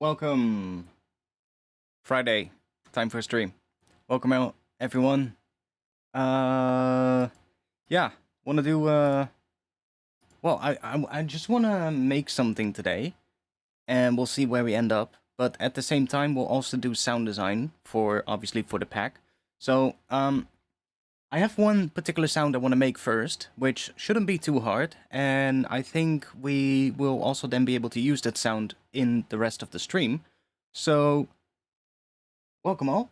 Welcome. Friday, time for a stream. Welcome out, everyone. Yeah, wanna do well, I just wanna make something today, and we'll see where we end up. But at the same time, we'll also do sound design for obviously for the pack. So I have one particular sound I want to make first, which shouldn't be too hard, and I think we will also then be able to use that sound in the rest of the stream. So, welcome all.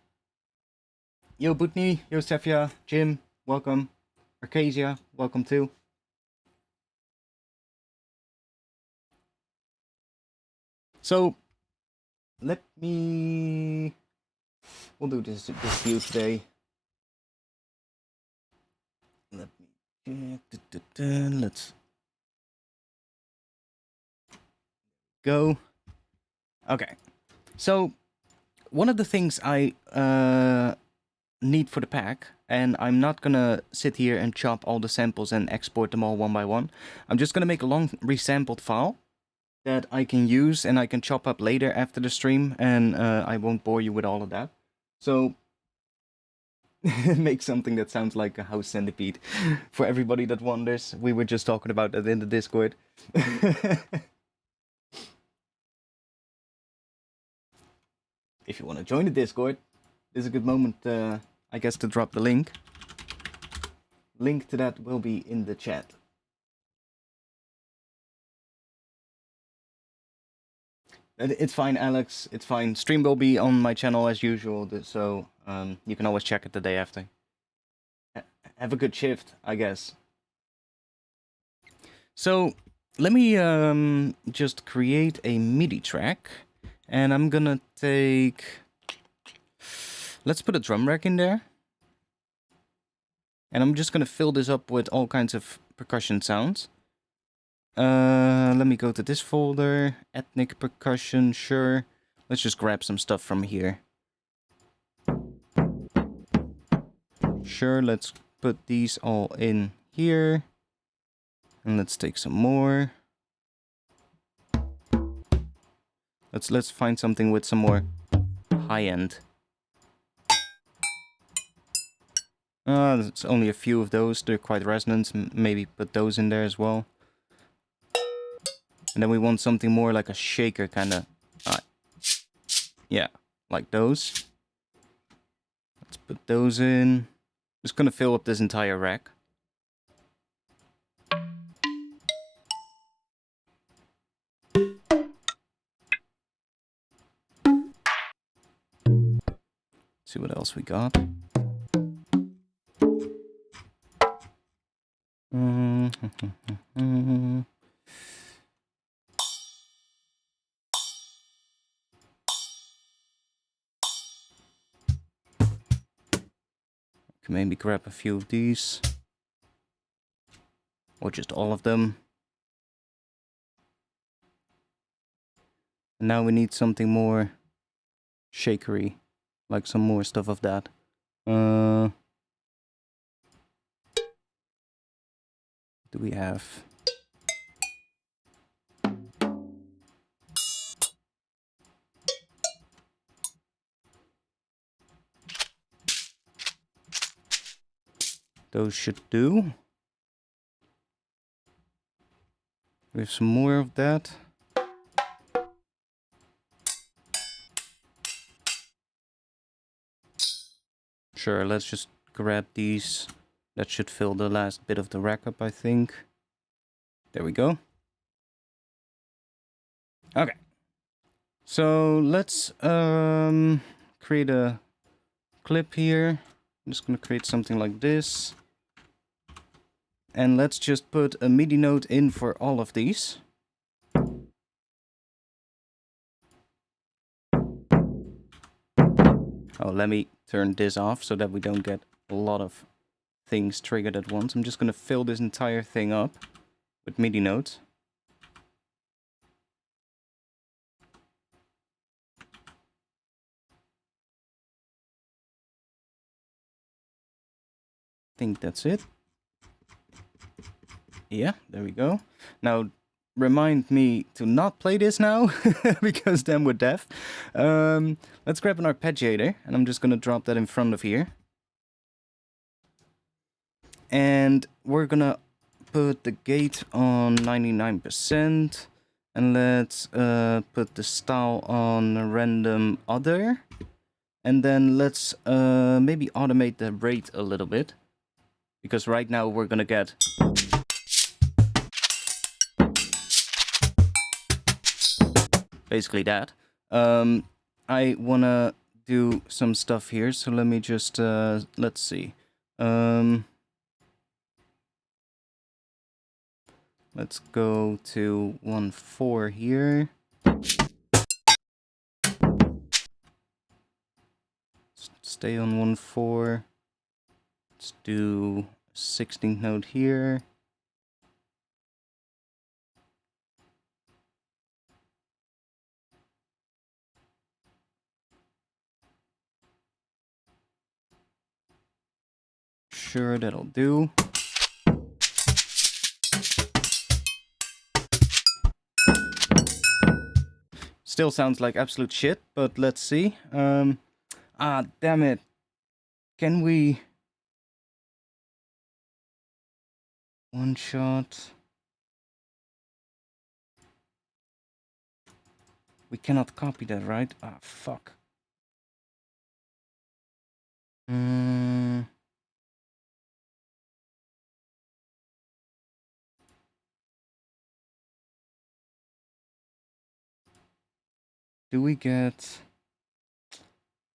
Yo Butni, yo Sefia, Jim, welcome. Arcasia, welcome too. So, we'll do this view today. Let me check. Let's go. Okay. So, one of the things I need for the pack, and I'm not gonna sit here and chop all the samples and export them all one by one. I'm just gonna make a long resampled file that I can use and I can chop up later after the stream, and I won't bore you with all of that. So, make something that sounds like a house centipede. For everybody that wonders, we were just talking about that in the Discord. If you want to join the Discord, this is a good moment, I guess, to drop the link. Link to that will be in the chat. It's fine, Alex. It's fine. Stream will be on my channel as usual, so you can always check it the day after. Have a good shift, I guess. So, let me just create a MIDI track. And I'm gonna take... Let's put a drum rack in there. And I'm just gonna fill this up with all kinds of percussion sounds. Let me go to this folder. Ethnic percussion, sure. Let's just grab some stuff from here. Sure, let's put these all in here. And let's take some more. Let's find something with some more high-end. There's only a few of those. They're quite resonant. Maybe put those in there as well. And then we want something more like a shaker kind of. Yeah, like those. Let's put those in. Just gonna fill up this entire rack. See what else we got. Can maybe grab a few of these. Or just all of them. And now we need something more shakery. Like some more stuff of that. Do we have? Those should do. We have some more of that. Sure, let's just grab these. That should fill the last bit of the rack up, I think. There we go. Okay. So let's create a clip here. I'm just gonna create something like this. And let's just put a MIDI note in for all of these. Oh, let me turn this off so that we don't get a lot of things triggered at once. I'm just gonna fill this entire thing up with MIDI notes. I think that's it. Yeah, there we go. Now, remind me to not play this now, because then we're deaf. Let's grab an arpeggiator, and I'm just gonna drop that in front of here. And we're gonna put the gate on 99%, and let's put the style on random other. And then let's maybe automate the rate a little bit, because right now we're gonna get basically that. I wanna do some stuff here, so let me just let's see. Let's go to 1.4 here. Stay on 1.4. Let's do 16th note here. Sure, that'll do. Still sounds like absolute shit, but let's see. Damn it. Can we... One shot. We cannot copy that, right? Ah, fuck. Do we get...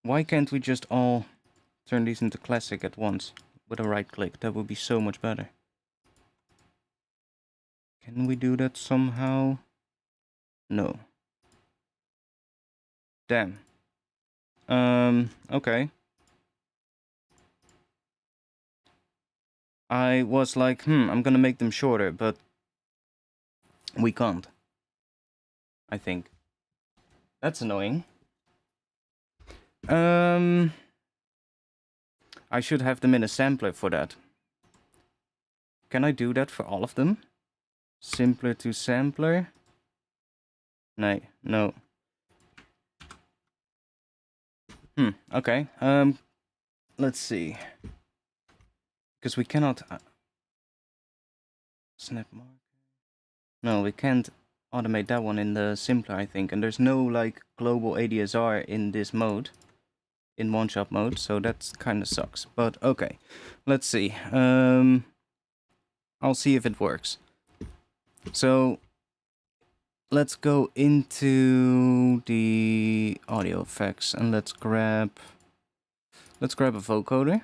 Why can't we just all turn these into classic at once with a right click? That would be so much better. Can we do that somehow? No. Damn. Okay. I was like, I'm gonna make them shorter, but we can't. I think. That's annoying. I should have them in a sampler for that. Can I do that for all of them? Simpler to sampler? No. Okay. Let's see. Because we cannot... snap marker. No, we can't automate that one in the simpler, I think. And there's no, like, global ADSR in this mode. In one-shot mode, so that kind of sucks. But, okay. Let's see. I'll see if it works. So... let's go into the audio effects and let's grab a vocoder.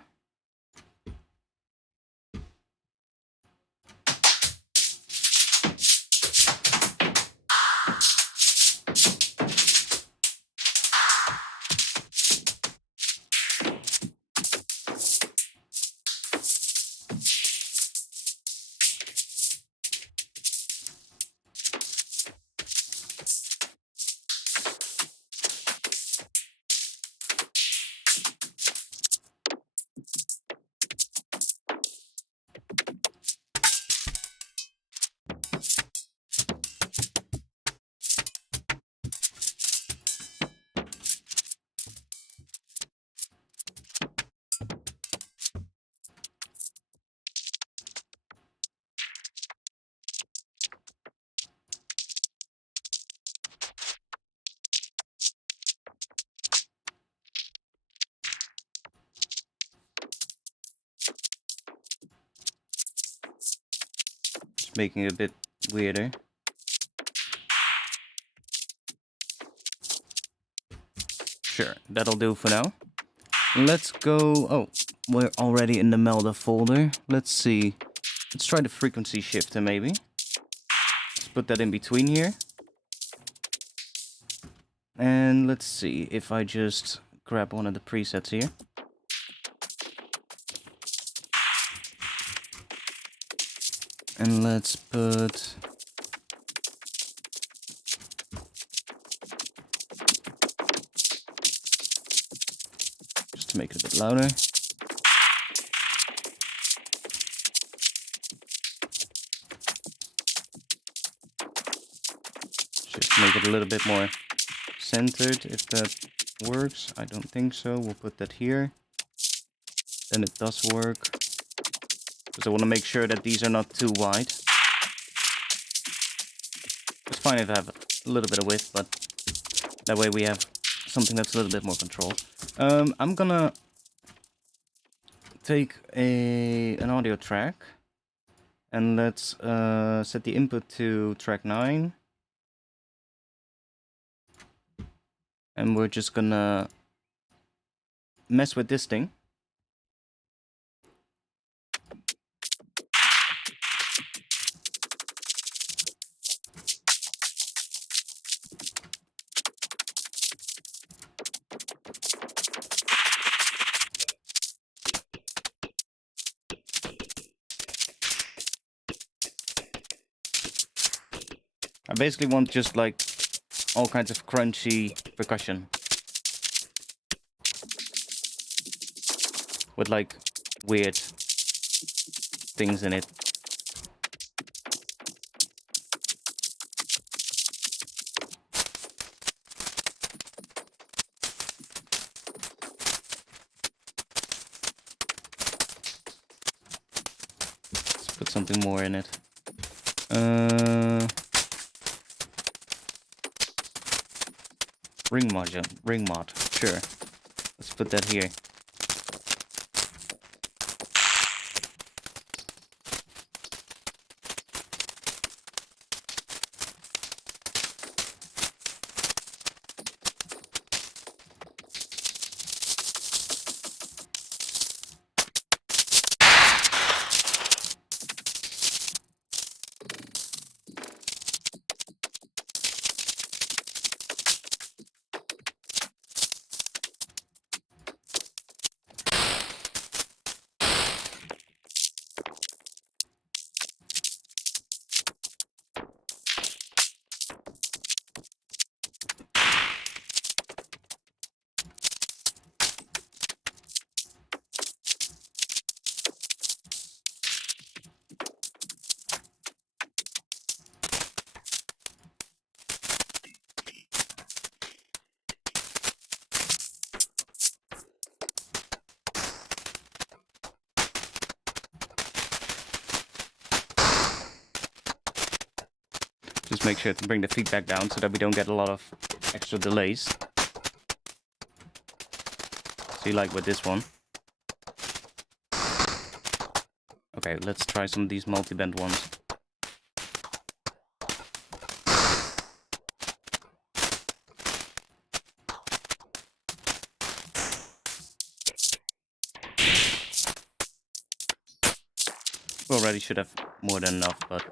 Making it a bit weirder. Sure, that'll do for now. Let's go... oh, we're already in the Melda folder. Let's see. Let's try the frequency shifter, maybe. Let's put that in between here. And let's see if I just grab one of the presets here. And let's put... just to make it a bit louder. make it a little bit more centered, if that works. I don't think so. We'll put that here. Then it does work. Because I want to make sure that these are not too wide. It's fine if I have a little bit of width, but that way we have something that's a little bit more controlled. I'm gonna take an audio track. And let's set the input to track 9. And we're just gonna mess with this thing. I basically want just like all kinds of crunchy percussion. With like weird things in it. Let's put something more in it. Ring mod, sure. Let's put that here. Just make sure to bring the feedback down so that we don't get a lot of extra delays. See, like with this one. Okay, let's try some of these multi-band ones. We already should have more than enough, but...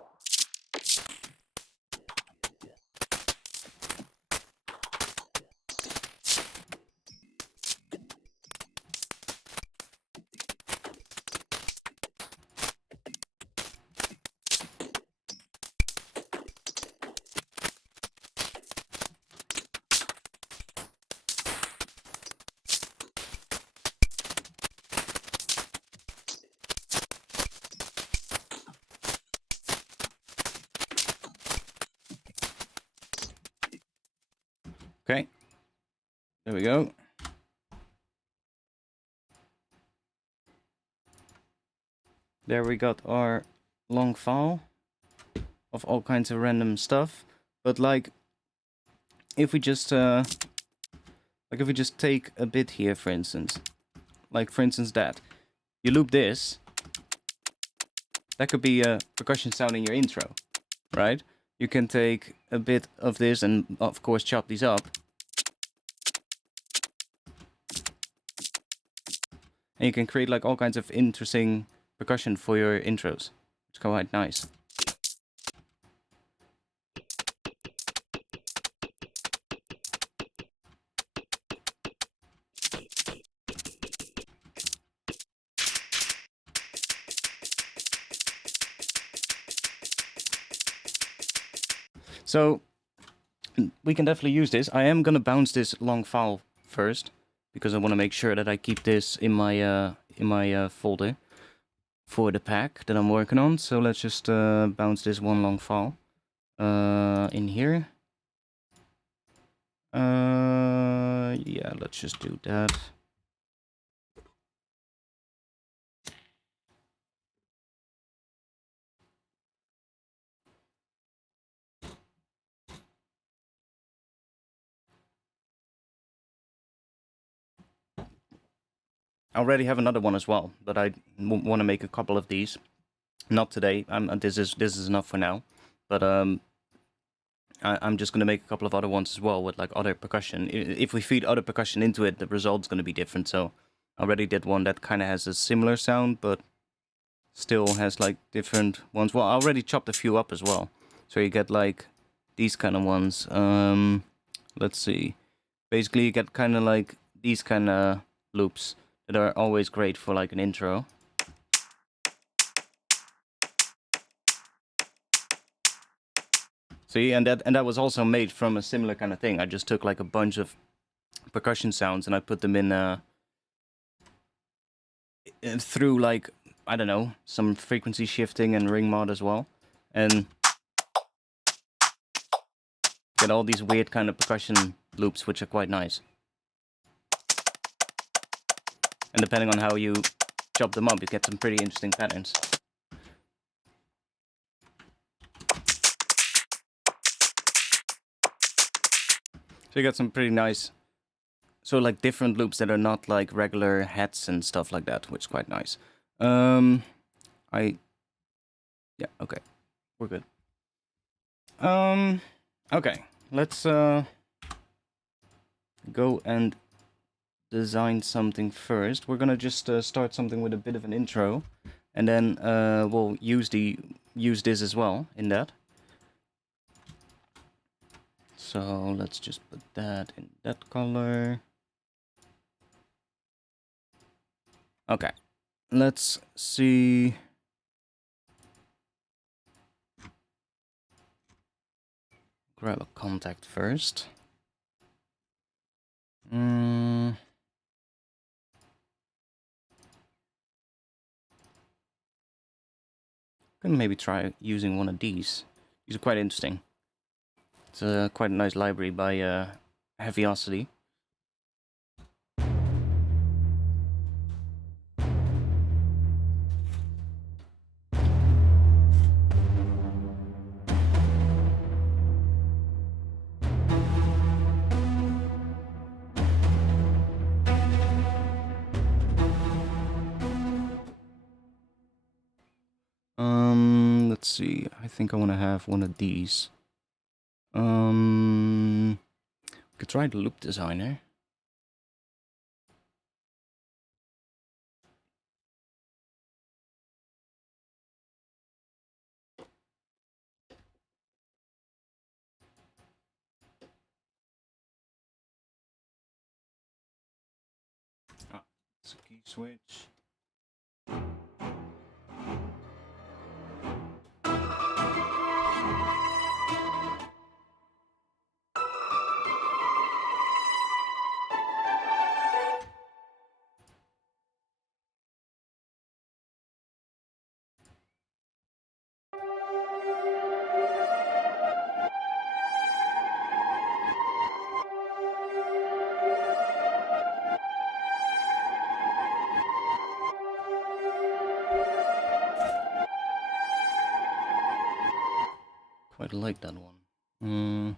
Okay, there we go. There we got our long file of all kinds of random stuff. But like, if we just take a bit here, for instance, like for instance that, you loop this, that could be a percussion sound in your intro, right? You can take a bit of this and of course chop these up. And you can create like all kinds of interesting percussion for your intros. It's quite nice. So we can definitely use this. I am gonna bounce this long file first because I want to make sure that I keep this in my folder for the pack that I'm working on. So let's just bounce this one long file in here. Yeah, let's just do that. I already have another one as well, but I want to make a couple of these. Not today. This is enough for now. But I'm just gonna make a couple of other ones as well with like other percussion. If we feed other percussion into it, the result's gonna be different. So I already did one that kind of has a similar sound, but still has like different ones. Well, I already chopped a few up as well. So you get like these kind of ones. Let's see. Basically, you get kind of like these kind of loops that are always great for like an intro. See, and that was also made from a similar kind of thing. I just took like a bunch of percussion sounds and I put them in through like, I don't know, some frequency shifting and ring mod as well, and get all these weird kind of percussion loops, which are quite nice. And depending on how you chop them up, you get some pretty interesting patterns. So you got some pretty nice, so like different loops that are not like regular hats and stuff like that, which is quite nice. Yeah, okay, we're good. Okay, let's go and design something first. We're gonna just start something with a bit of an intro, and then we'll use this as well in that. So let's just put that in that color. Okay, let's see. Grab a contact first. Can maybe try using one of these. These are quite interesting. It's quite a nice library by Heaviosity. Let's see. I think I want to have one of these. We could try the loop designer. Ah, it's a key switch. Quite like that one.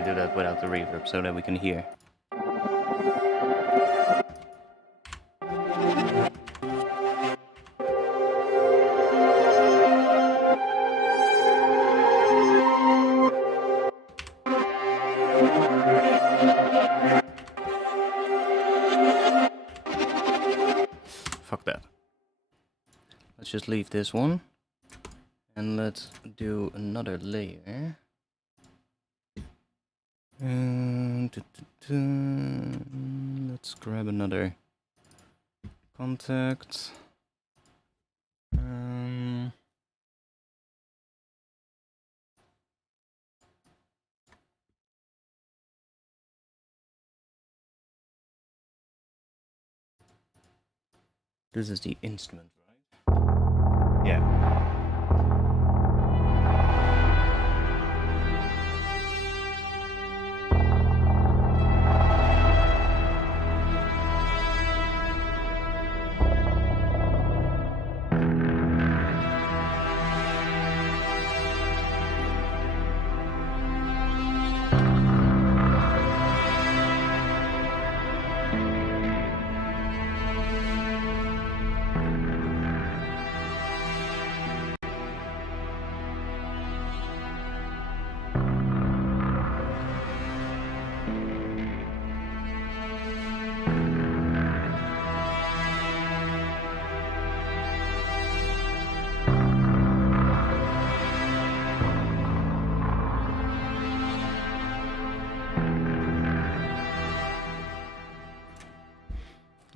probably do that without the reverb so that we can hear. Fuck that. Let's just leave this one. And let's do another layer. Let's grab another contact. This is the instrument, right? Yeah.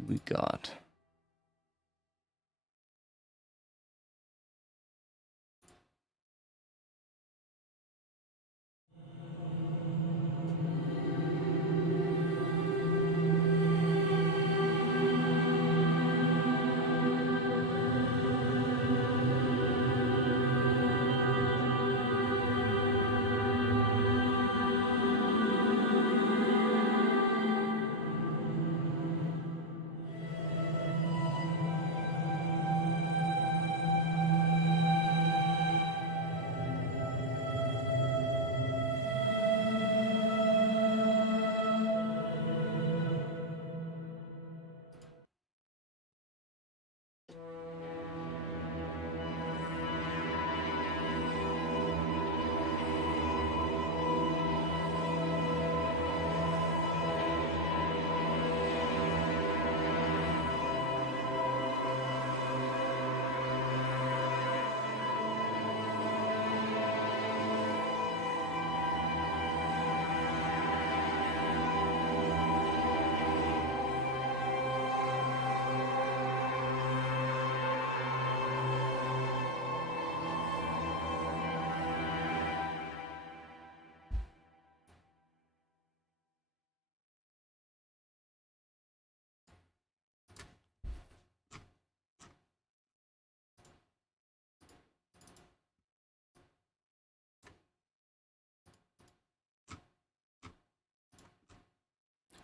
We got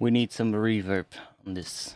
we need some reverb on this.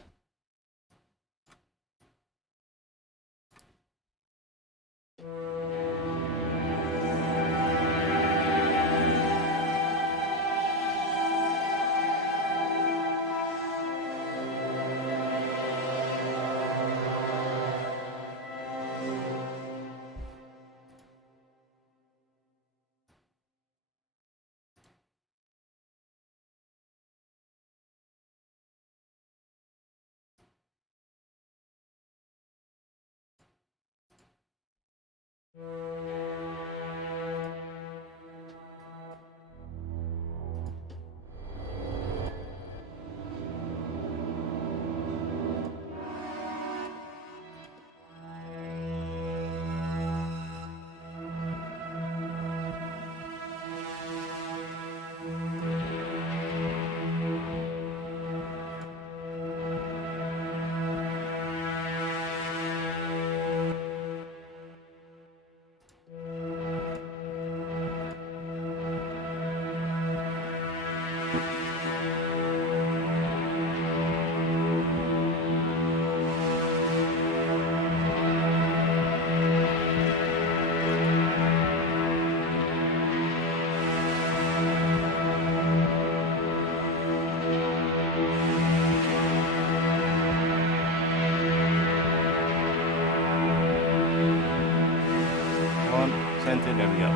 enter. There we go.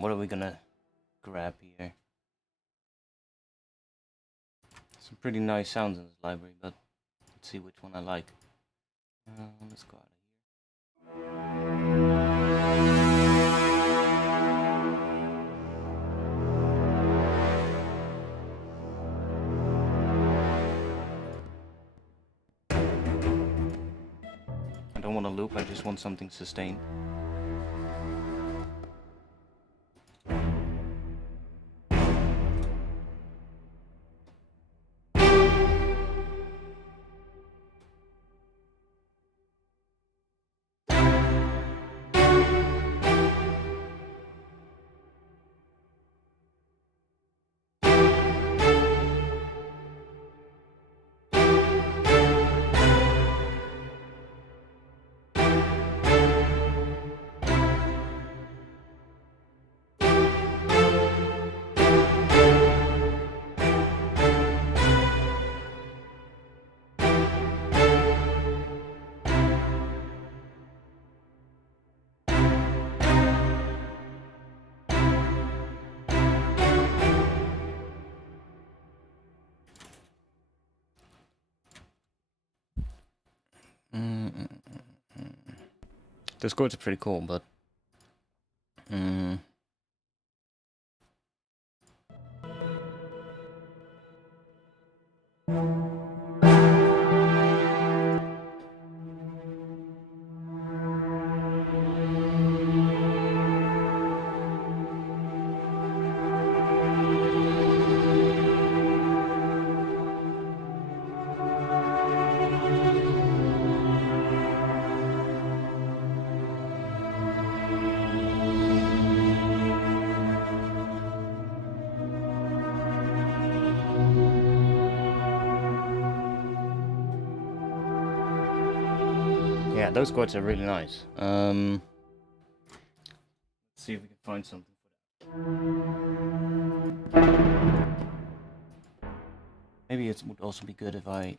What are we gonna grab here? Some pretty nice sounds in this library, but let's see which one I like. Let's go out of here. I don't want to loop, I just want something sustained. Those chords are pretty cool, but yeah, those chords are really nice. Let's see if we can find something for that. Maybe it would also be good if I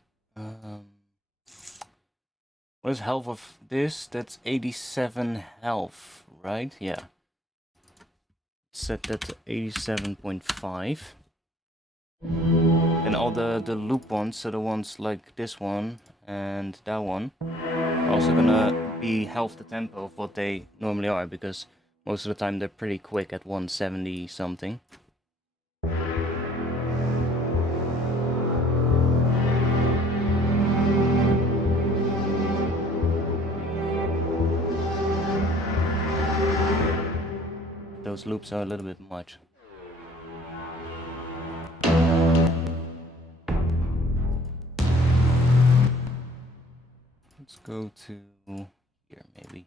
what is health of this? That's 87 health, right? Yeah. Set that to 87.5. And all the loop ones, so the ones like this one and that one, are also gonna be half the tempo of what they normally are, because most of the time they're pretty quick at 170 something. Those loops are a little bit much. Let's go to here, maybe.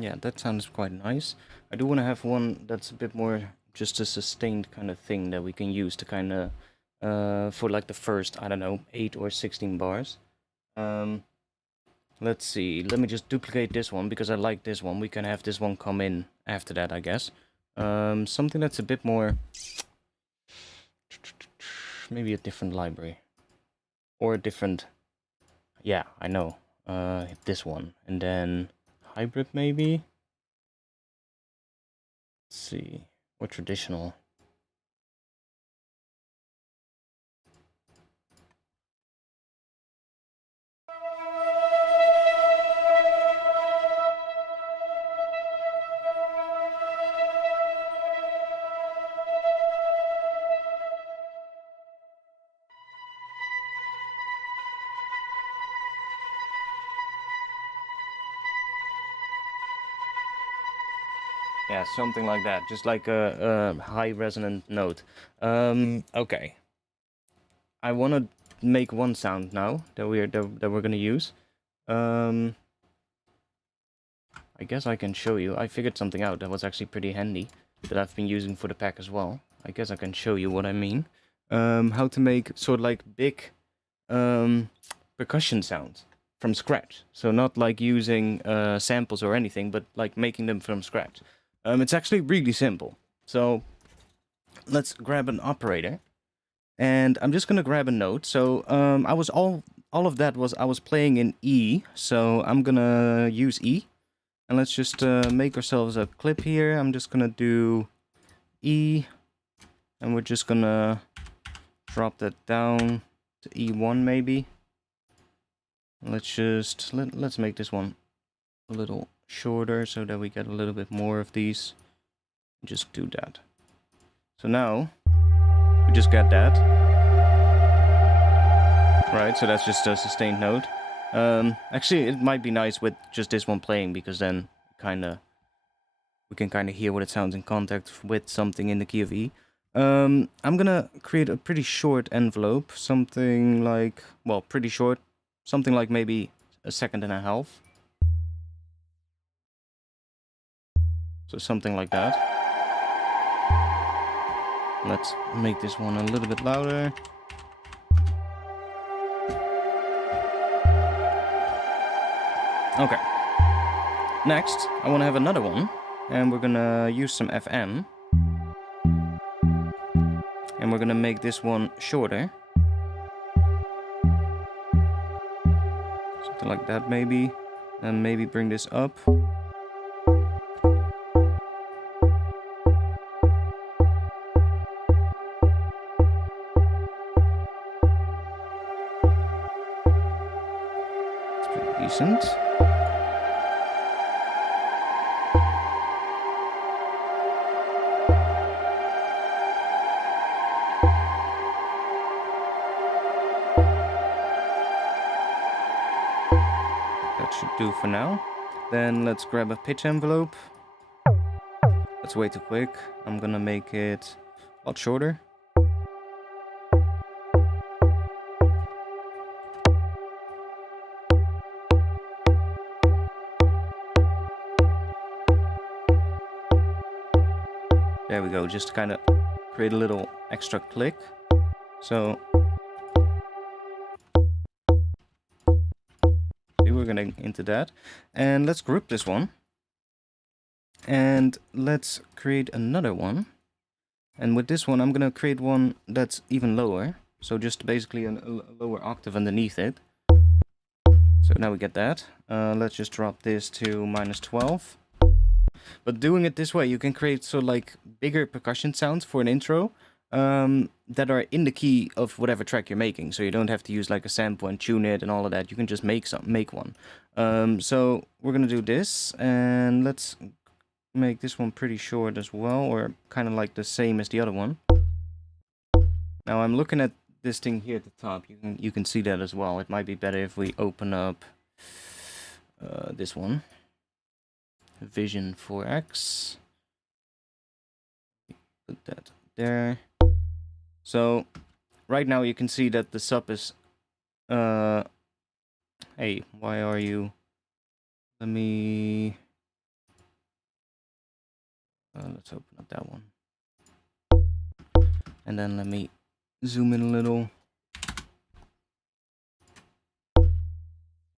Yeah, that sounds quite nice. I do want to have one that's a bit more just a sustained kind of thing that we can use to kind of for like the first, I don't know, 8 or 16 bars. Let's see. Let me just duplicate this one because I like this one. We can have this one come in after that, I guess. Something that's a bit more... Maybe a different library. Or a different... Yeah, I know. This one. And then hybrid maybe? Let's see. Or traditional. Yeah, something like that. Just like a high resonant note. Okay. I want to make one sound now that we're gonna use. I guess I can show you. I figured something out that was actually pretty handy that I've been using for the pack as well. I guess I can show you what I mean. How to make sort of like big percussion sounds from scratch. So not like using samples or anything, but like making them from scratch. It's actually really simple. So let's grab an operator. And I'm just gonna grab a note. So I was all of that was I was playing in E. So I'm gonna use E. And let's just make ourselves a clip here. I'm just gonna do E. And we're just gonna drop that down to E1 maybe. Let's just let's make this one a little shorter so that we get a little bit more of these. Just do that. So now we just got that. Right, so that's just a sustained note. Actually, it might be nice with just this one playing because then we can kind of hear what it sounds in contact with something in the key of E. I'm gonna create a pretty short envelope, something like, well, pretty short, something like maybe a second and a half. So something like that. Let's make this one a little bit louder. Okay. Next, I want to have another one, and we're gonna use some FM. And we're gonna make this one shorter. Something like that maybe. And maybe bring this up. It's pretty decent. That should do for now. Then let's grab a pitch envelope. That's way too quick. I'm gonna make it a lot shorter. There we go, just to kind of create a little extra click. So, see, we're gonna into that. And let's group this one. And let's create another one. And with this one, I'm gonna create one that's even lower. So just basically a lower octave underneath it. So now we get that. Let's just drop this to -12. But doing it this way, you can create sort of like bigger percussion sounds for an intro that are in the key of whatever track you're making. So you don't have to use like a sample and tune it and all of that. You can just make one. So we're gonna do this, and let's make this one pretty short as well, or kind of like the same as the other one. Now I'm looking at this thing here at the top. You can see that as well. It might be better if we open up this one. Vision 4X. Put that there. So right now you can see that the sub is hey, why are you? Let me let's open up that one. And then let me zoom in a little.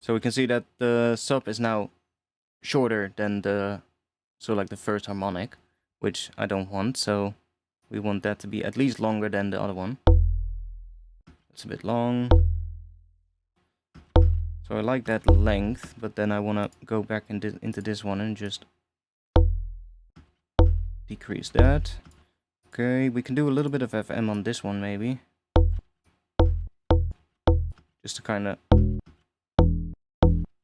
So we can see that the sub is now shorter than the, so like the first harmonic, which I don't want, so we want that to be at least longer than the other one. It's a bit long. So I like that length, but then I want to go back into this one and just decrease that. Okay, we can do a little bit of FM on this one maybe. Just to kind of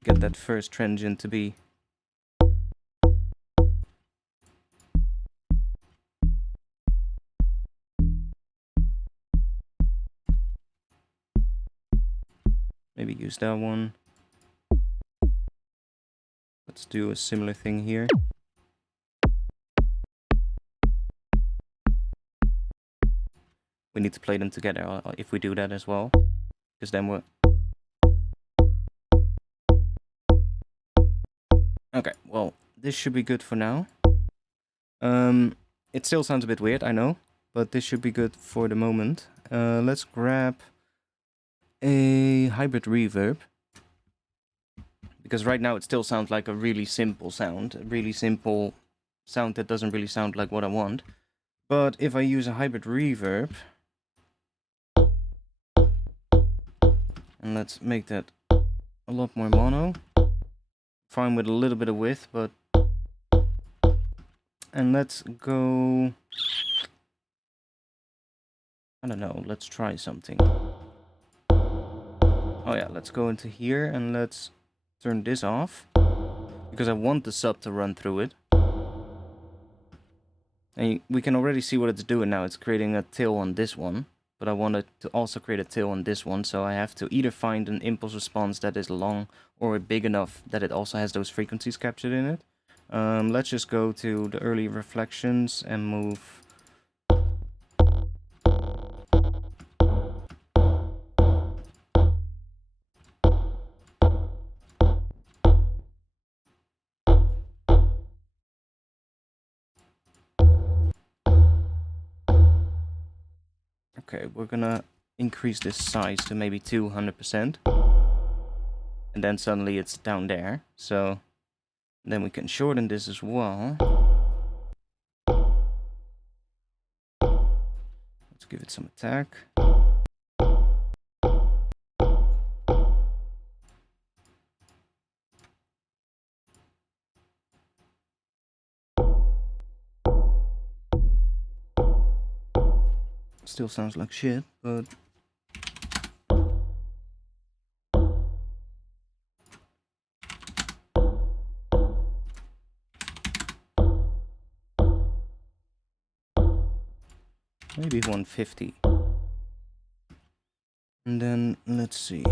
get that first transient to be maybe use that one. Let's do a similar thing here. We need to play them together if we do that as well, because then we're... Okay, well, this should be good for now. It still sounds a bit weird, I know, but this should be good for the moment. Let's grab a hybrid reverb, because right now it still sounds like a really simple sound, that doesn't really sound like what I want. But if I use a hybrid reverb, and let's make that a lot more mono, fine with a little bit of width, but... And let's go... I don't know, let's try something. Oh yeah, let's go into here and let's turn this off, because I want the sub to run through it. And we can already see what it's doing now. It's creating a tail on this one, but I want it to also create a tail on this one, so I have to either find an impulse response that is long or big enough that it also has those frequencies captured in it. Let's just go to the early reflections and move... Okay, we're gonna increase this size to maybe 200%. And then suddenly it's down there. So then we can shorten this as well. Let's give it some attack. Still sounds like shit, but... maybe 150. And then, let's see.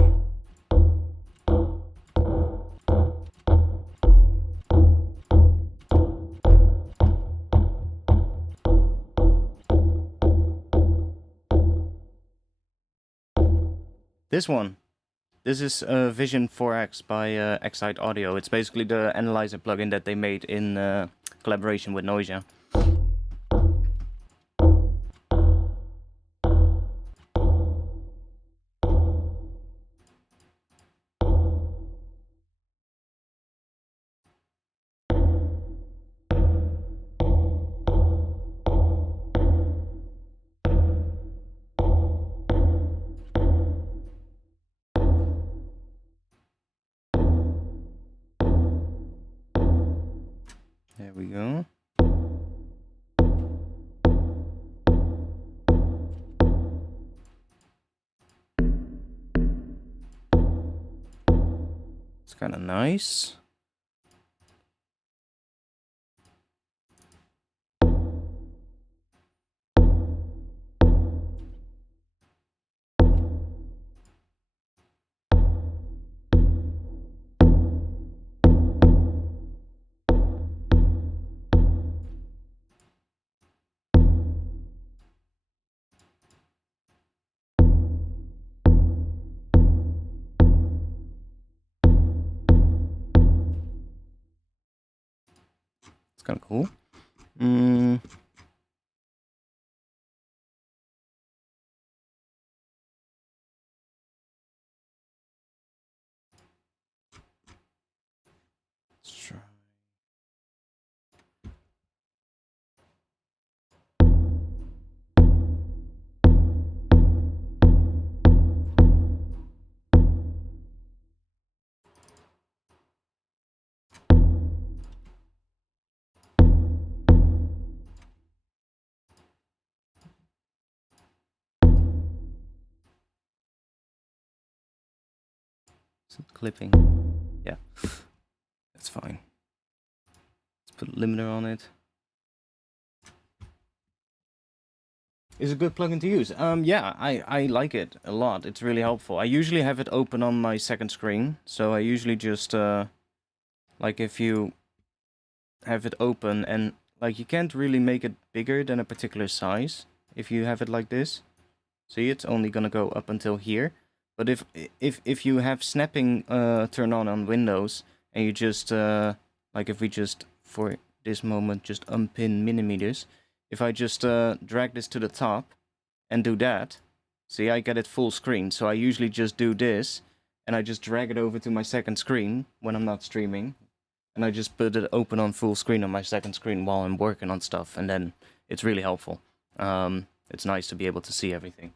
This one. This is Vision 4X by Excite Audio. It's basically the analyzer plugin that they made in collaboration with Noisia. There we go. It's kind of nice. It's kind of cool. Is it clipping? Yeah, that's fine. Let's put a limiter on it. Is a good plugin to use. Yeah, I like it a lot. It's really helpful. I usually have it open on my second screen, so I usually just like if you have it open and like you can't really make it bigger than a particular size if you have it like this. See, it's only gonna go up until here. But if you have snapping turned on Windows and you just like if we just for this moment just unpin millimeters. If I just drag this to the top and do that, see, I get it full screen. So I usually just do this, and I just drag it over to my second screen when I'm not streaming. And I just put it open on full screen on my second screen while I'm working on stuff. And then it's really helpful. It's nice to be able to see everything.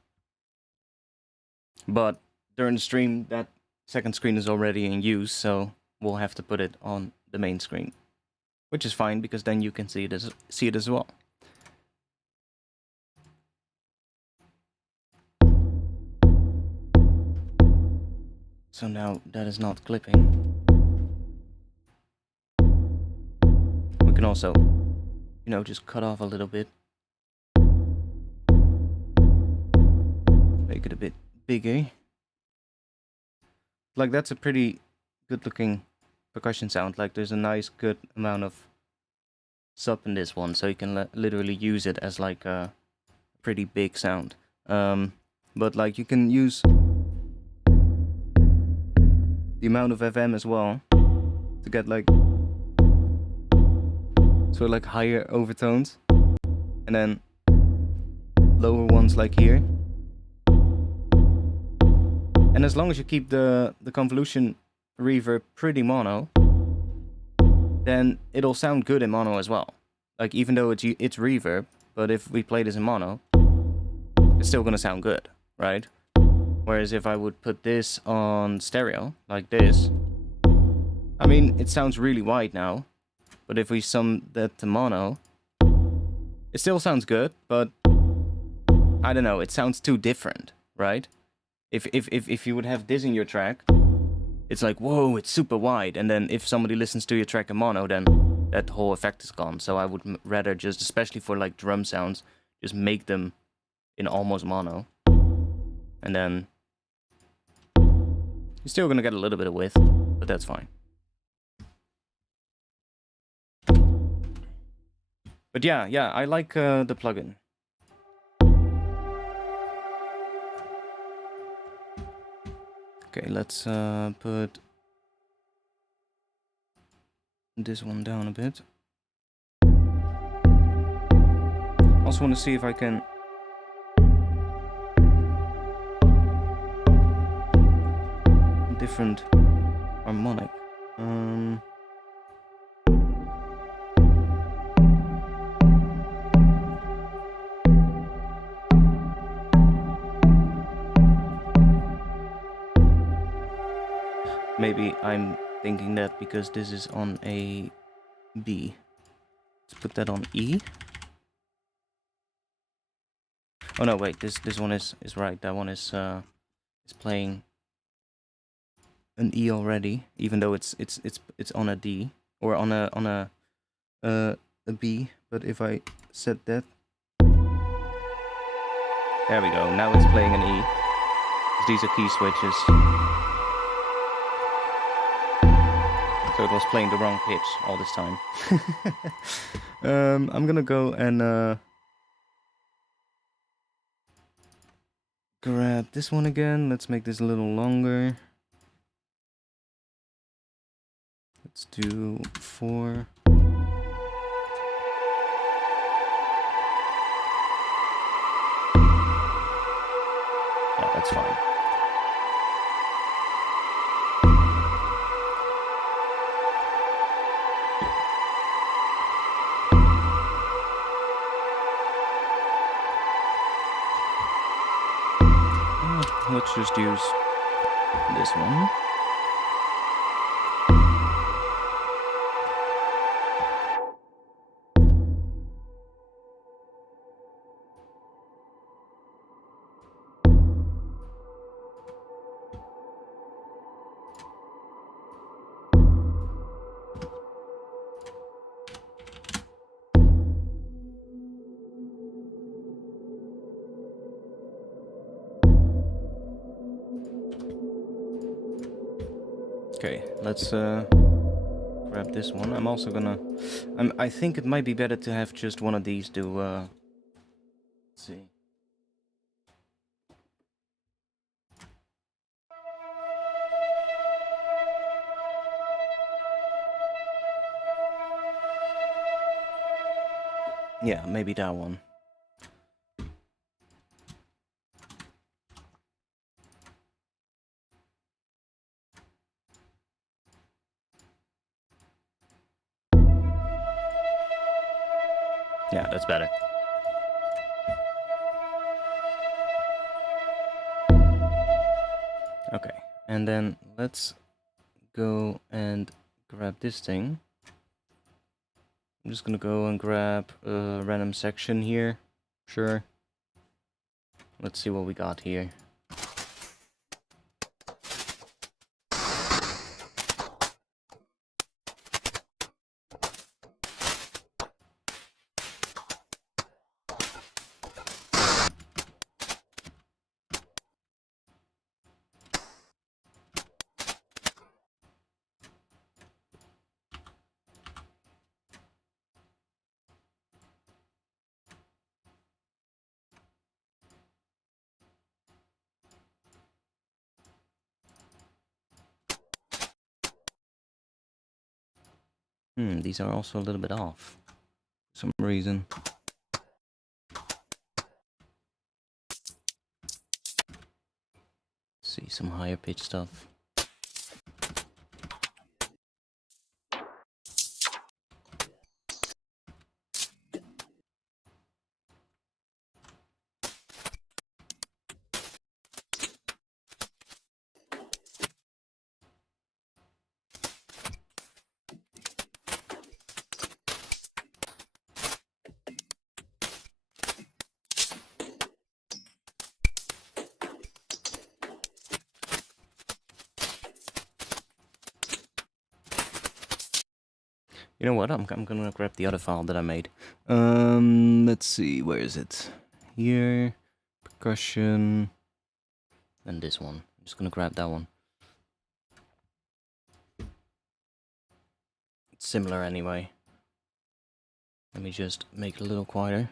But during the stream, that second screen is already in use, so we'll have to put it on the main screen. Which is fine, because then you can see it as well. So now that is not clipping. We can also, you know, just cut off a little bit. Make it a bit bigger. Like, that's a pretty good looking percussion sound. Like, there's a nice good amount of sub in this one, so you can literally use it as like a pretty big sound. But like you can use the amount of FM as well to get like sort of like higher overtones, and then lower ones like here. And as long as you keep the convolution reverb pretty mono, then it'll sound good in mono as well. Like, even though it's reverb, but if we play this in mono, it's still gonna sound good, right? Whereas if I would put this on stereo, like this, I mean, it sounds really wide now, but if we sum that to mono, it still sounds good, but I don't know, it sounds too different, right? If you would have this in your track, it's like, whoa, it's super wide, and then if somebody listens to your track in mono, then that whole effect is gone. So I would rather just, especially for like drum sounds, just make them in almost mono, and then you're still gonna get a little bit of width, but that's fine. But yeah, I like the plugin. Okay, let's put this one down a bit. Also want to see if I can different harmonic. Maybe I'm thinking that because this is on a B. Let's put that on E. Oh no, wait, this one is right. That one is playing an E already, even though it's on a D or on a B. But if I set that, there we go. Now it's playing an E. These are key switches. So it was playing the wrong pitch all this time. I'm gonna go and grab this one again. Let's make this a little longer. Let's do 4. Yeah, that's fine. Let's just use this one. Okay, let's grab this one. I'm also gonna... I think it might be better to have just one of these do... let's see. Yeah, maybe that one. Yeah, that's better. Okay, and then let's go and grab this thing. I'm just gonna go and grab a random section here. Sure. Let's see what we got here. These are also a little bit off. For some reason. Let's see, some higher pitch stuff. You know what? I'm gonna grab the other file that I made. Let's see, where is it? Here, percussion, and this one. I'm just gonna grab that one. It's similar anyway. Let me just make it a little quieter.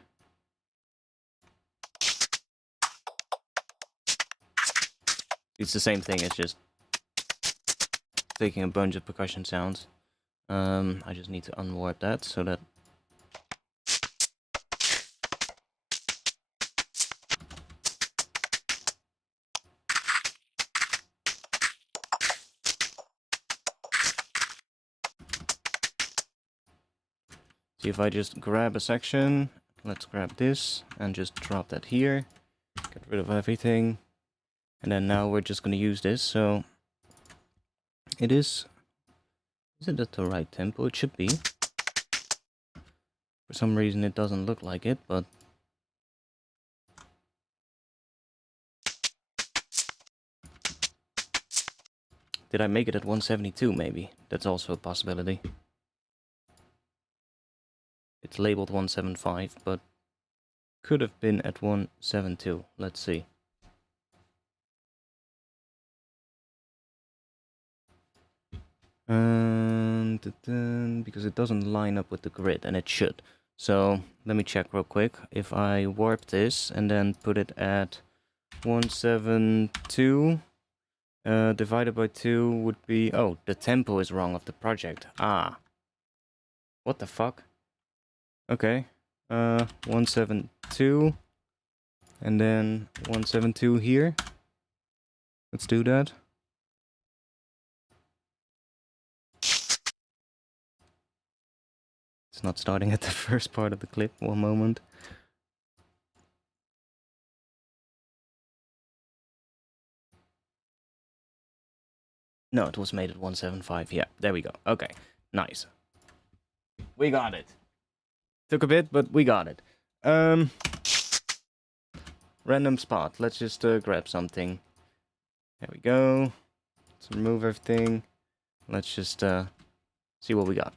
It's the same thing, it's just taking a bunch of percussion sounds. I just need to unwarp that so that... See, if I just grab a section, let's grab this and just drop that here. Get rid of everything. And then now we're just gonna use this, so... It is... Is it at the right tempo? It should be. For some reason it doesn't look like it, but... Did I make it at 172 maybe? That's also a possibility. It's labeled 175, but could have been at 172. Let's see. Because it doesn't line up with the grid, and it should. So let me check real quick. If I warp this and then put it at 172 divided by 2 would be... Oh, the tempo is wrong of the project. Ah. What the fuck? Okay. 172 and then 172 here. Let's do that. It's not starting at the first part of the clip. One moment. No, it was made at 175. Yeah, there we go. Okay, nice. We got it. Took a bit, but we got it. Random spot. Let's just grab something. There we go. Let's remove everything. Let's just see what we got.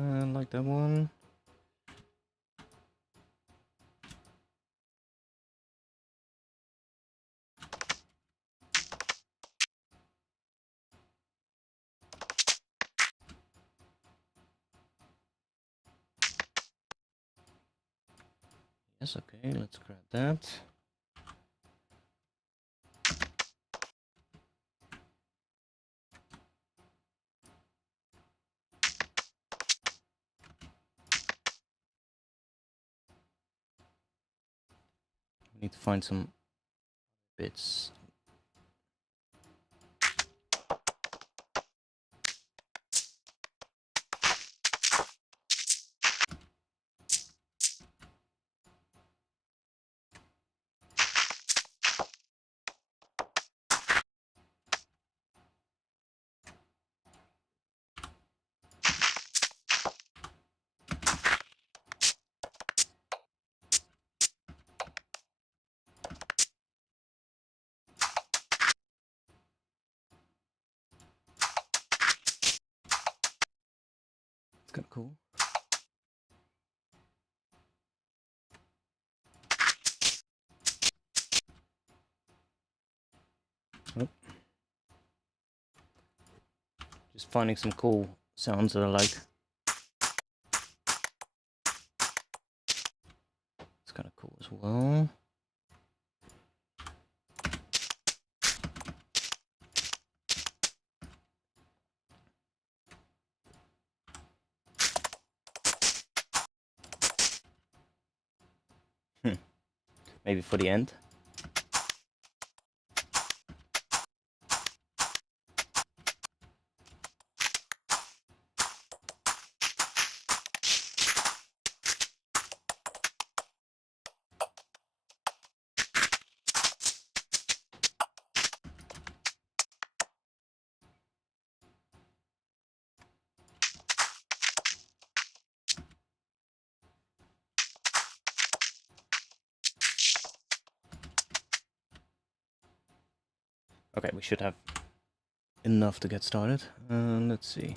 Like that one. Yes, okay, let's grab that. We need to find some bits. It's kind of cool. Oh. Just finding some cool sounds that I like. It's kind of cool as well. Maybe for the end. Okay, we should have enough to get started. Let's see.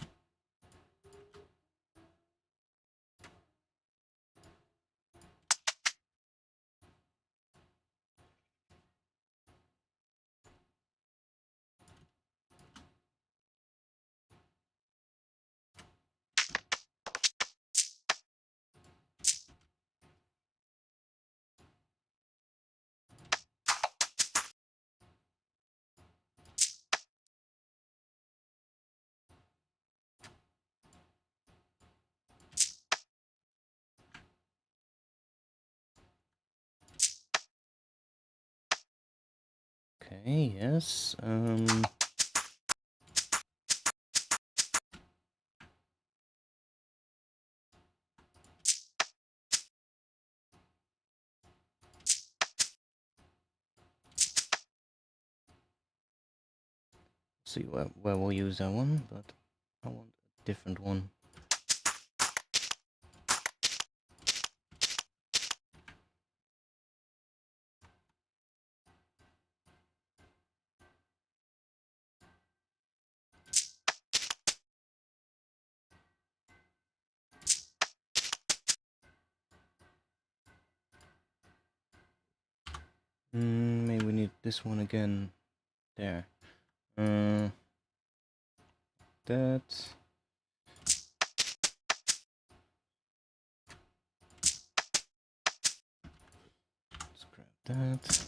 Okay, yes. See where we'll use that one, but I want a different one. Maybe we need this one again. There. That. Let's grab that.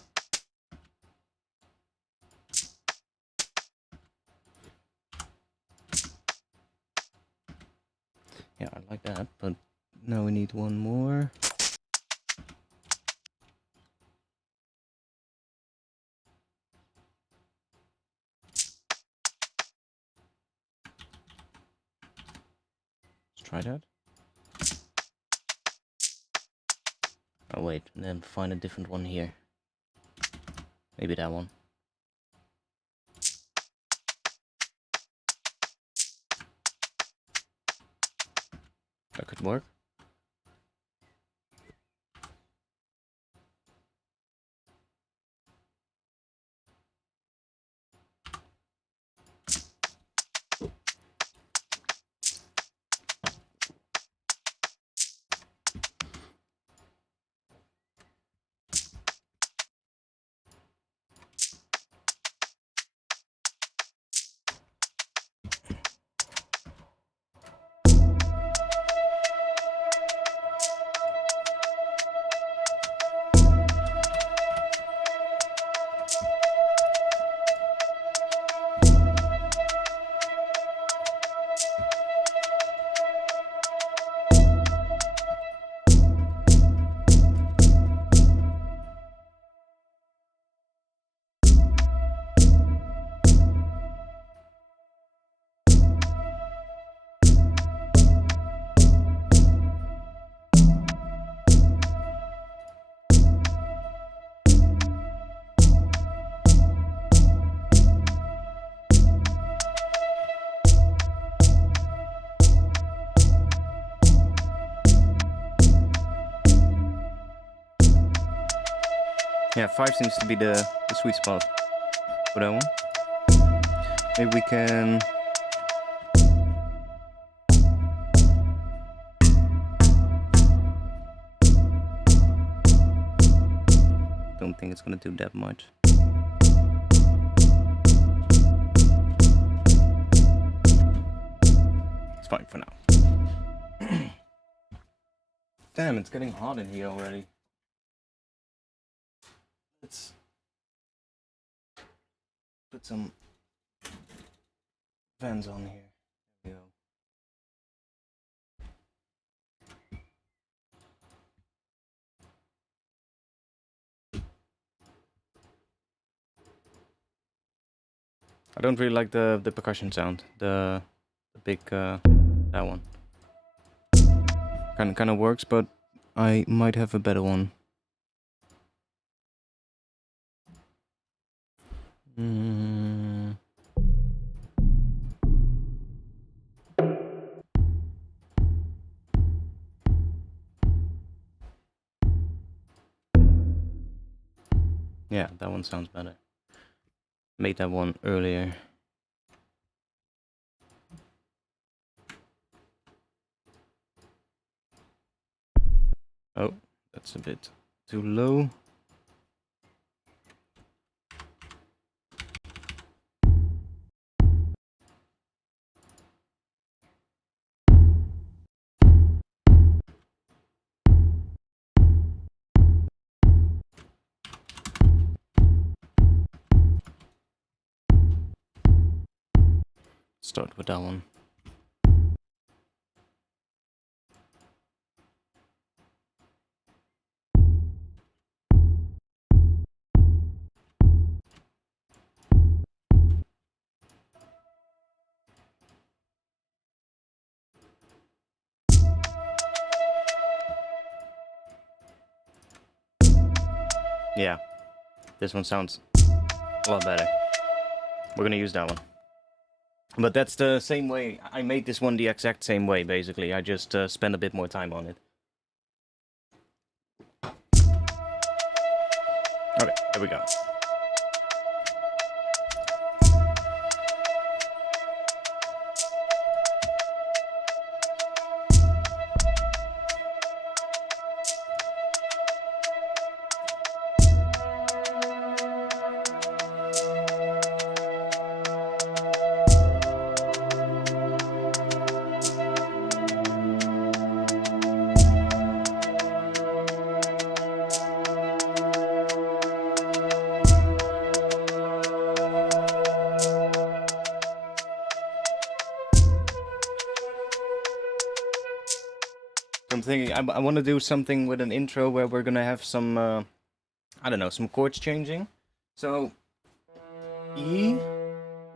Yeah, I like that, but now we need one more. Let's try that. Oh wait, and then find a different one here. Maybe that one. That could work. Yeah, 5 seems to be the sweet spot for that one. Maybe we can... Don't think it's gonna do that much. It's fine for now. Damn, it's getting hot in here already. Let's put some fans on here. There we go. I don't really like the percussion sound. The big that one. Kind of works, but I might have a better one. Yeah, that one sounds better. Made that one earlier. Oh, that's a bit too low. Start with that one. Yeah, this one sounds a lot better. We're gonna use that one. But that's the same way. I made this one the exact same way, basically. I just spent a bit more time on it. Okay, there we go. I'm thinking I want to do something with an intro where we're gonna have some, I don't know, some chords changing. So, E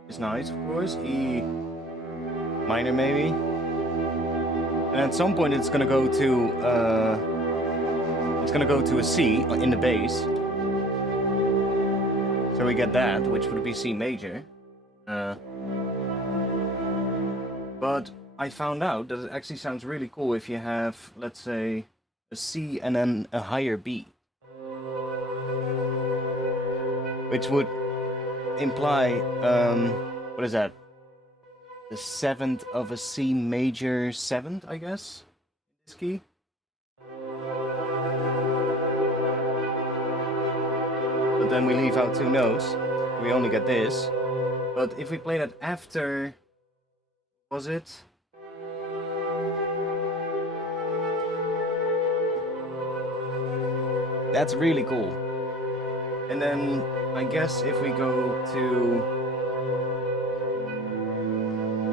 is nice, of course. E minor maybe. And at some point it's gonna go to, a C in the bass. So we get that, which would be C major. But I found out that it actually sounds really cool if you have, let's say, a C and then a higher B. Which would imply, what is that? The 7th of a C major 7th, I guess? This key? But then we leave out 2 notes. We only get this. But if we play that after... Was it? That's really cool. And then I guess if we go to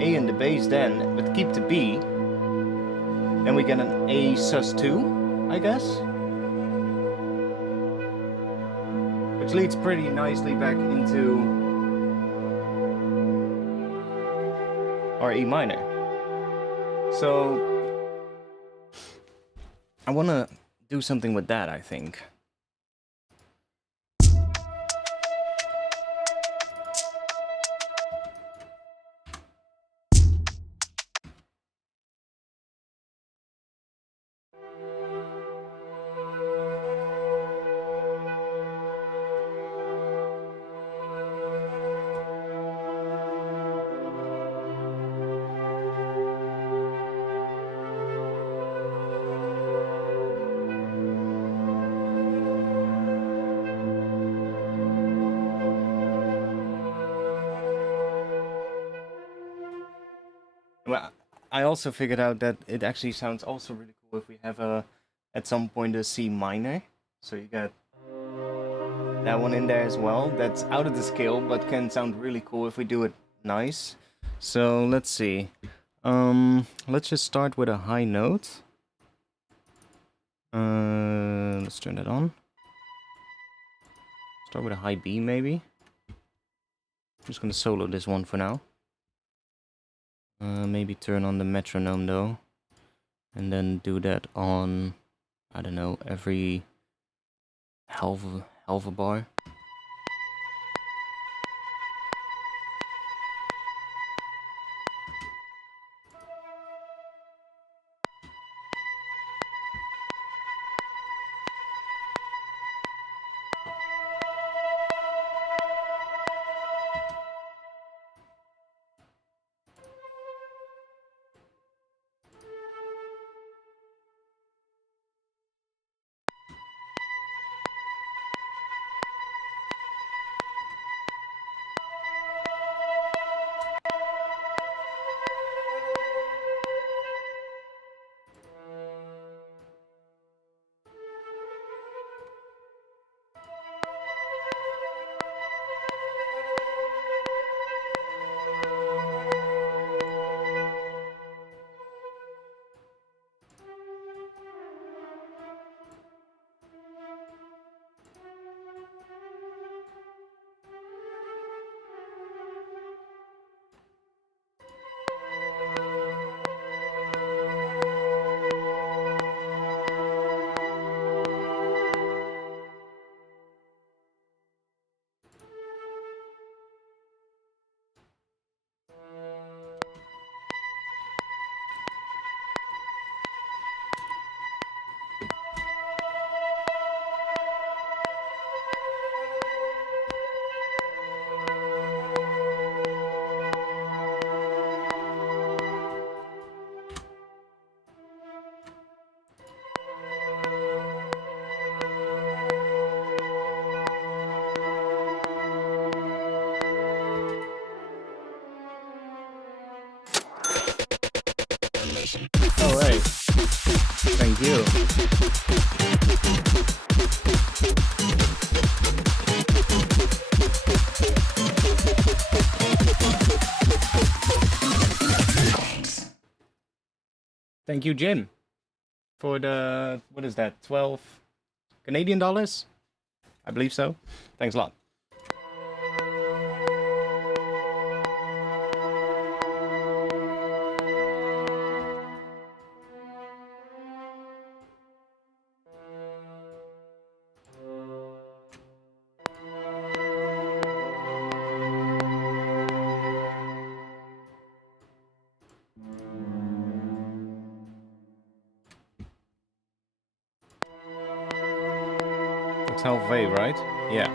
A in the bass then, but keep the B, then we get an A sus2, I guess. Which leads pretty nicely back into our E minor. So I want to do something with that, I think. Well, I also figured out that it actually sounds also really cool if we have at some point a C minor. So you got that one in there as well. That's out of the scale, but can sound really cool if we do it nice. So let's see. Let's just start with a high note. Let's turn that on. Start with a high B maybe. I'm just gonna solo this one for now. Maybe turn on the metronome though. And then do that on, I don't know, every half a bar. All right. Thank you. Thank you, Jim, for the, what is that, 12 Canadian dollars? I believe so. Thanks a lot. It's halfway, right? Yeah.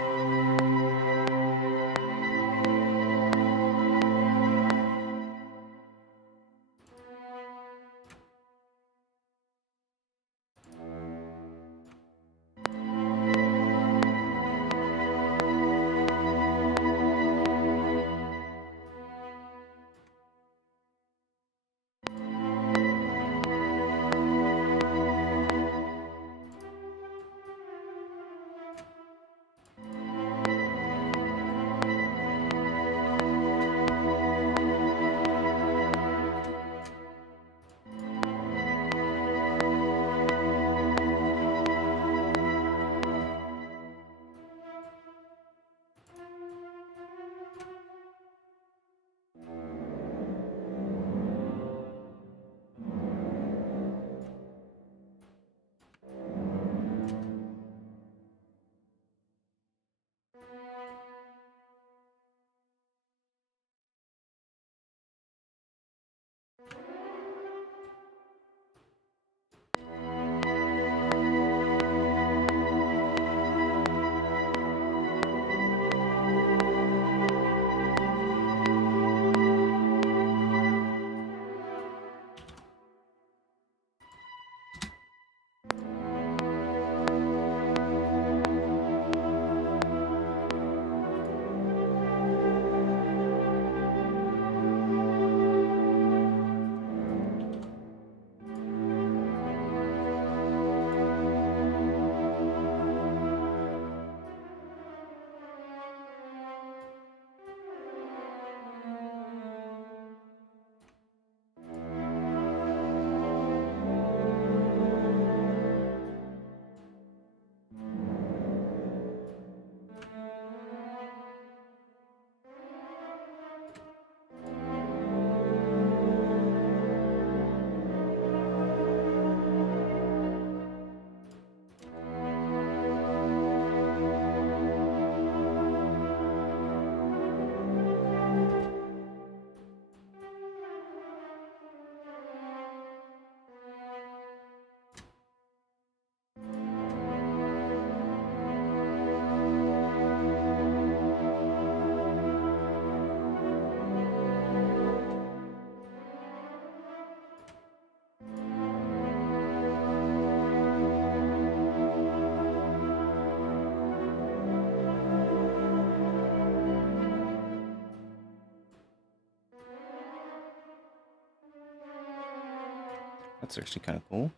That's actually kind of cool.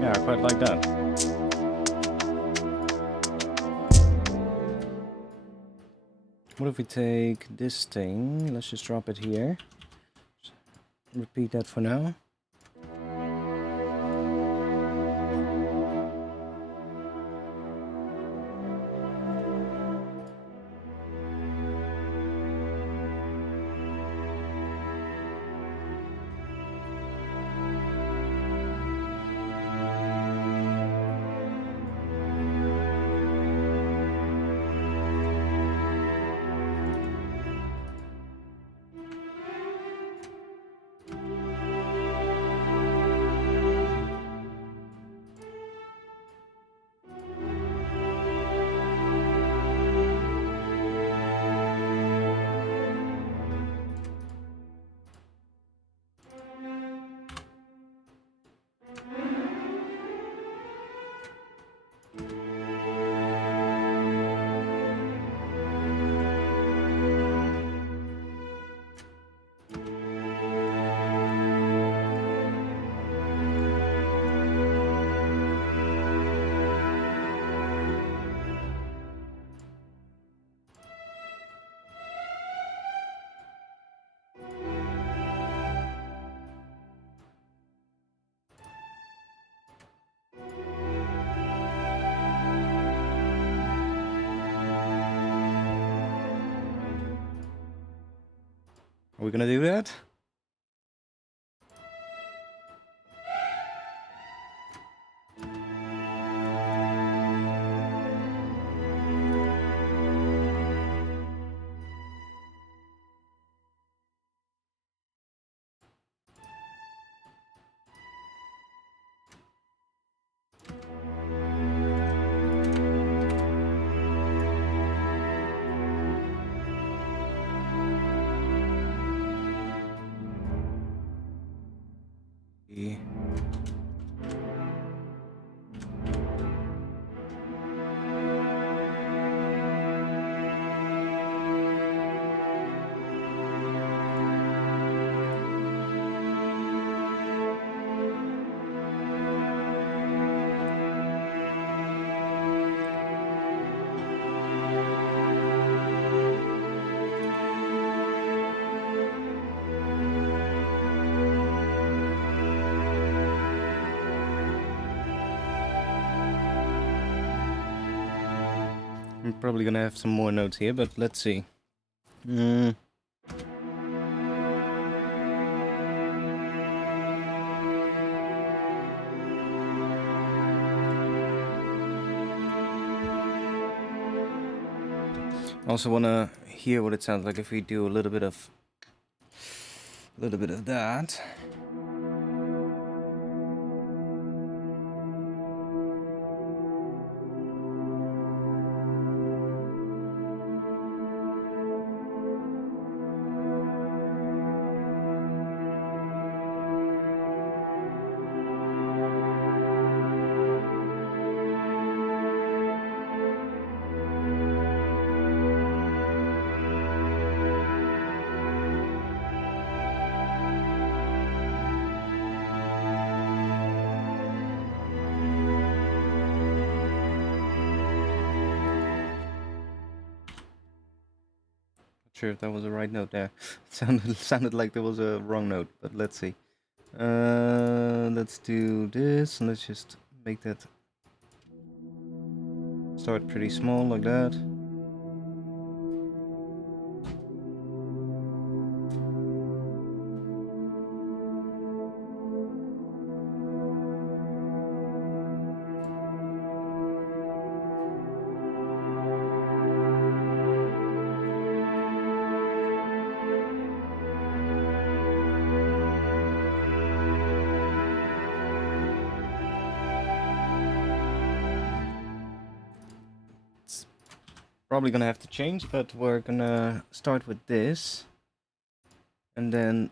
Yeah, I quite like that. What if we take this thing? Let's just drop it here. Repeat that for now. Are we gonna do that? I'm probably gonna have some more notes here, but let's see. I also wanna hear what it sounds like if we do a little bit of that. Sure if that was the right note there. It sounded like there was a wrong note, but let's see. Let's do this, and let's just make that start pretty small like that. Probably gonna have to change, but we're gonna start with this. And then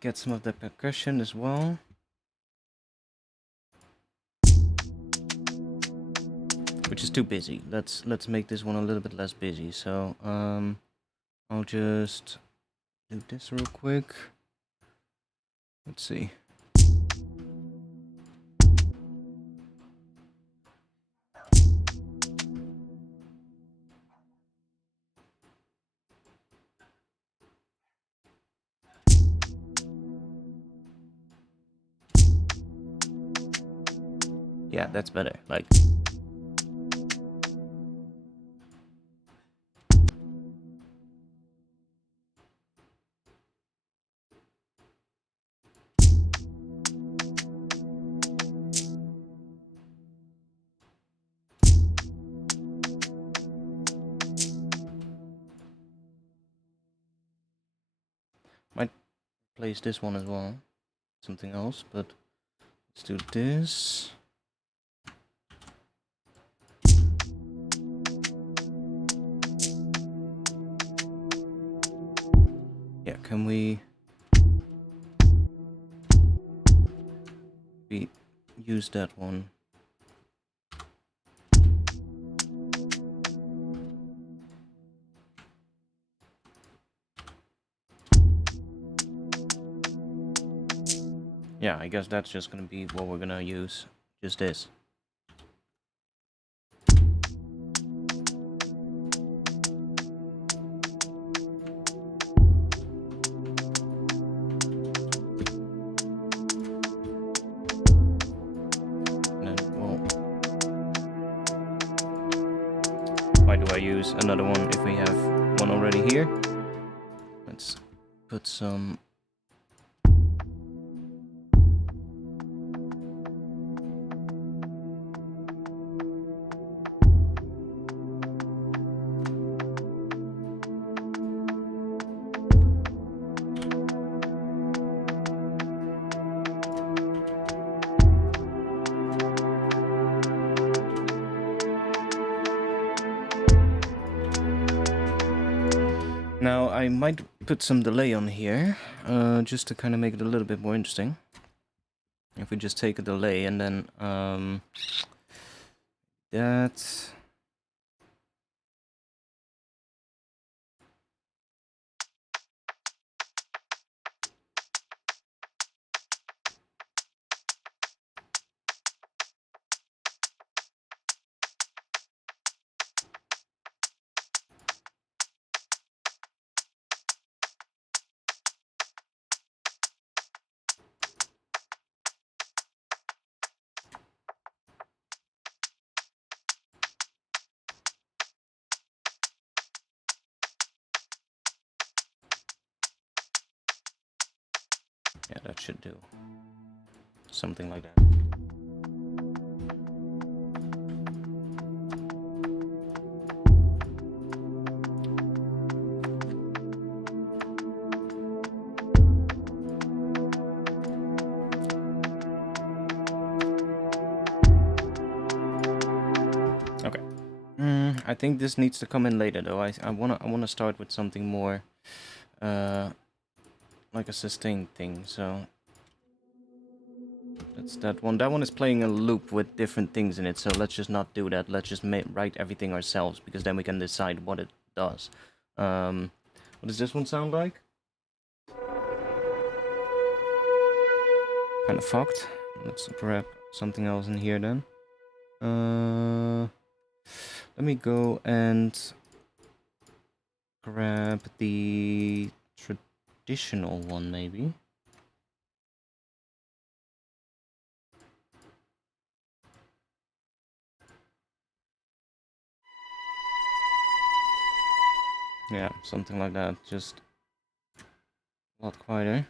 get some of the percussion as well. Which is too busy. Let's make this one a little bit less busy. So I'll just do this real quick. Let's see. Yeah, that's better. Like. Might replace this one as well. Something else, but let's do this. Yeah, can we use that one? Yeah, I guess that's just gonna be what we're gonna use. Just this. And then, well, why do I use another one if we have one already here? Let's put some. Now I might put some delay on here, just to kind of make it a little bit more interesting. If we just take a delay and then that. Yeah, that should do. Something like that. Okay. I think this needs to come in later though. I wanna start with something more like a sustained thing, so that's that one. That one is playing a loop with different things in it, so let's just not do that. Let's just write everything ourselves, because then we can decide what it does. What does this one sound like? Kind of fucked. Let's grab something else in here then. Let me go and grab the traditional one, maybe. Yeah, something like that. Just a lot quieter.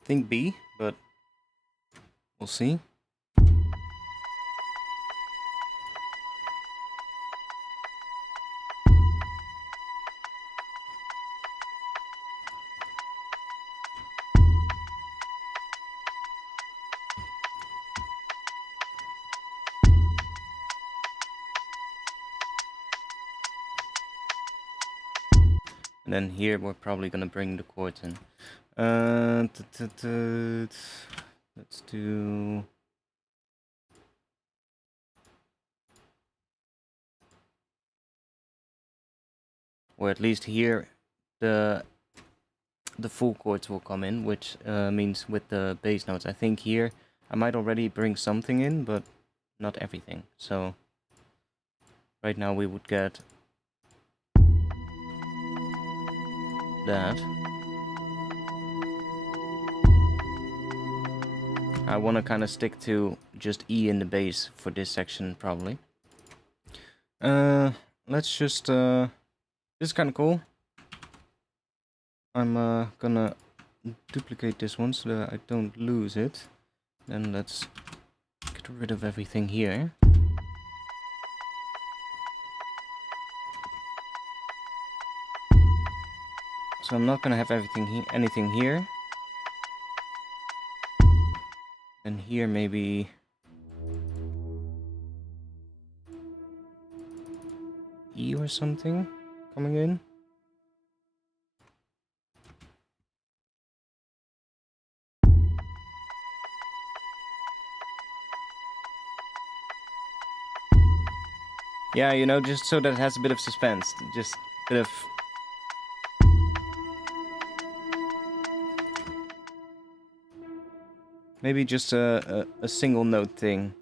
I think B, but we'll see. And then here we're probably gonna bring the chords in. Let's do... Or at least here the full chords will come in, which means with the bass notes. I think here I might already bring something in, but not everything. So right now we would get that. I want to kind of stick to just E in the bass for this section probably. Let's just this is kind of cool. I'm gonna duplicate this one so that I don't lose it. Then let's get rid of everything here. So I'm not gonna have anything here. And here maybe E or something coming in. Yeah, you know, just so that it has a bit of suspense, just a bit of... Maybe just a single note thing.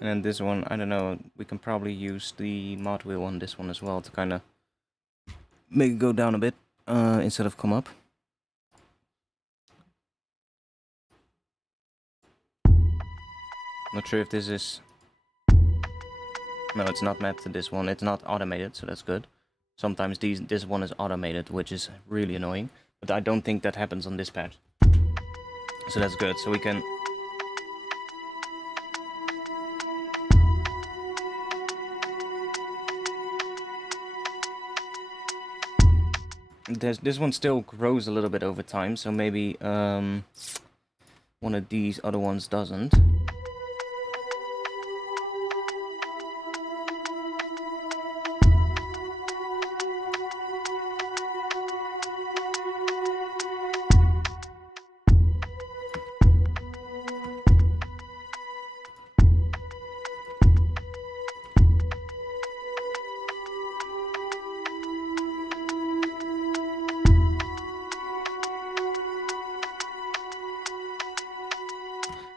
And then this one, I don't know, we can probably use the mod wheel on this one as well to kind of make it go down a bit instead of come up. Not sure if this is... No, it's not mapped to this one. It's not automated, so that's good. Sometimes this one is automated, which is really annoying. But I don't think that happens on this patch. So that's good. So we can... This one still grows a little bit over time, so maybe one of these other ones doesn't.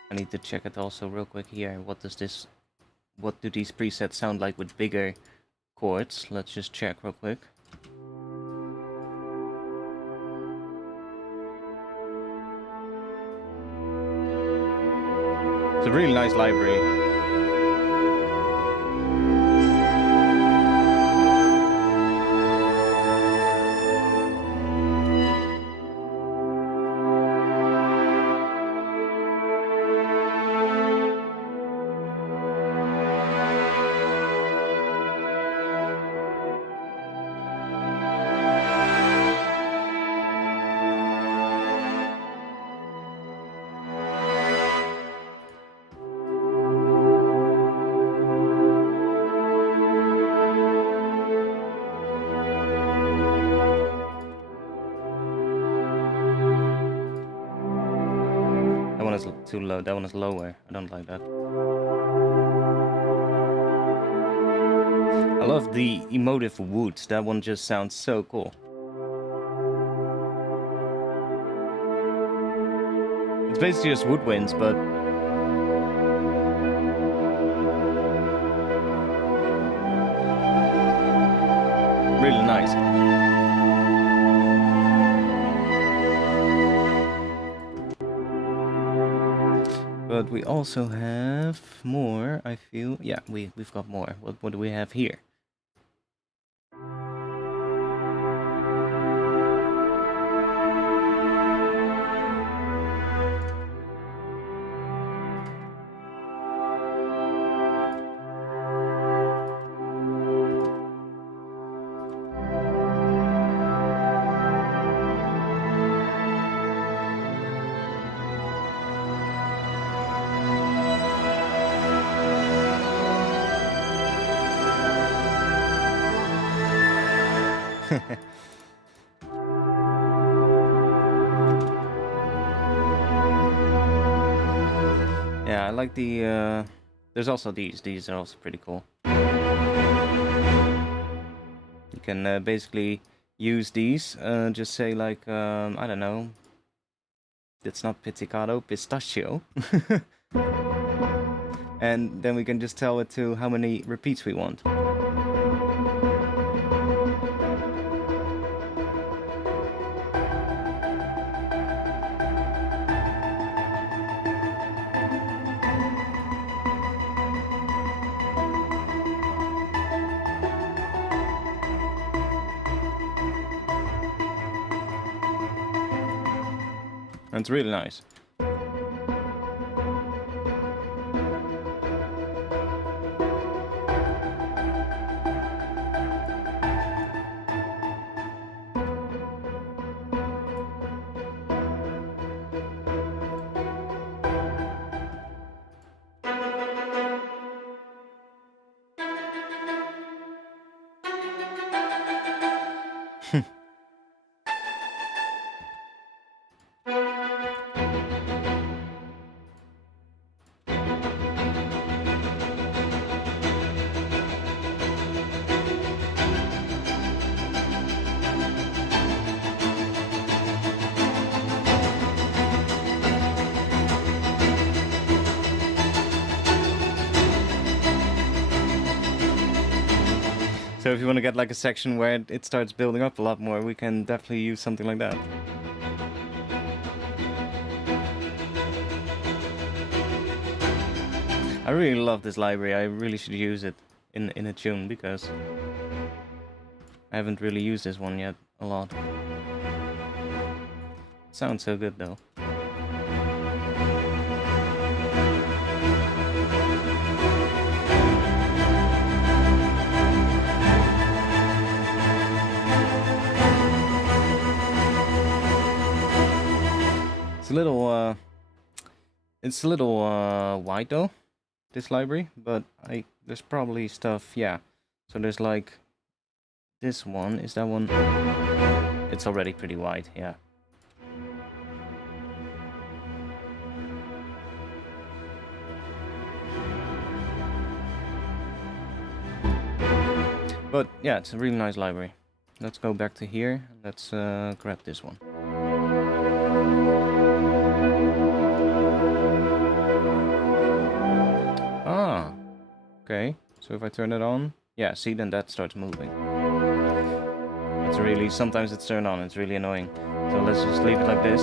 I need to check it also real quick here. What do these presets sound like with bigger chords? Let's just check real quick. It's a really nice library. That one is too low. That one is lower. I don't like that. I love the emotive woods. That one just sounds so cool. It's basically just woodwinds, but really nice. But we also have more, I feel. Yeah, we've got more. What do we have here? Yeah, I like the, there's also these. These are also pretty cool. You can basically use these, just say like, I don't know, it's not pizzicato, pistachio. And then we can just tell it to how many repeats we want. And it's really nice. So if you want to get like a section where it starts building up a lot more, we can definitely use something like that. I really love this library. I really should use it in a tune, because I haven't really used this one yet a lot. Sounds so good though. It's a little wide though, this library, but there's probably stuff, yeah. So there's like this one, is that one? It's already pretty wide, yeah. But yeah, it's a really nice library. Let's go back to here, let's grab this one. Ah, okay. So if I turn it on, yeah, see, then that starts moving. It's really, sometimes it's turned on, it's really annoying. So let's just leave it like this.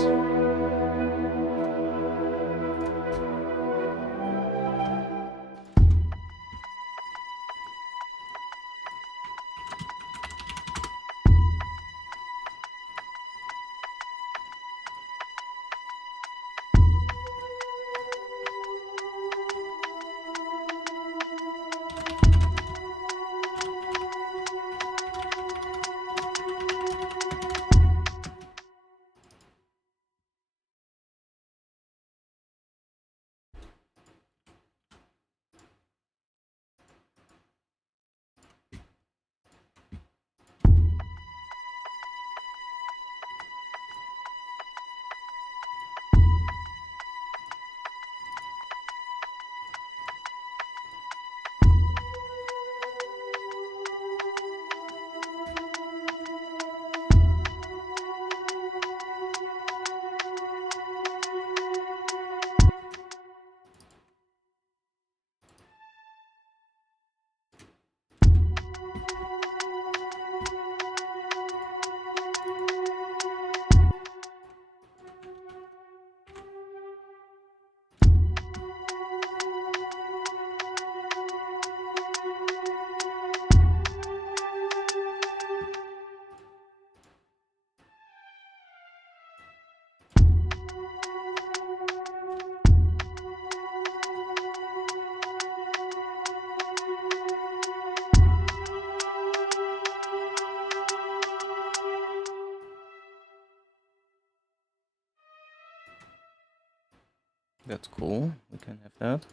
That's cool. We can have that.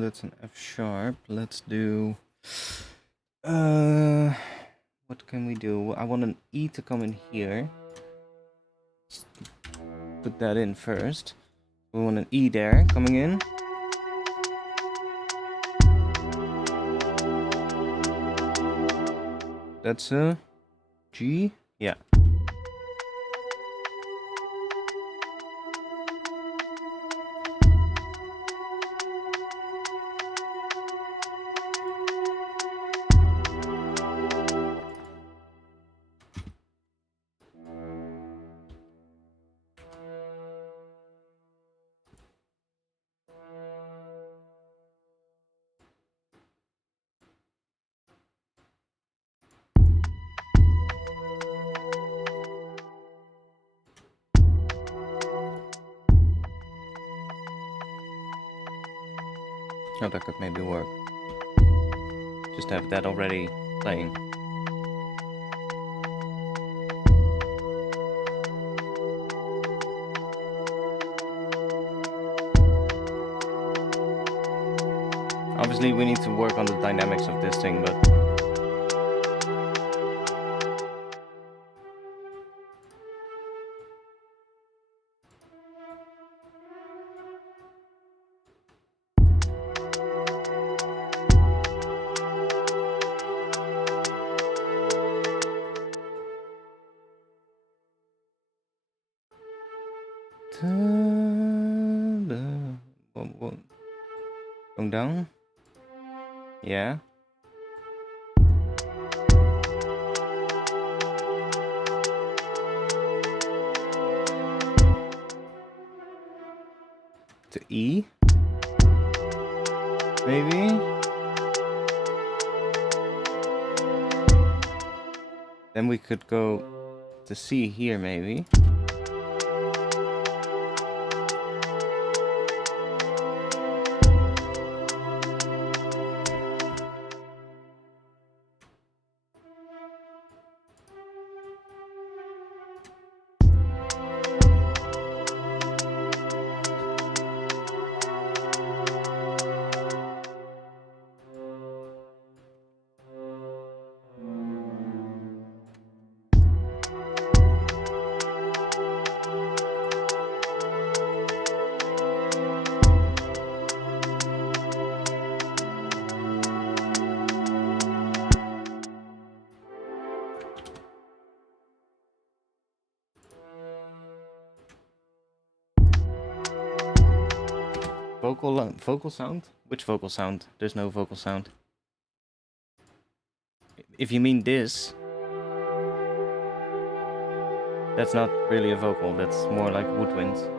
That's an F sharp. Let's do. What can we do? I want an E to come in here. Put that in first. We want an E there coming in. That's a G? Yeah. Oh, that could maybe work. Just have that already playing. Obviously, we need to work on the dynamics of this thing, but... What? Going down? Yeah. To E? Maybe? Then we could go to C here, maybe. Vocal sound? Which vocal sound? There's no vocal sound. If you mean this, that's not really a vocal, that's more like woodwinds.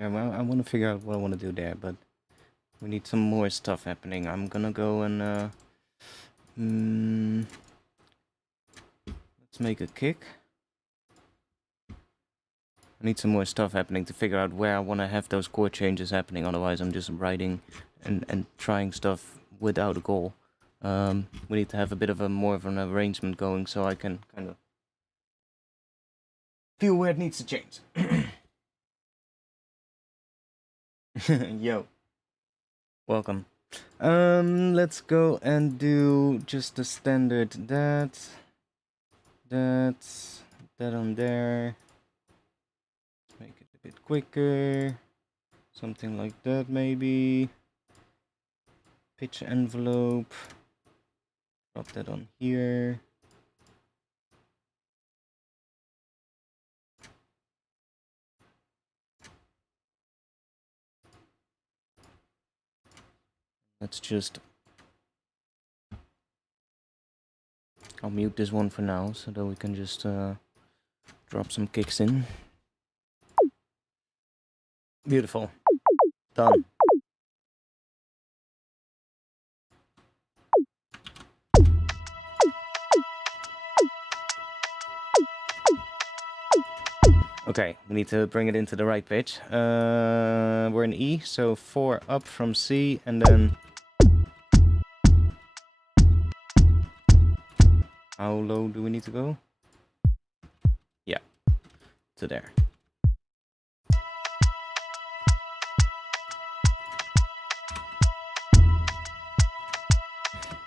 Yeah, well, I want to figure out what I want to do there, but we need some more stuff happening. I'm gonna go and let's make a kick. I need some more stuff happening to figure out where I want to have those chord changes happening. Otherwise, I'm just writing and trying stuff without a goal. We need to have a bit of a more of an arrangement going so I can kind of feel where it needs to change. Yo. Welcome. Let's go and do just the standard that on there. Make it a bit quicker. Something like that, maybe. Pitch envelope. Drop that on here. Let's just... I'll mute this one for now, so that we can just drop some kicks in. Beautiful. Done. Okay, we need to bring it into the right pitch. We're in E, so 4 up from C, and then... How low do we need to go? Yeah, to there.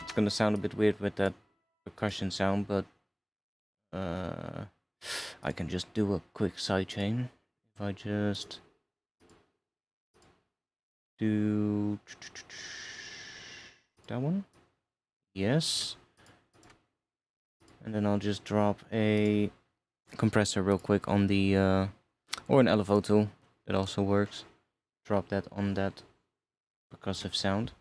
It's gonna sound a bit weird with that percussion sound, but I can just do a quick sidechain. If I just do that one, yes, and then I'll just drop a compressor real quick on the or an LFO tool that also works. Drop that on that percussive sound.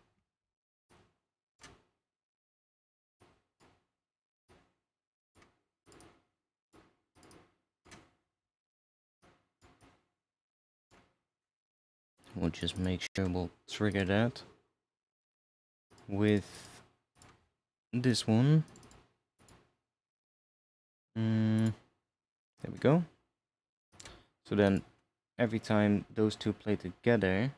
We'll just make sure we'll trigger that with this one. There we go. So then every time those two play together,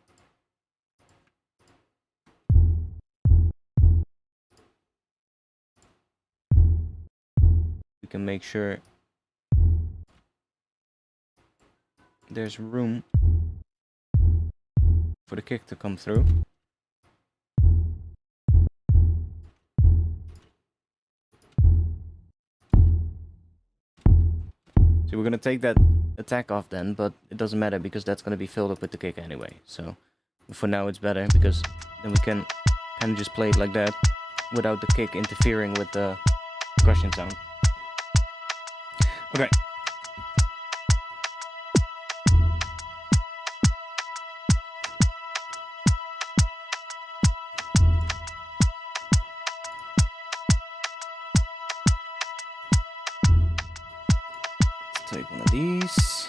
we can make sure there's room for the kick to come through. So we're gonna take that attack off then, but it doesn't matter because that's gonna be filled up with the kick anyway. So for now it's better because then we can kind of just play it like that without the kick interfering with the percussion sound. Okay. Take one of these.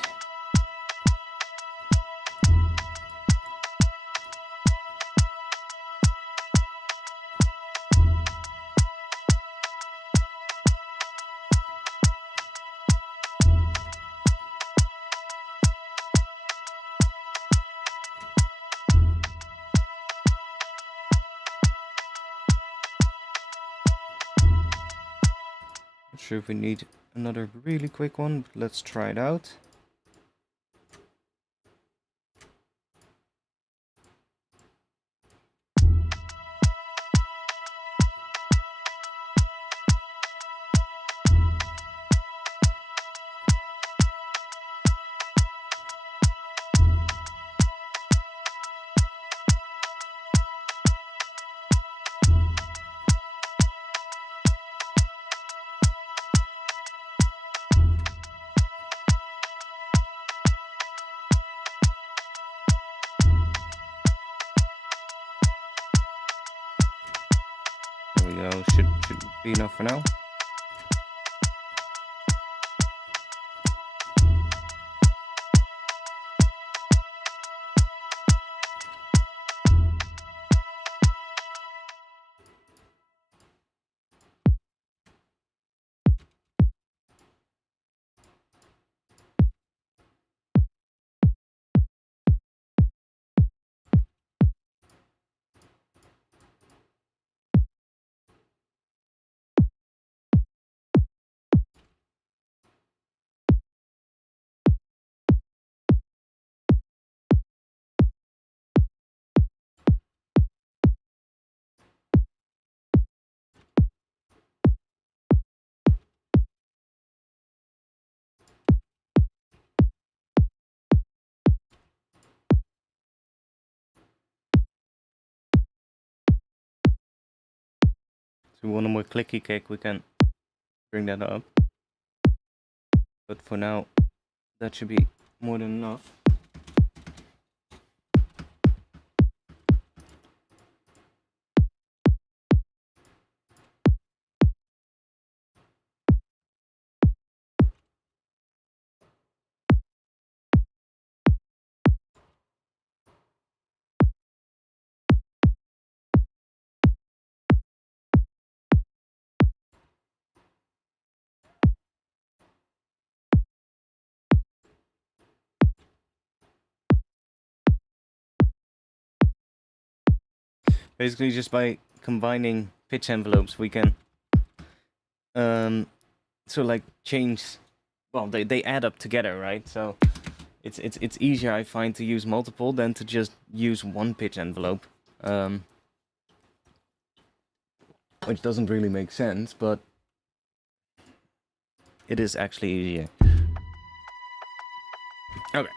Not sure if we need another really quick one, but let's try it out. There we go, should be enough for now. If we want a more clicky kick, we can bring that up. But for now, that should be more than enough. Basically, just by combining pitch envelopes, we can so like change. Well, they add up together, right? So it's easier, I find, to use multiple than to just use one pitch envelope. Which doesn't really make sense, but it is actually easier. Okay.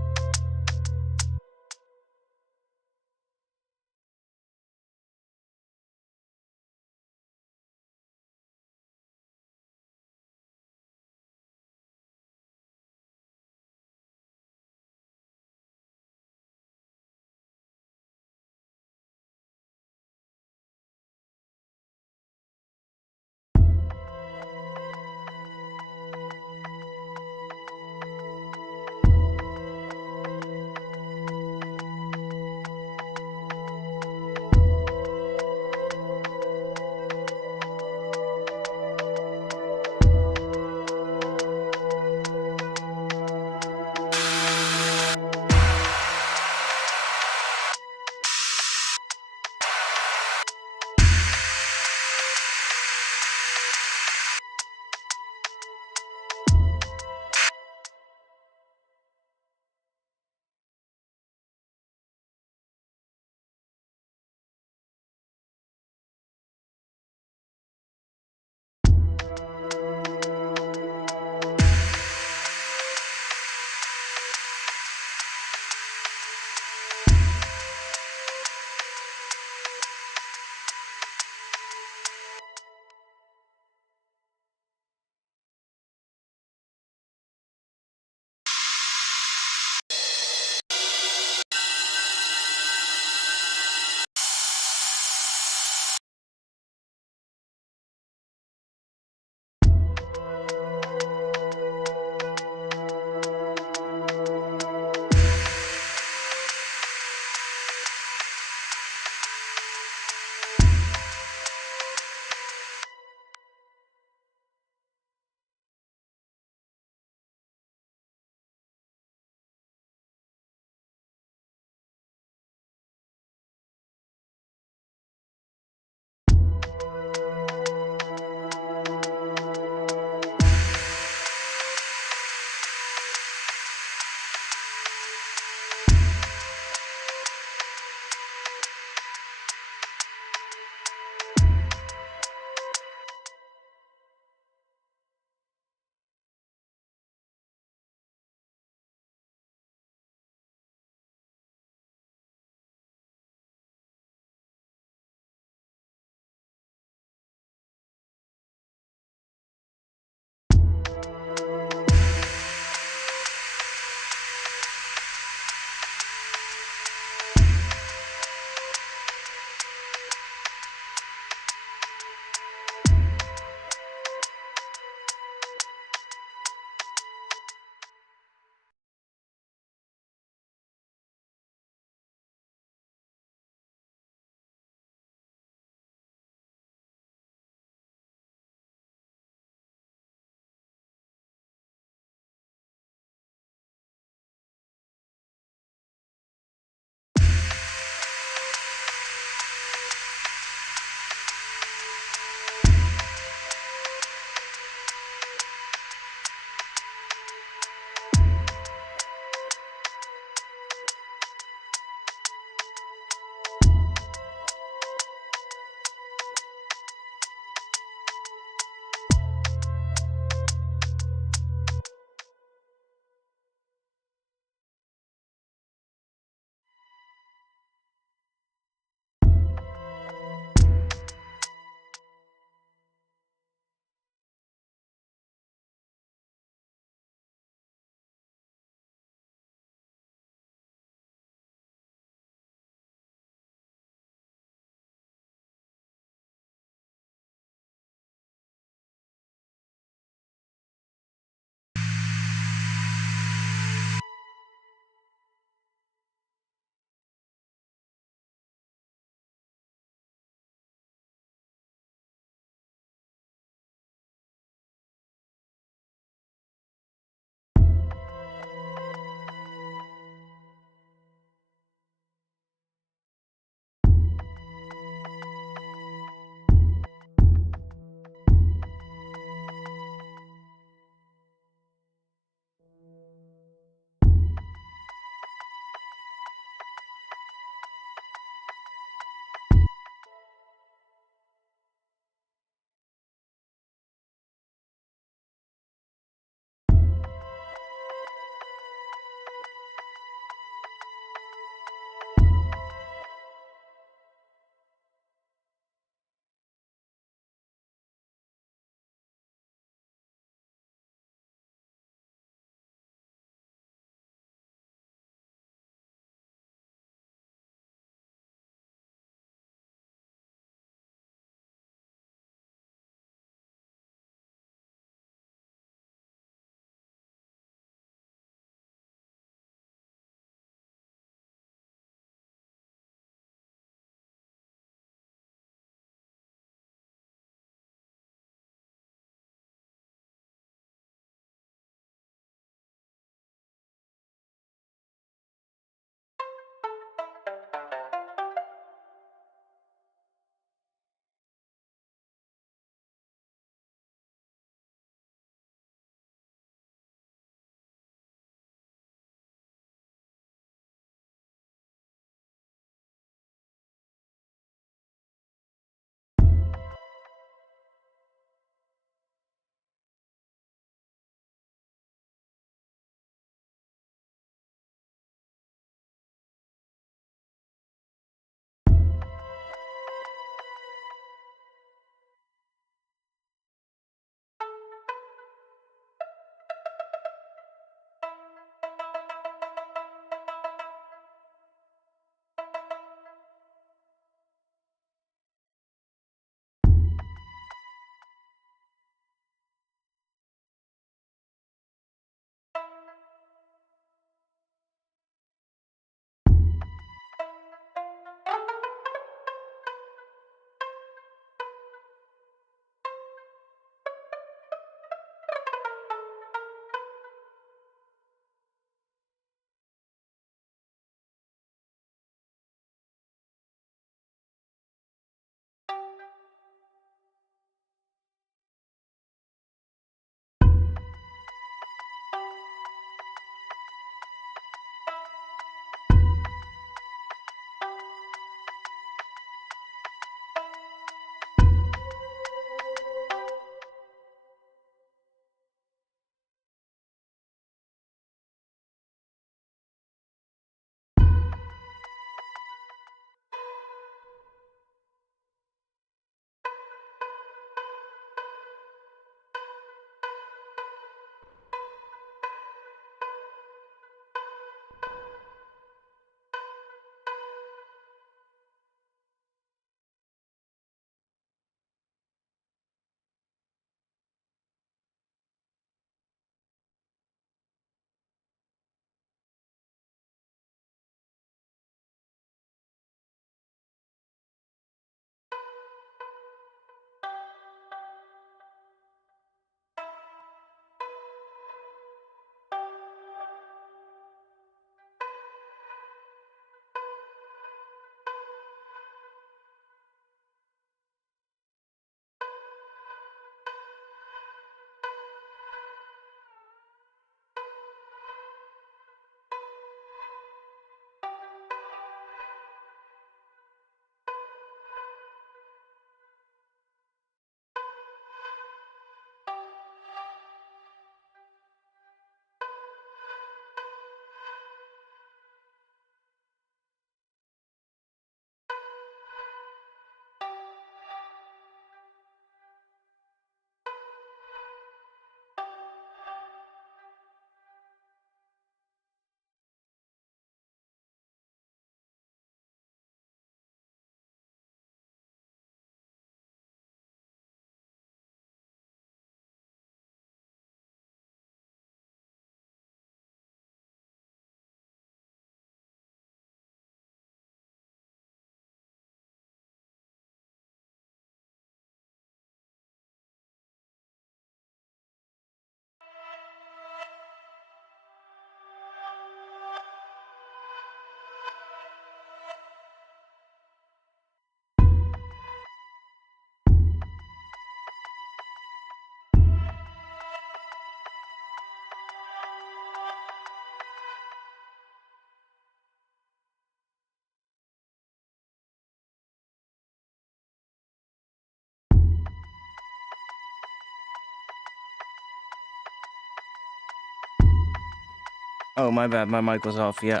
Oh, my bad. My mic was off. Yeah.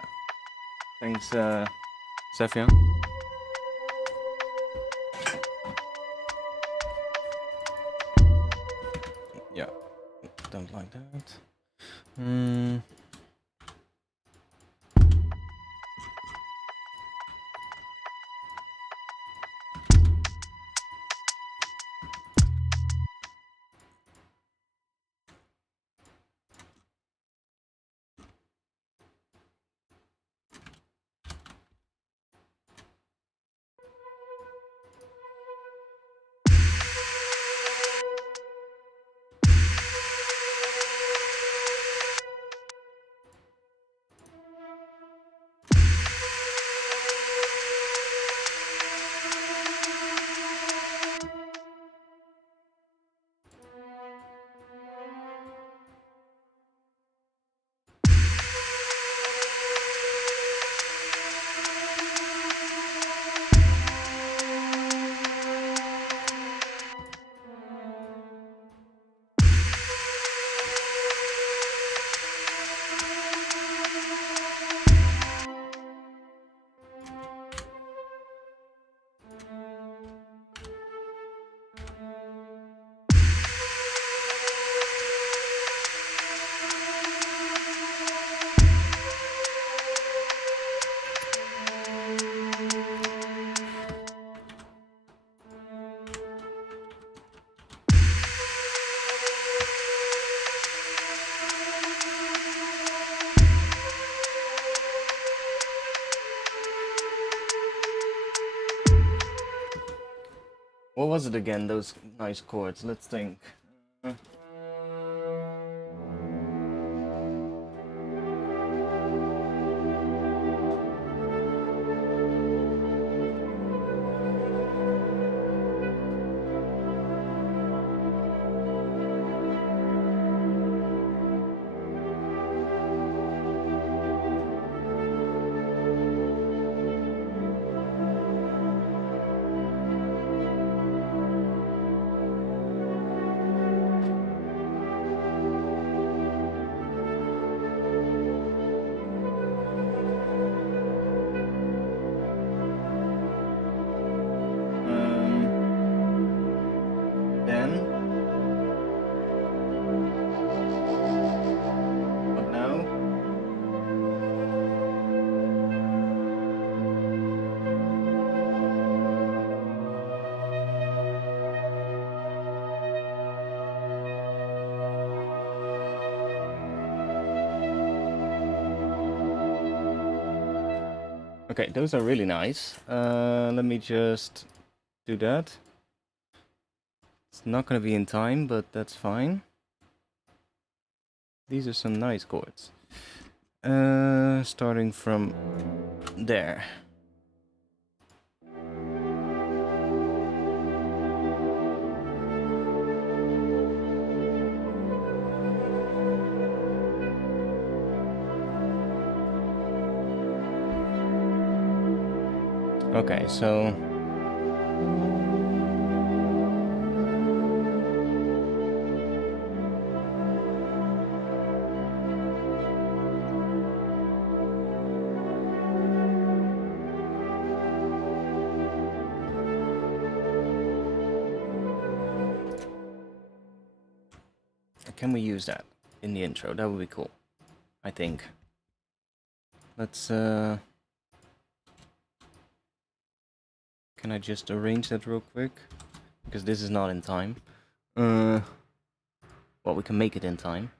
Thanks, Sephion. Yeah. Don't like that. What was it again, those nice chords? Let's think. Then. What now? Okay, those are really nice. Let me just do that. It's not gonna be in time, but that's fine. These are some nice chords. Starting from there. Okay, so can we use that in the intro? That would be cool, I think. Let's can I just arrange that real quick? Because this is not in time. Well, we can make it in time.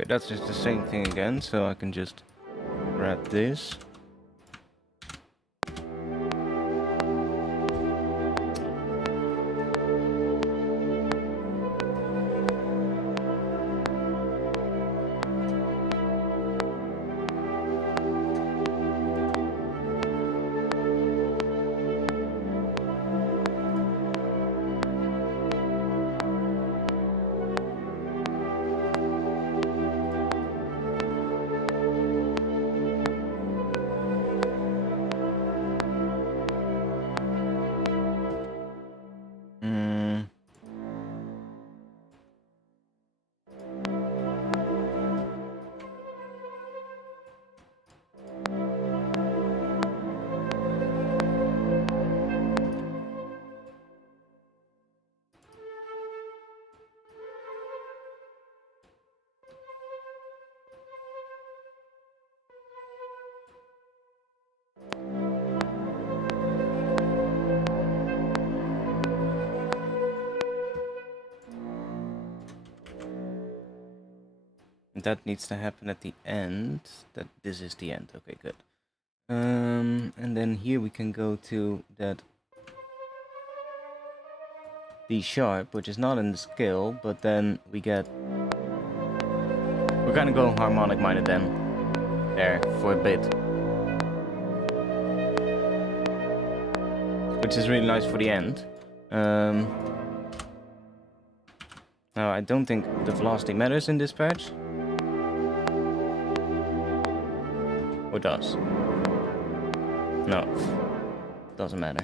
Okay, that's just the same thing again, so I can just grab this. That needs to happen at the end. That this is the end. Okay, good. And then here we can go to that D sharp, which is not in the scale, but then we get... We're kind of going harmonic minor then. There, for a bit. Which is really nice for the end. Now, I don't think the velocity matters in this patch. Or does? No, doesn't matter.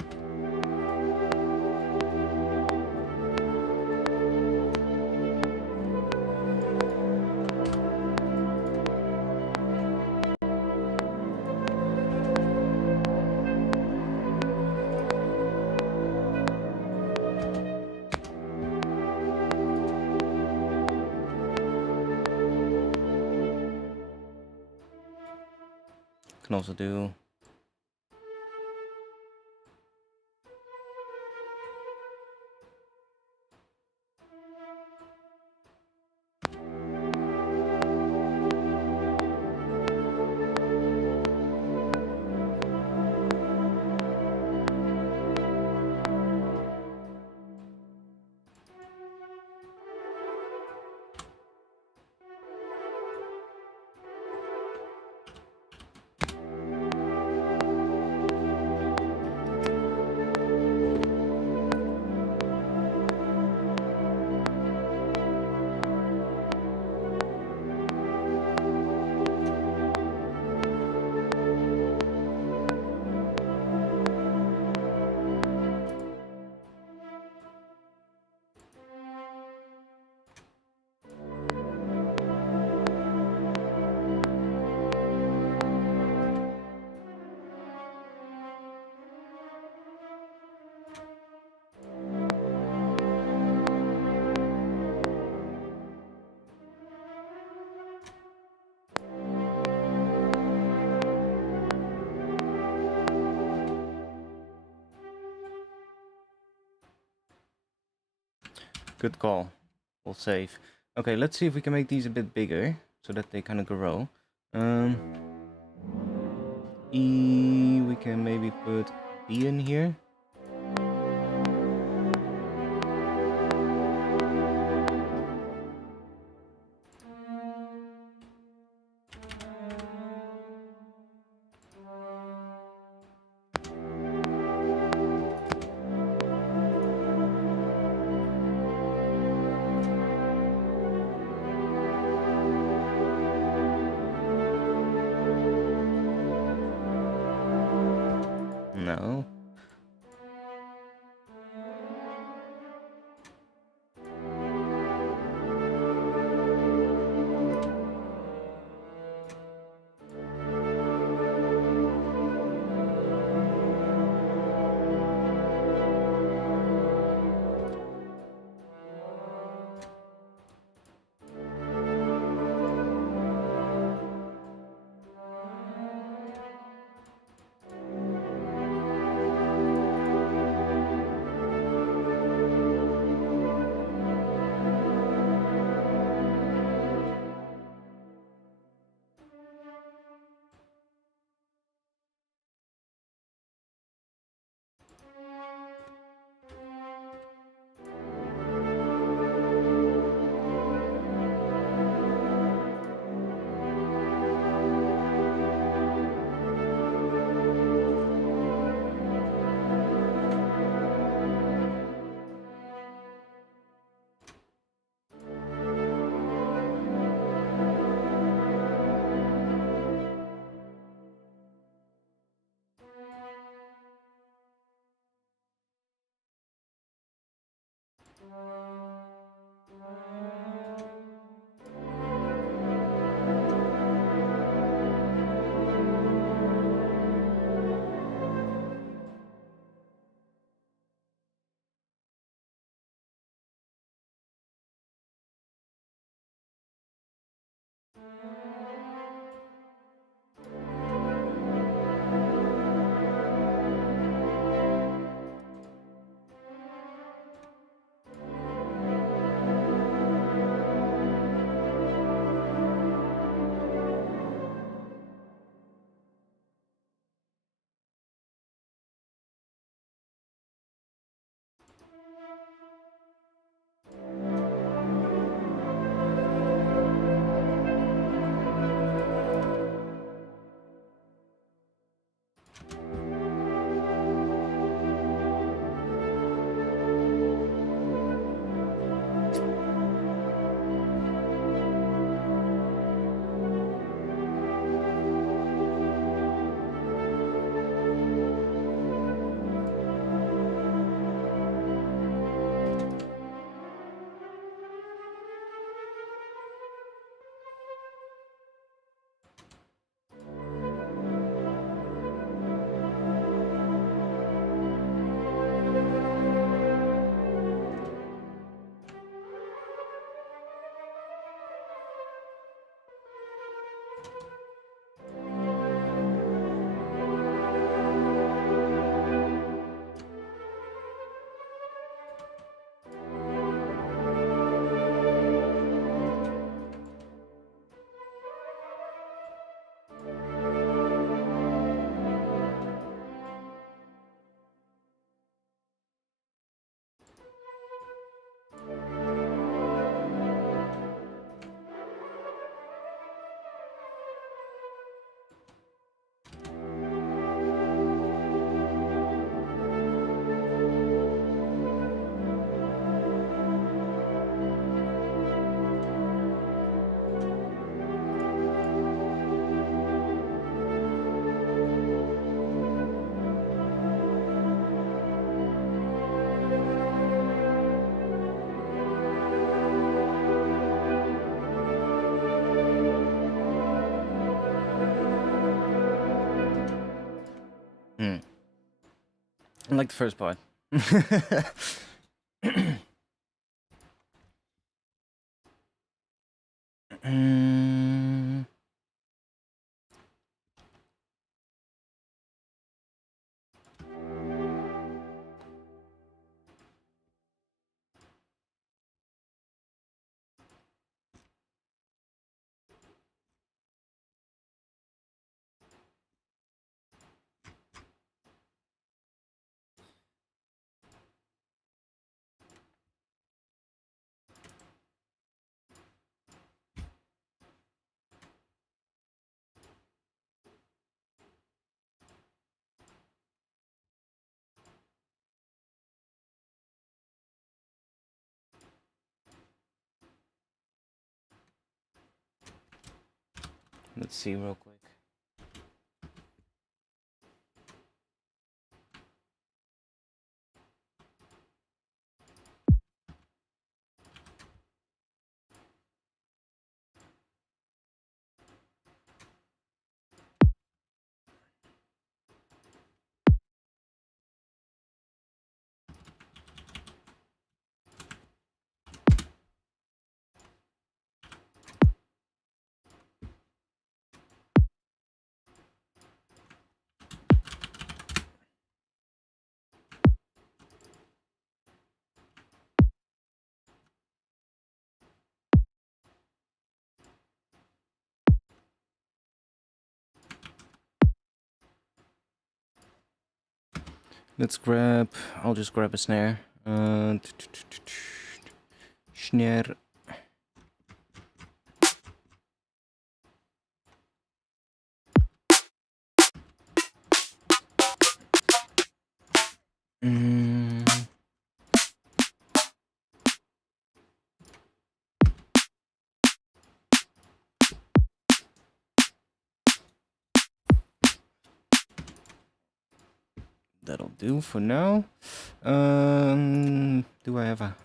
Can also do... Good call. We'll save. Okay, let's see if we can make these a bit bigger, so that they kind of grow. E, we can maybe put B in here. No. I like the first part. Let's see real quick. Let's grab. I'll just grab a snare. Snare. That'll do for now. Do I have a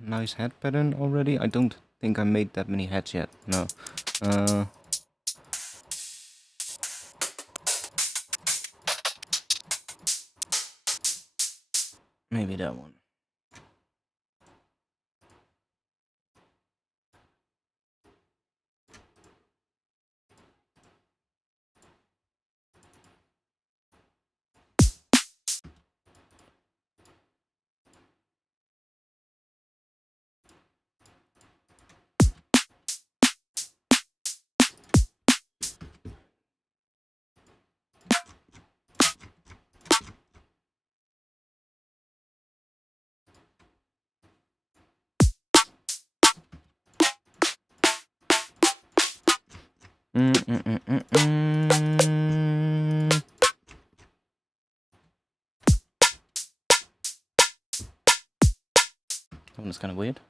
nice head pattern already? I don't think I made that many heads yet. No. Maybe that one. That one is kind of weird.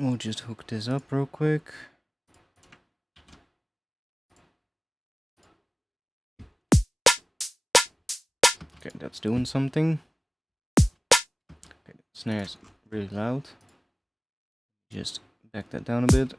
We'll just hook this up real quick. Okay, that's doing something. Okay, the snare's really loud. Just back that down a bit.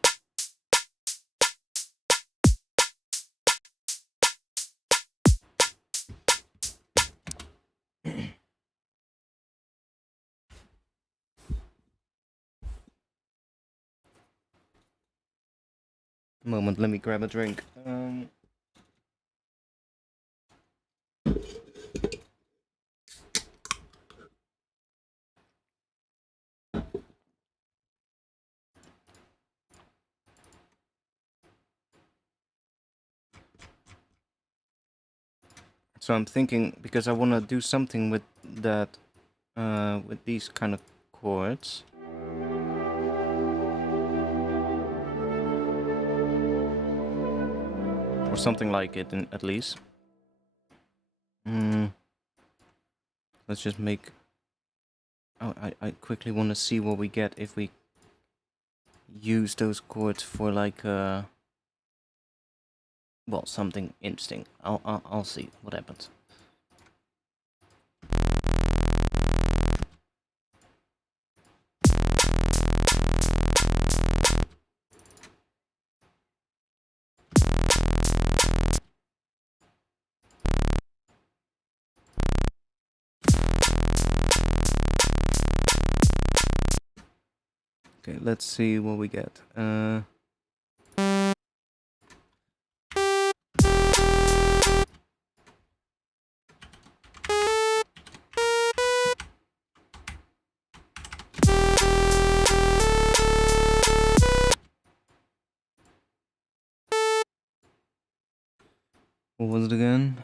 Moment, let me grab a drink. So I'm thinking, because I want to do something with that, with these kind of chords. Or something like it, at least. Let's just make... Oh, I quickly want to see what we get if we use those chords for like well, something interesting. I'll see what happens. Okay, let's see what we get. What was it again?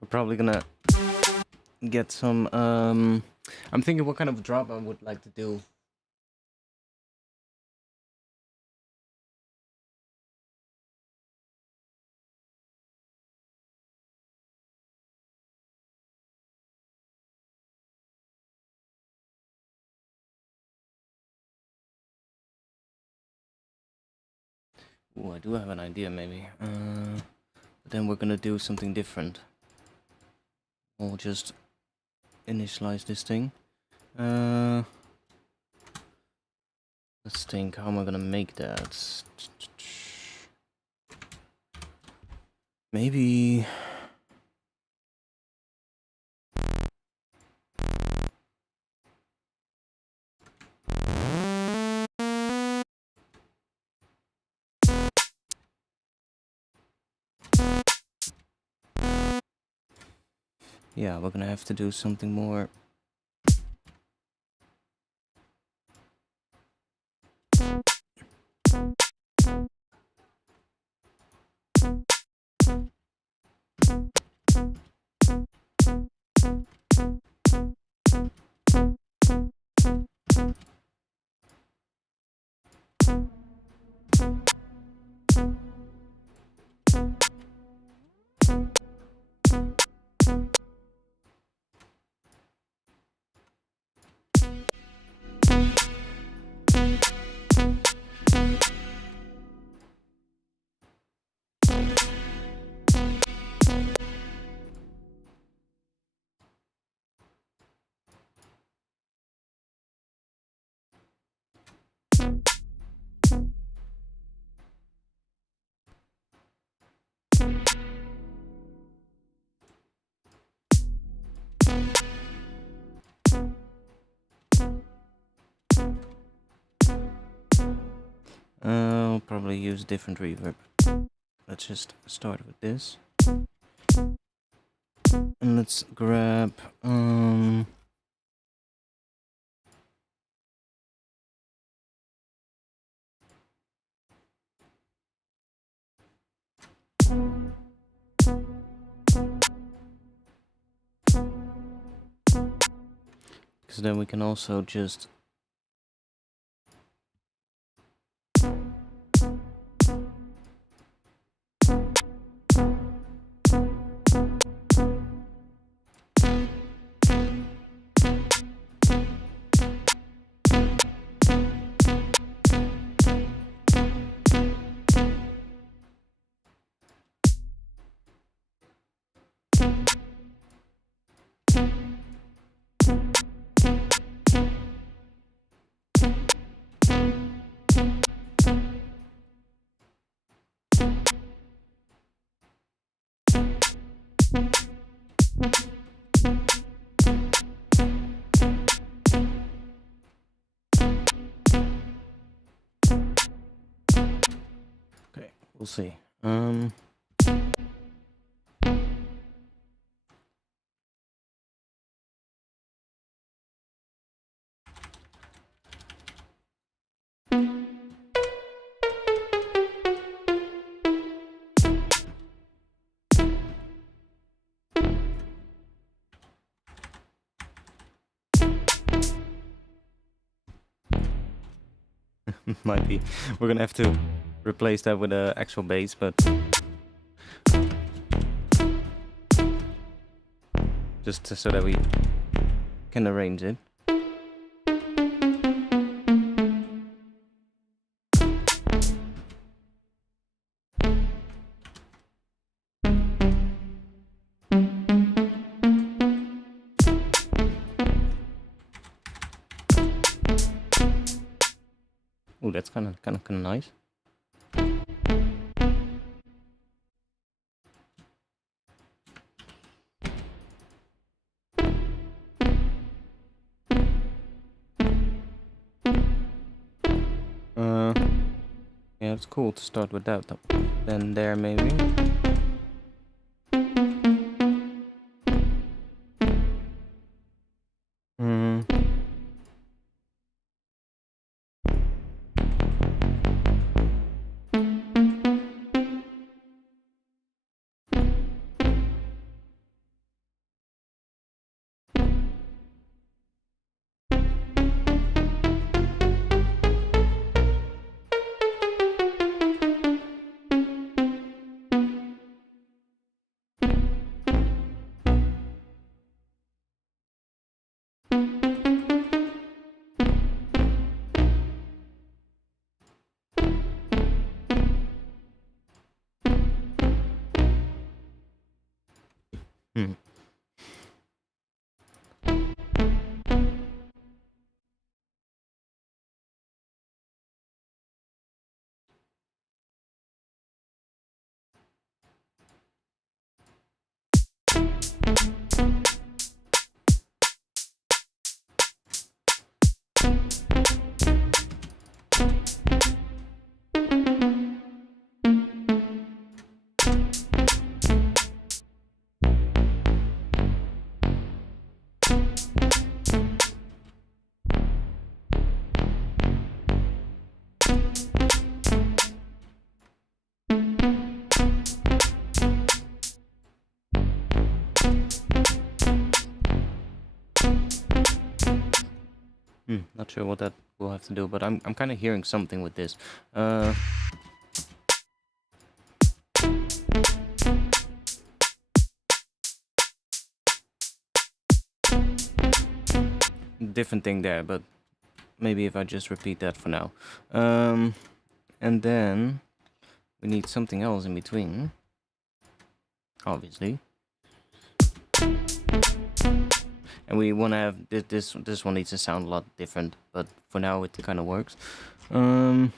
We're probably gonna get some, I'm thinking what kind of drop I would like to do. Ooh, I do have an idea, maybe. But then we're gonna do something different. We'll just initialize this thing. Let's think, how am I gonna make that? Maybe... Yeah, we're gonna have to do something more. I'll probably use different reverb. Let's just start with this. And let's grab because then we can also just We'll see. Might be. We're gonna have to replace that with an actual bass, but just so that we can arrange it. Oh, that's kind of nice. Yeah, it's cool to start with that. Then there maybe. Hmm. Not sure what that will have to do, but I'm kind of hearing something with this. Different thing there, but maybe if I just repeat that for now. And then we need something else in between, obviously. And we want to have this one needs to sound a lot different, but for now it kind of works. Let's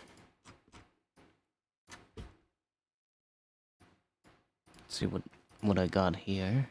see what I got here.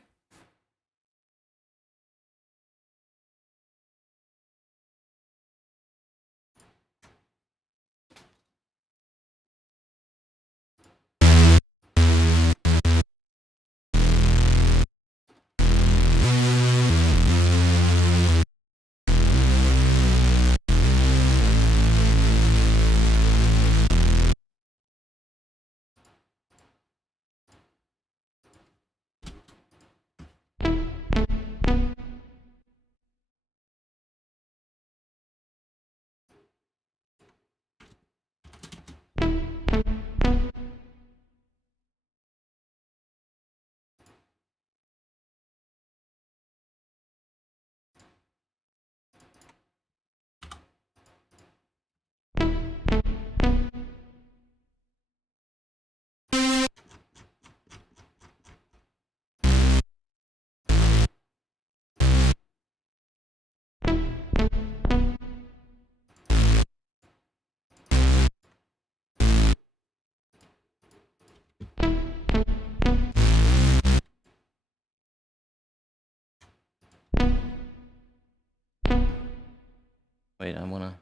Wait, I wanna.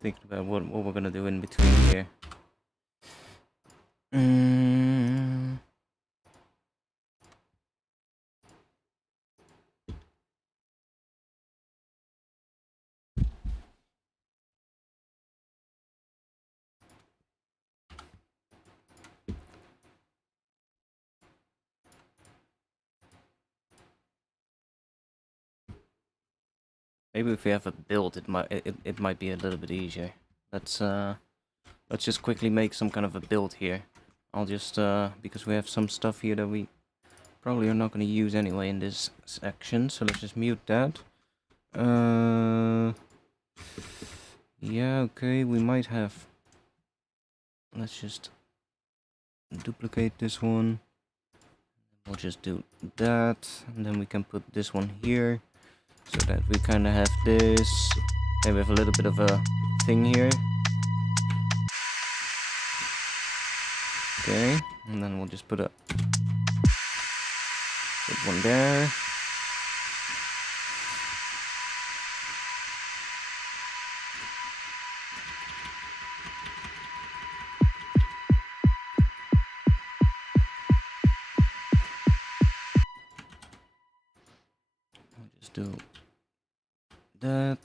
thinking about what we're gonna do in between here. Maybe if we have a build, it might be a little bit easier. Let's just quickly make some kind of a build here. I'll just because we have some stuff here that we probably are not going to use anyway in this section, so let's just mute that. Yeah, okay, we might have. Let's just duplicate this one. We'll just do that, and then we can put this one here. So that we kind of have this. Okay, we have a little bit of a thing here. Okay, and then we'll just put one there. We'll just do that.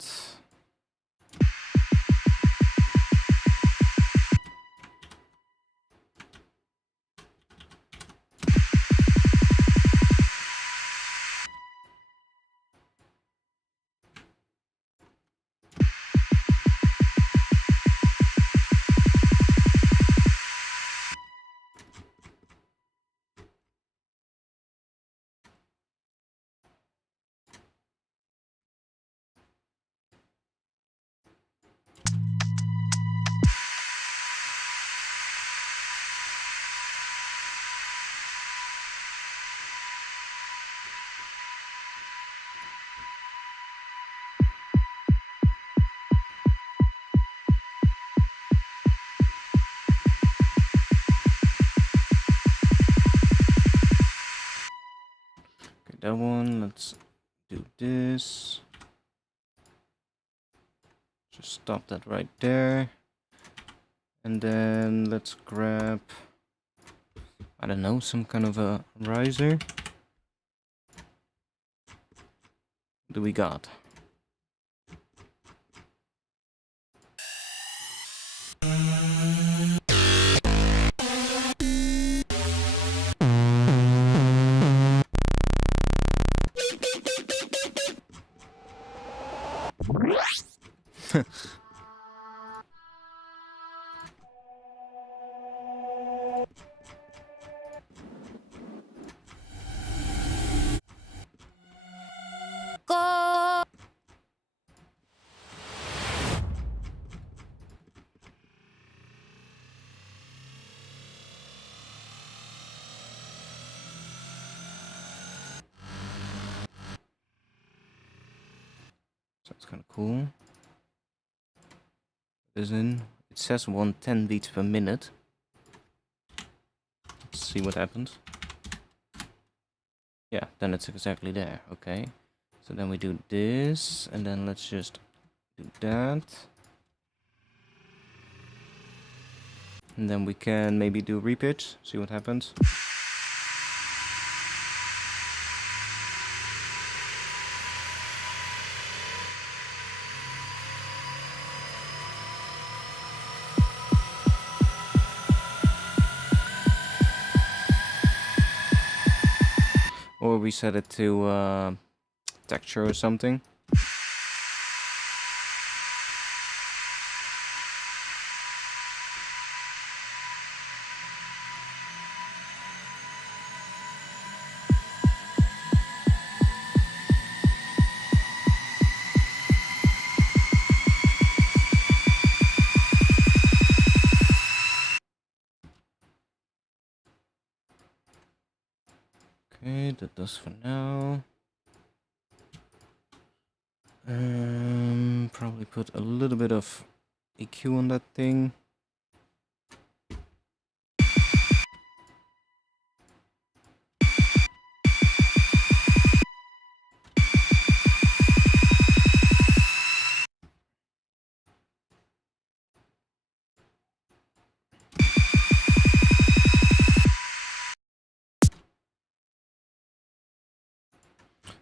That one, let's do this. Just stop that right there. And then let's grab, I don't know, some kind of a riser. What do we got? That's kind of cool. It says 110 beats per minute. Let's see what happens. Yeah, then it's exactly there. Okay. So then we do this, and then let's just do that. And then we can maybe do repitch, see what happens. Or we set it to texture or something. Okay, that does for now. Probably put a little bit of EQ on that thing.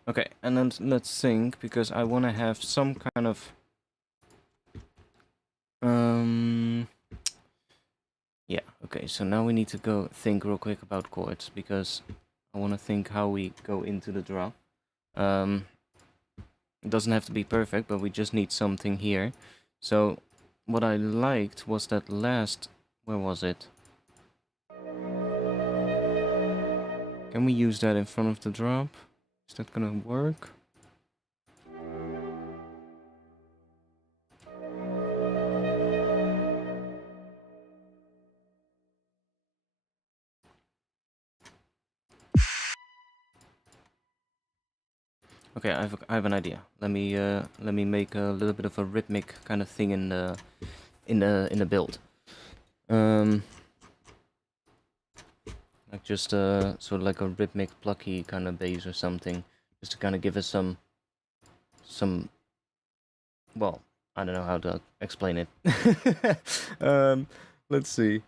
Okay, and then let's think, because I want to have some kind of yeah, okay, so now we need to go think real quick about chords, because I want to think how we go into the drop. It doesn't have to be perfect, but we just need something here. So what I liked was that last, where was it? Can we use that in front of the drop? Is that gonna work? Okay, I have an idea. Let me make a little bit of a rhythmic kind of thing in the build. Like just sort of like a rhythmic plucky kind of bass or something, just to kind of give us some well, I don't know how to explain it. Let's see.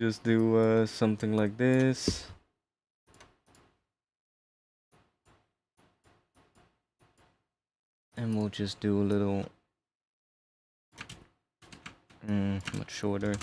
Just do something like this. And we'll just do a little much shorter.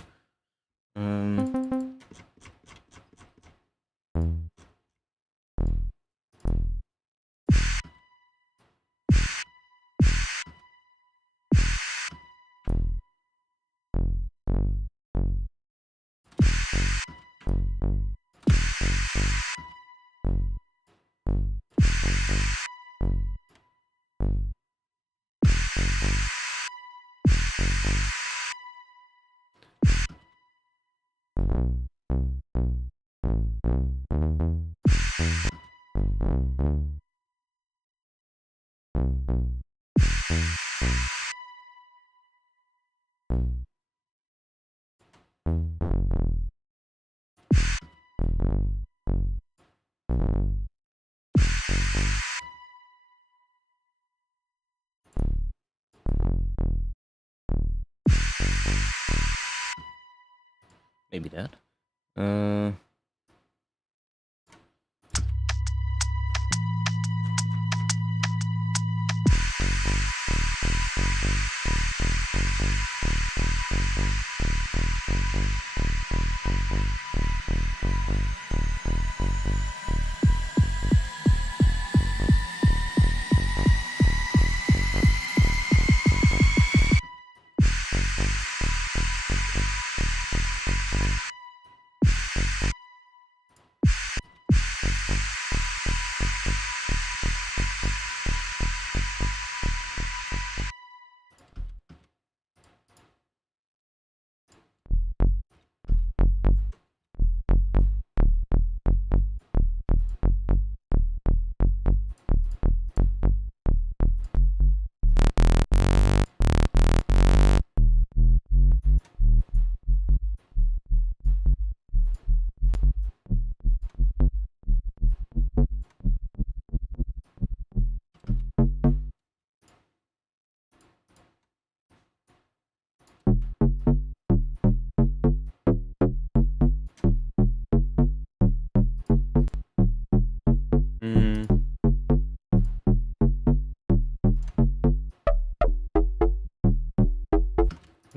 Maybe that.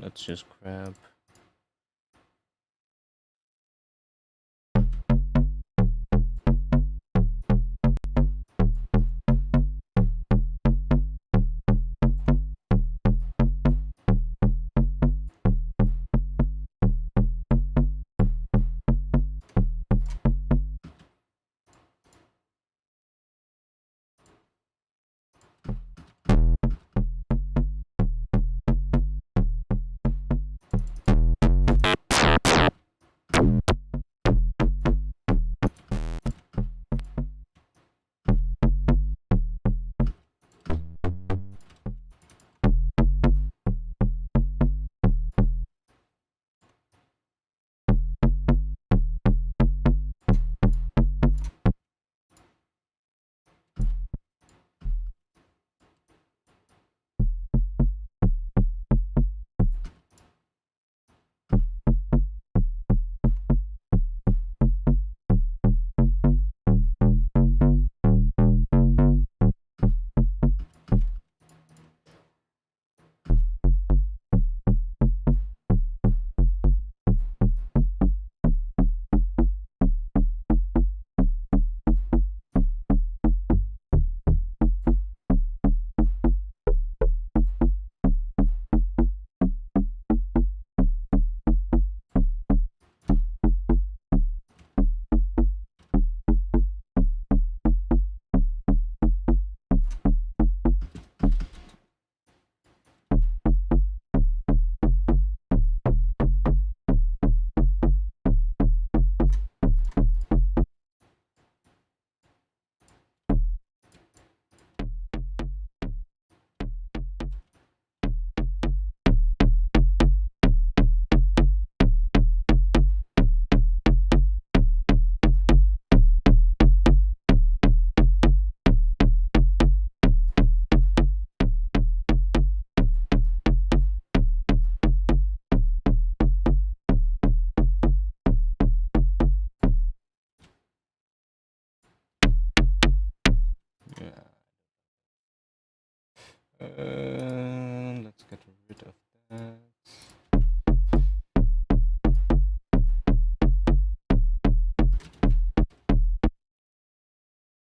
Let's just grab.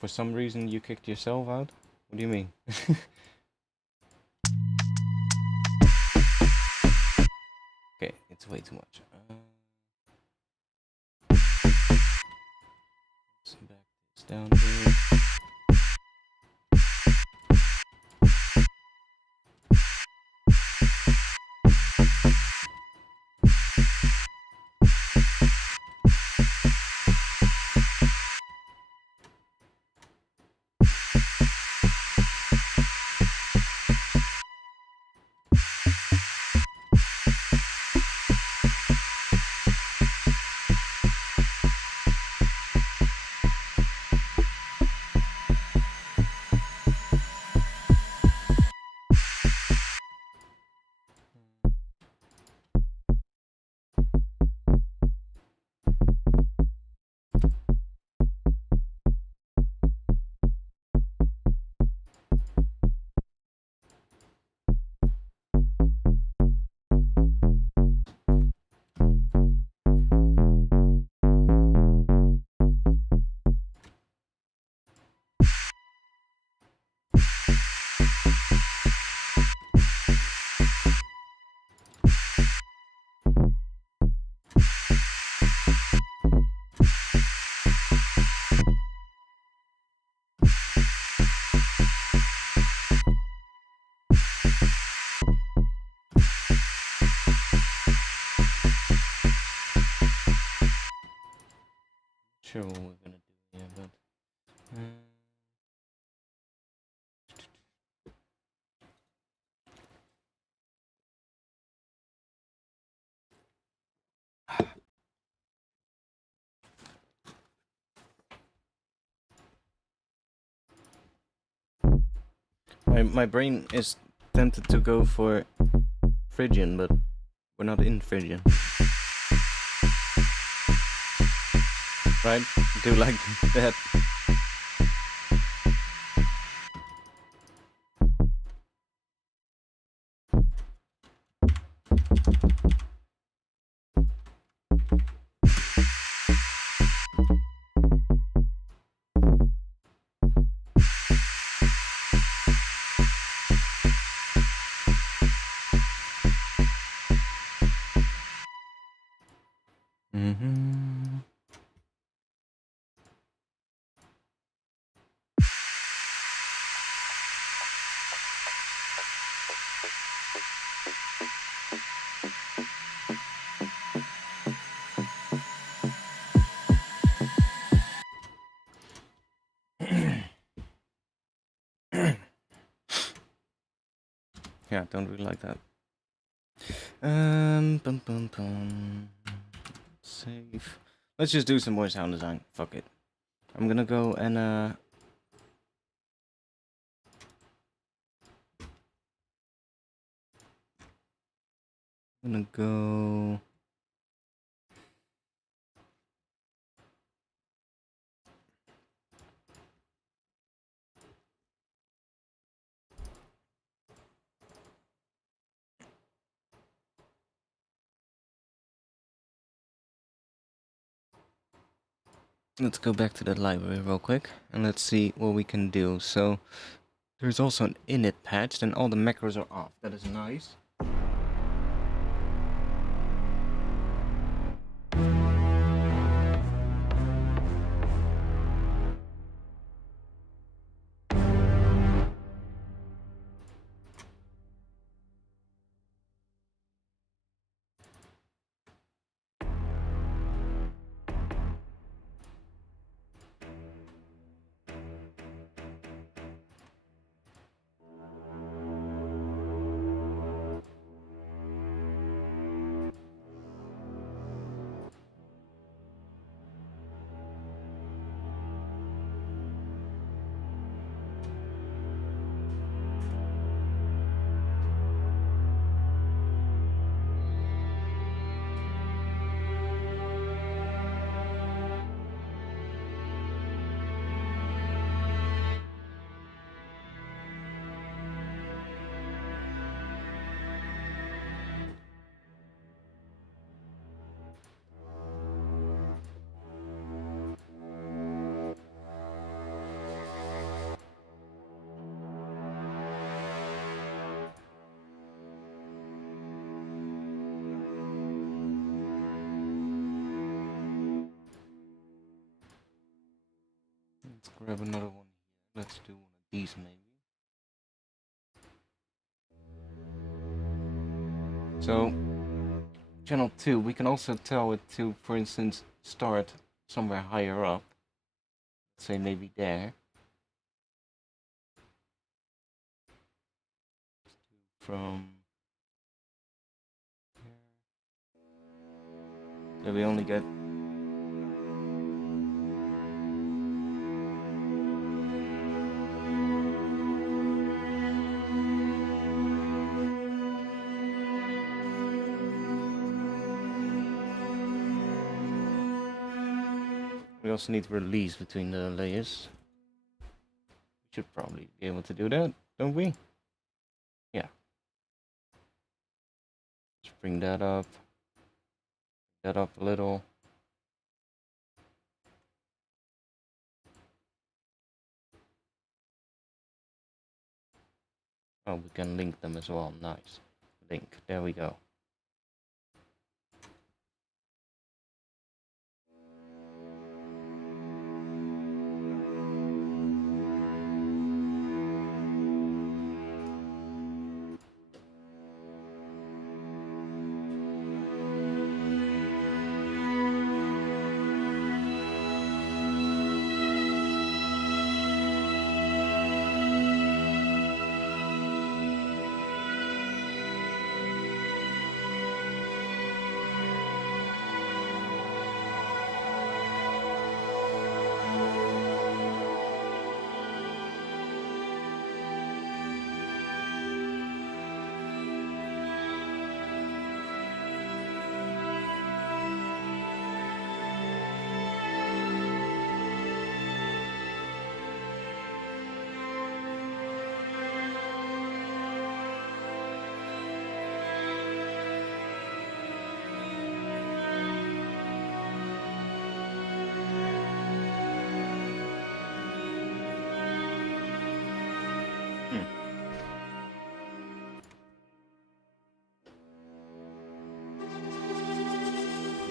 For some reason you kicked yourself out? What do you mean? Okay, it's way too much. Let's back this down here. Sure what we're gonna do here, but my brain is tempted to go for Phrygian, but we're not in Phrygian. Right? Do you like that? Yeah, don't really like that. Bum bum bum. Save. Let's just do some more sound design. Fuck it. I'm gonna go and I'm gonna go. Let's go back to the library real quick and let's see what we can do. So there's also an init patch, and all the macros are off. That is nice. grab another one here. Let's do one of these maybe. So, channel 2, we can also tell it to, for instance, start somewhere higher up. Let's say maybe there. From here. So we only get we also need release between the layers. We should probably be able to do that, don't we? Yeah. Let's bring that up a little. Oh, we can link them as well. Nice. Link. There we go.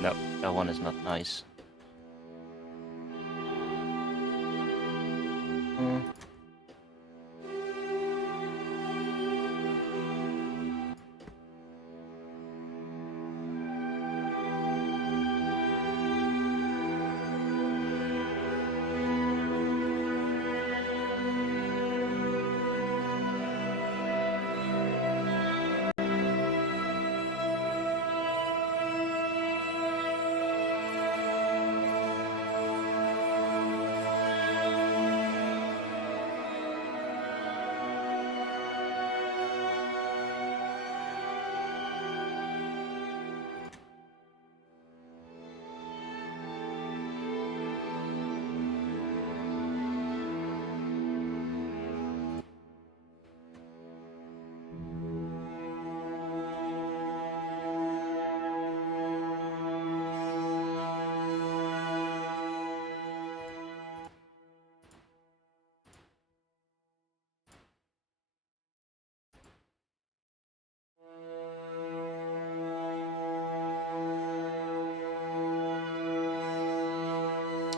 No, that one is not nice.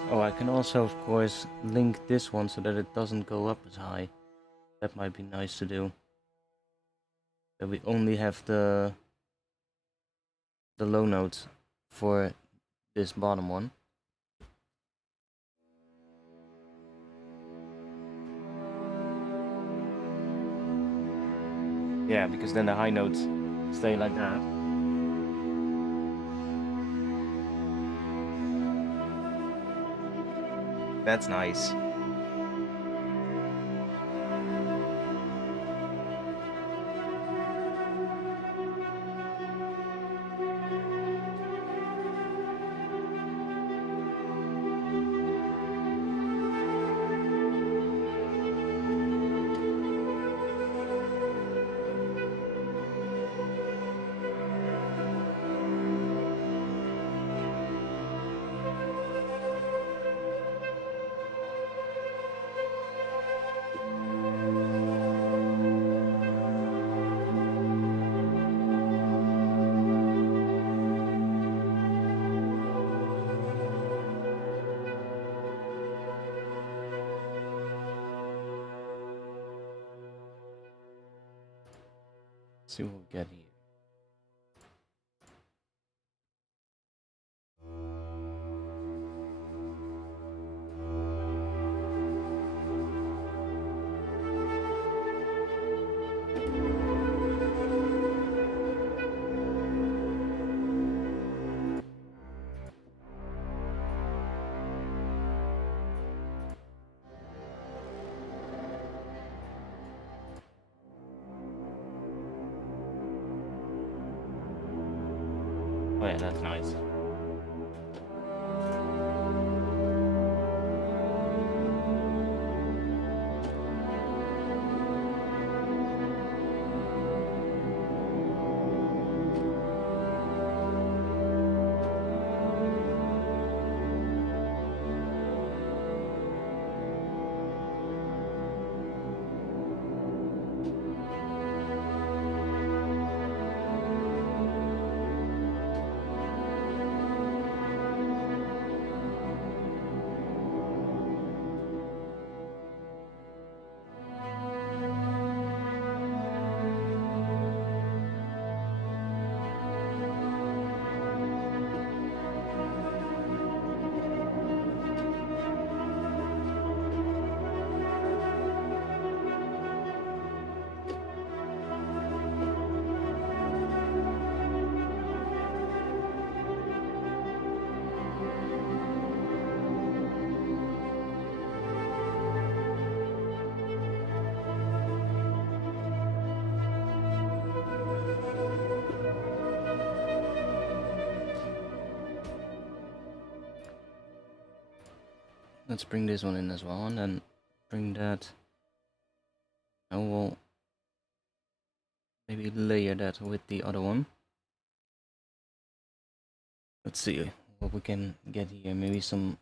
Oh, I can also, of course, link this one so that it doesn't go up as high. That might be nice to do. That we only have the low notes for this bottom one. Yeah, because then the high notes stay like that. That's nice. See what we get here. Oh yeah, that's nice. Let's bring this one in as well, and then bring that. I will maybe layer that with the other one. Let's see what we can get here. Maybe some.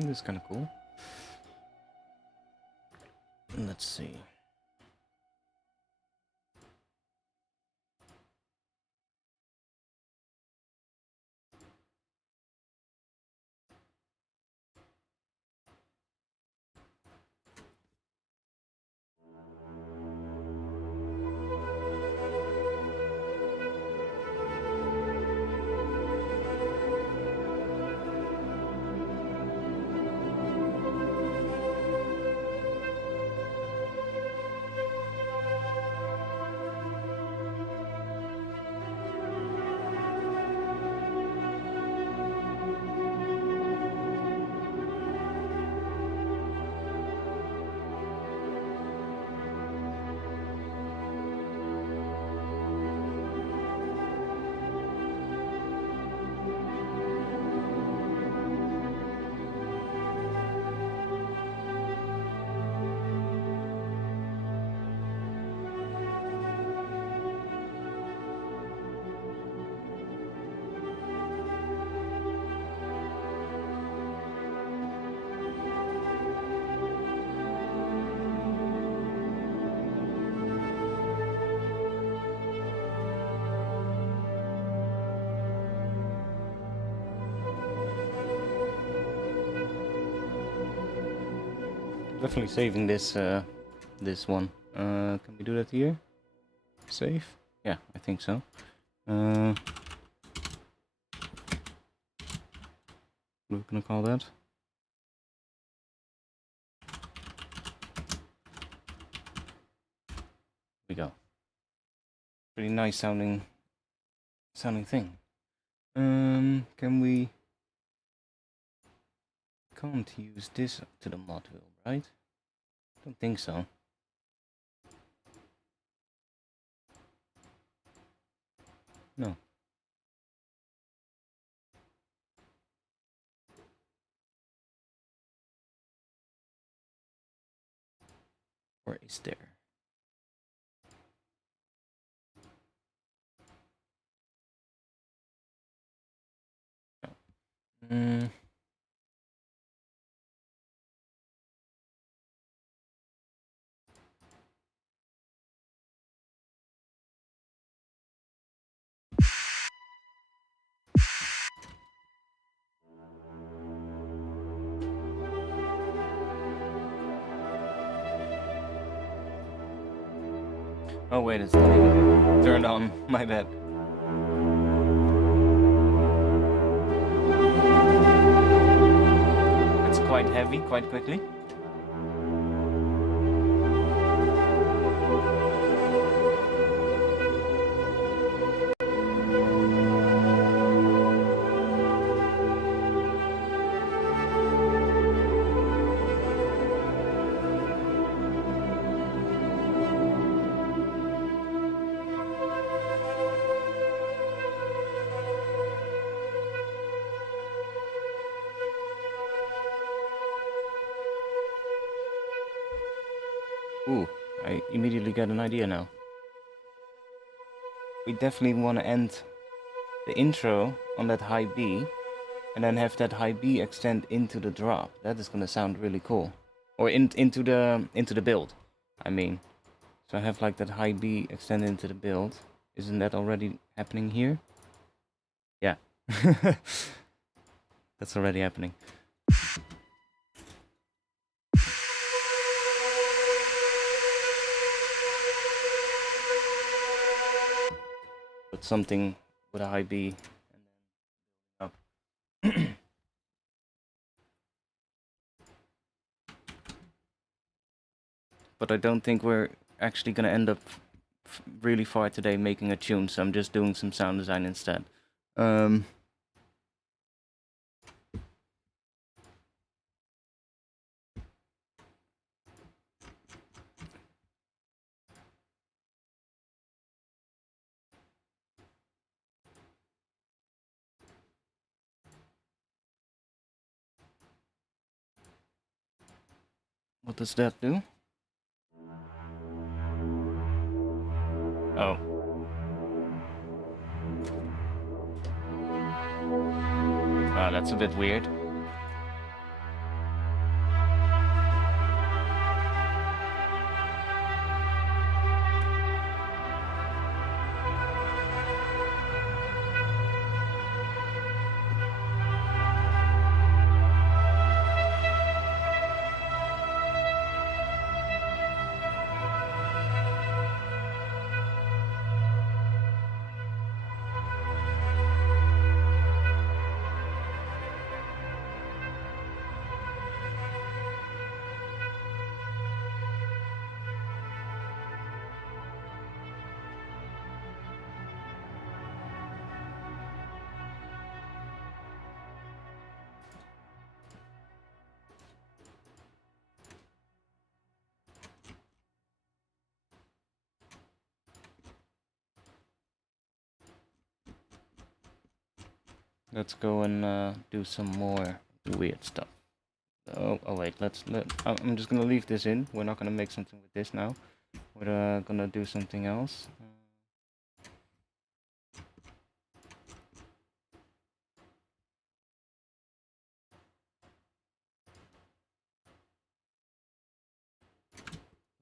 This is kind of cool. Let's see. Definitely saving this this one. Can we do that here? Save? Yeah, I think so. What are we gonna call that? Here we go. Pretty nice sounding thing. Can we? Can't use this to the mod wheel, right? Don't think so. No. Or is there? No. Oh wait, it's not even turned on. My bad. It's quite heavy, quite quickly. Ooh, I immediately got an idea now. We definitely want to end the intro on that high B, and then have that high B extend into the drop. That is gonna sound really cool. Or into the build, I mean. So I have like that high B extend into the build. Isn't that already happening here? Yeah. That's already happening. But something with a high B and then up. But I don't think we're actually gonna end up really far today making a tune, so I'm just doing some sound design instead. What does that do? Oh. Oh, that's a bit weird. Let's go and do some more weird stuff. Oh wait, I'm just gonna leave this in. We're not gonna make something with this now. We're gonna do something else.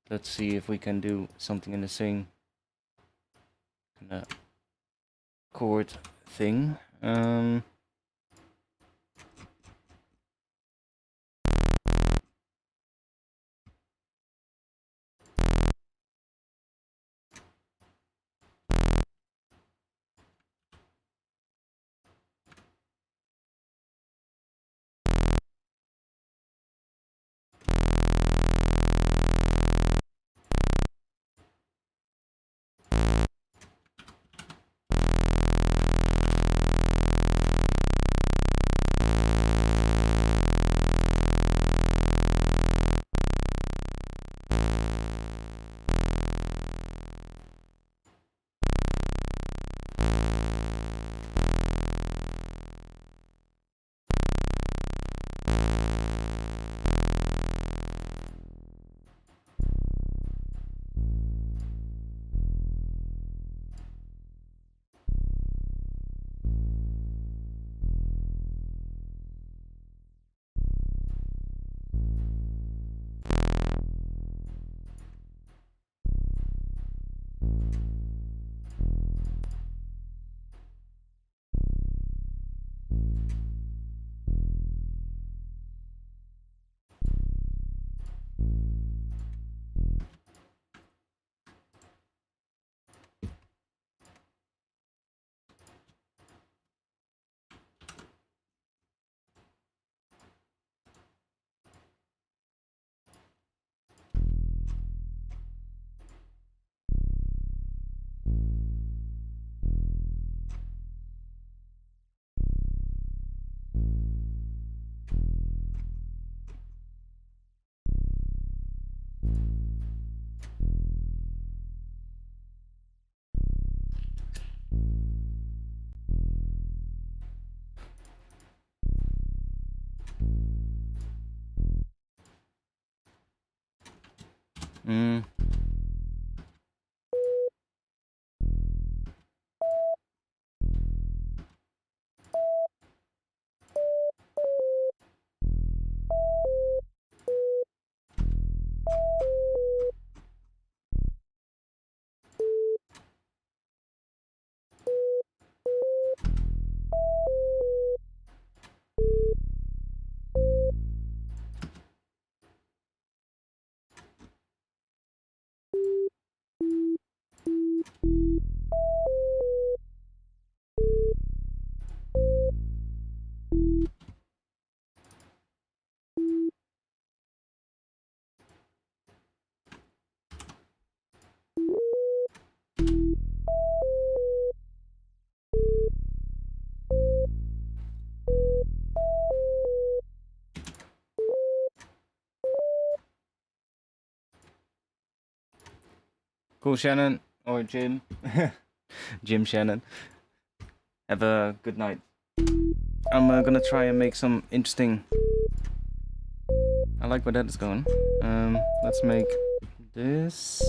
Let's see if we can do something in the same kind of chord thing. Mm. Cool, Shannon, or Jim. Jim Shannon. Have a good night. I'm gonna try and make some interesting... I like where that is going. Let's make this...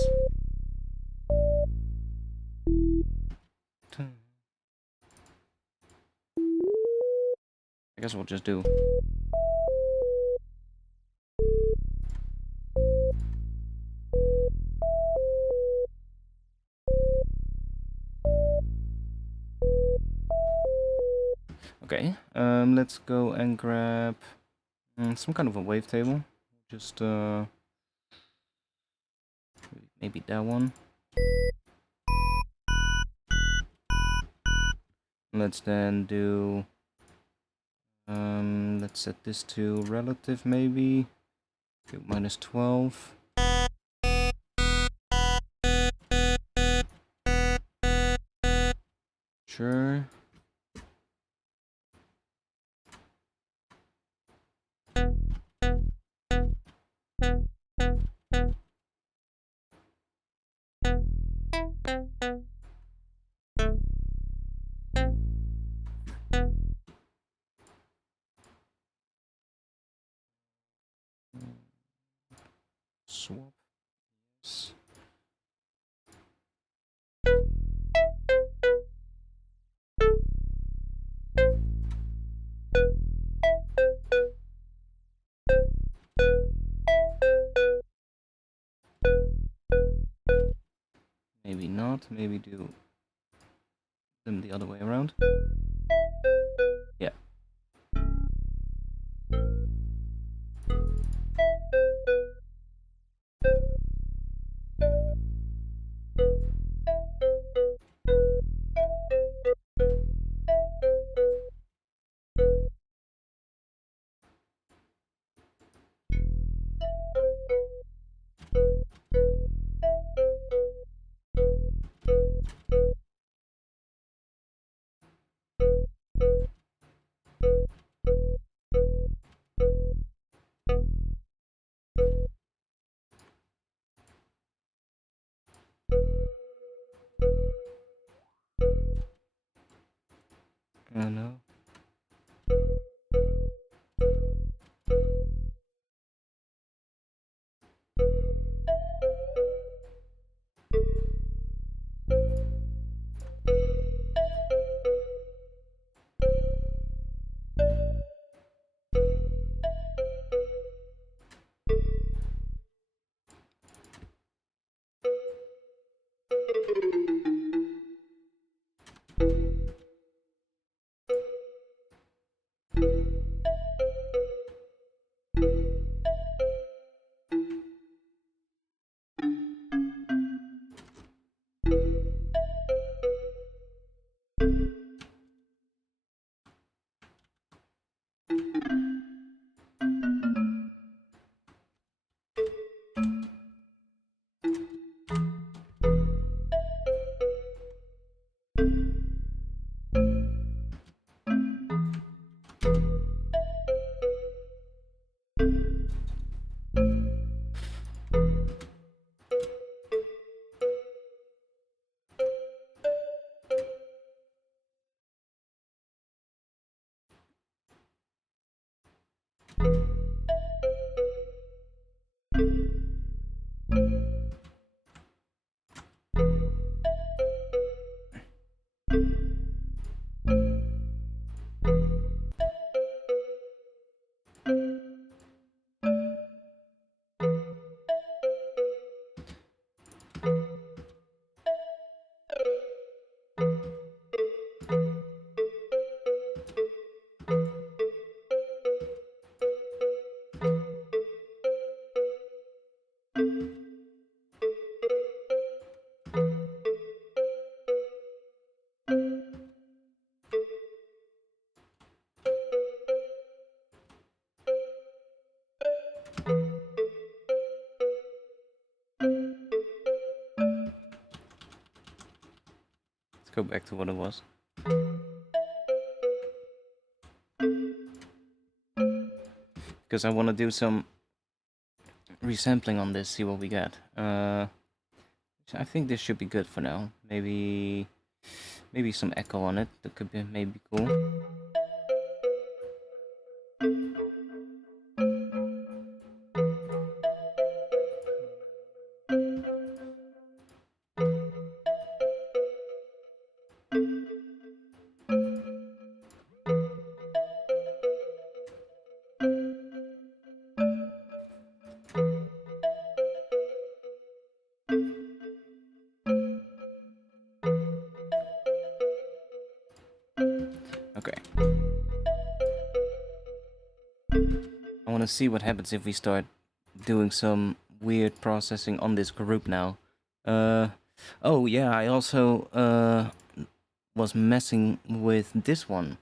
I guess we'll just do. Okay, let's go and grab some kind of a wavetable. Just maybe that one. Let's then do. Let's set this to relative maybe. Do -12. Sure. Swap. Yes. Maybe not. Maybe do them the other way around. Yeah. No. Let's go back to what it was. Because I want to do some resampling on this, see what we get. I think this should be good for now. Maybe some echo on it. That could be maybe cool. want to see what happens if we start doing some weird processing on this group now. Oh yeah, I also was messing with this one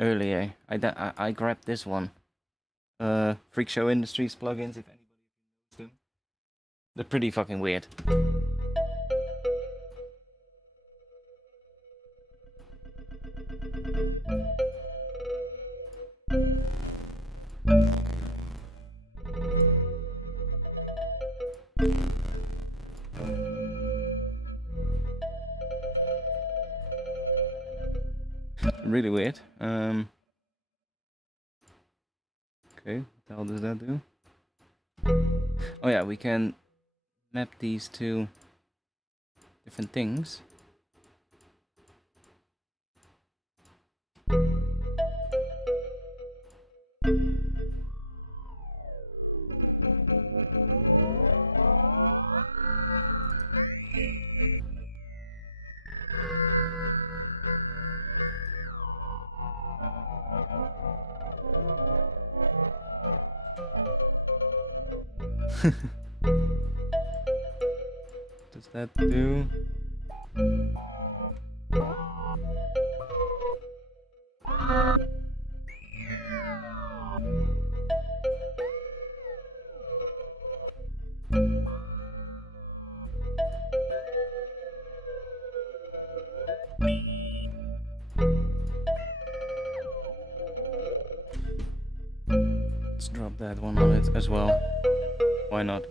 earlier. I grabbed this one. Freak Show Industries plugins, if anybody knows them. They're pretty fucking weird. Really weird. Okay, what the hell does that do? Oh yeah, we can map these to different things. Does that do? Let's drop that one on it as well. Why not?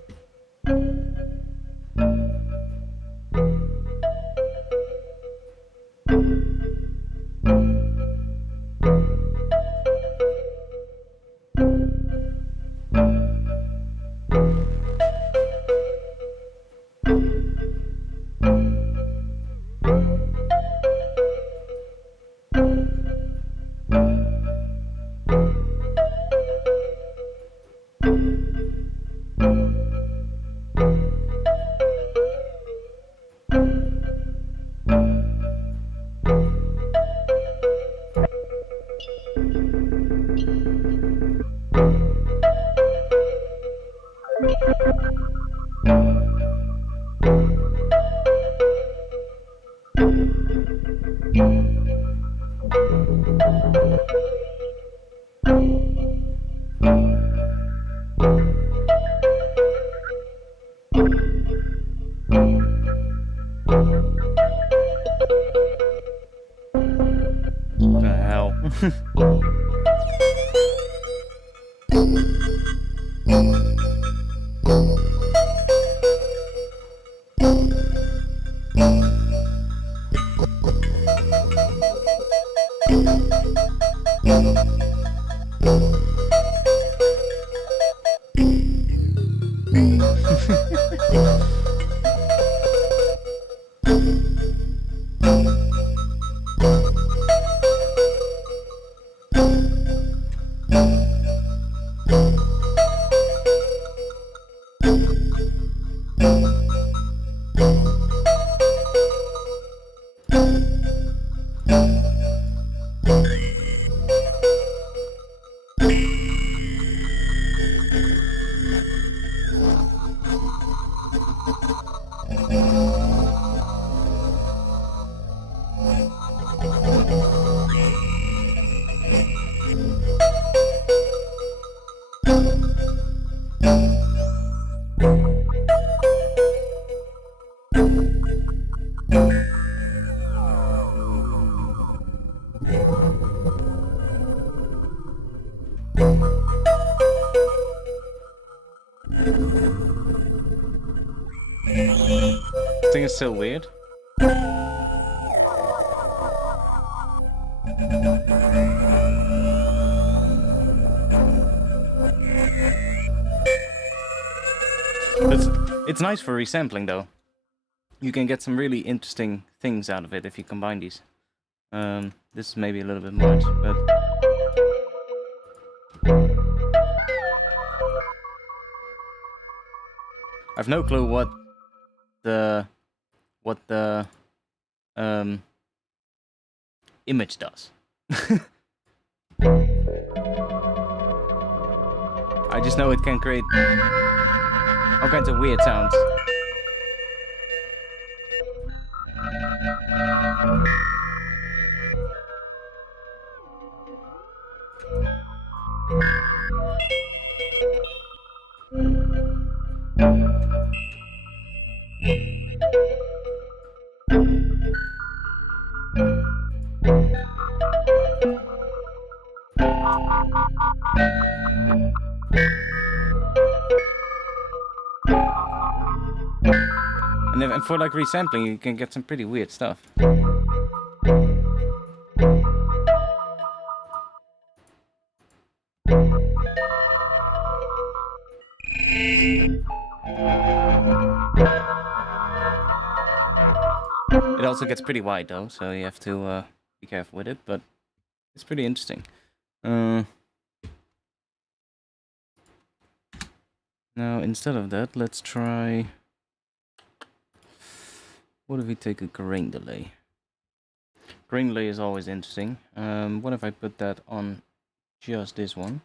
The hell? This thing is so weird. It's nice for resampling though. You can get some really interesting things out of it if you combine these. This is maybe a little bit much, but I've no clue what the image does. I just know it can create all kinds of weird sounds. And for like resampling, you can get some pretty weird stuff. It also gets pretty wide though, so you have to be careful with it, but it's pretty interesting. Now, instead of that, let's try... What if we take a grain delay? Grain delay is always interesting. What if I put that on just this one?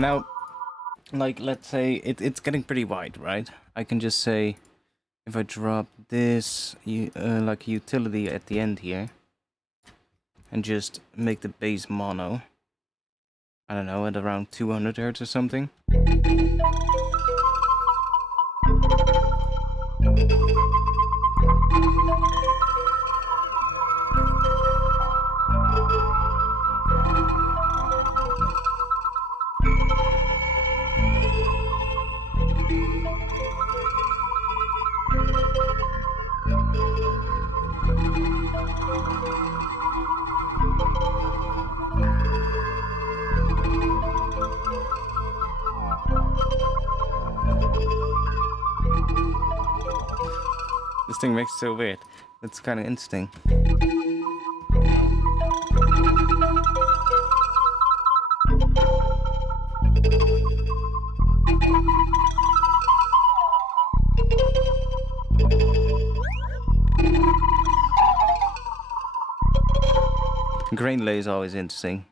And now, like, let's say it's getting pretty wide, right? I can just say, if I drop this, like utility at the end here, and just make the bass mono, I don't know, at around 200 Hertz or something. This thing makes it so weird. That's kind of interesting. Grain delay is always interesting.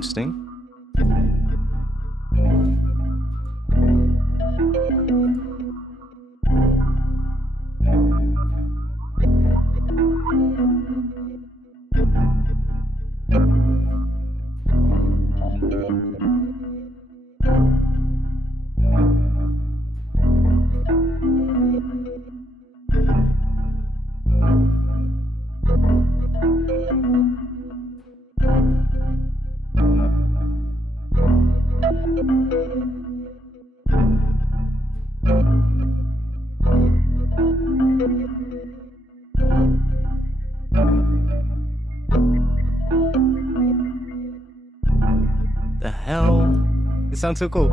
interesting. The hell? It sounds so cool.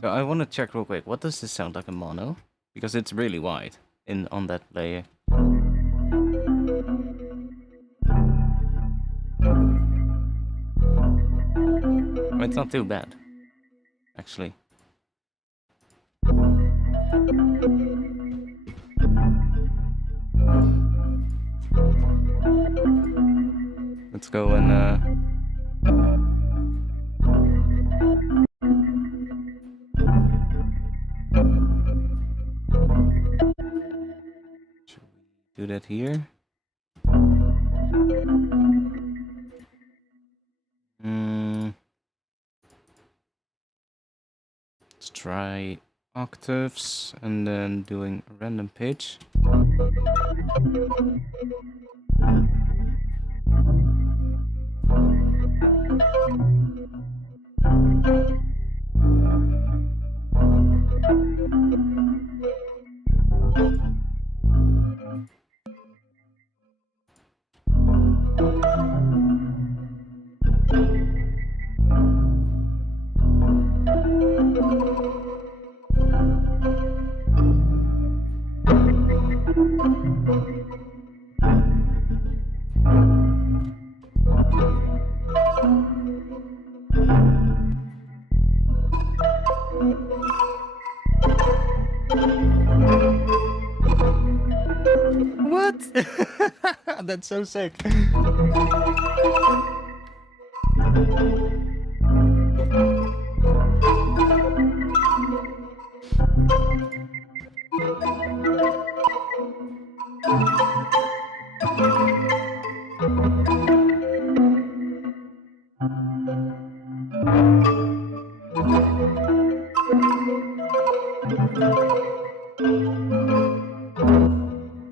So I want to check real quick. What does this sound like in mono? Because it's really wide on that layer. It's not too bad, actually. Let's go and should we do that here? Let's try octaves and then doing a random pitch. What? That's so sick.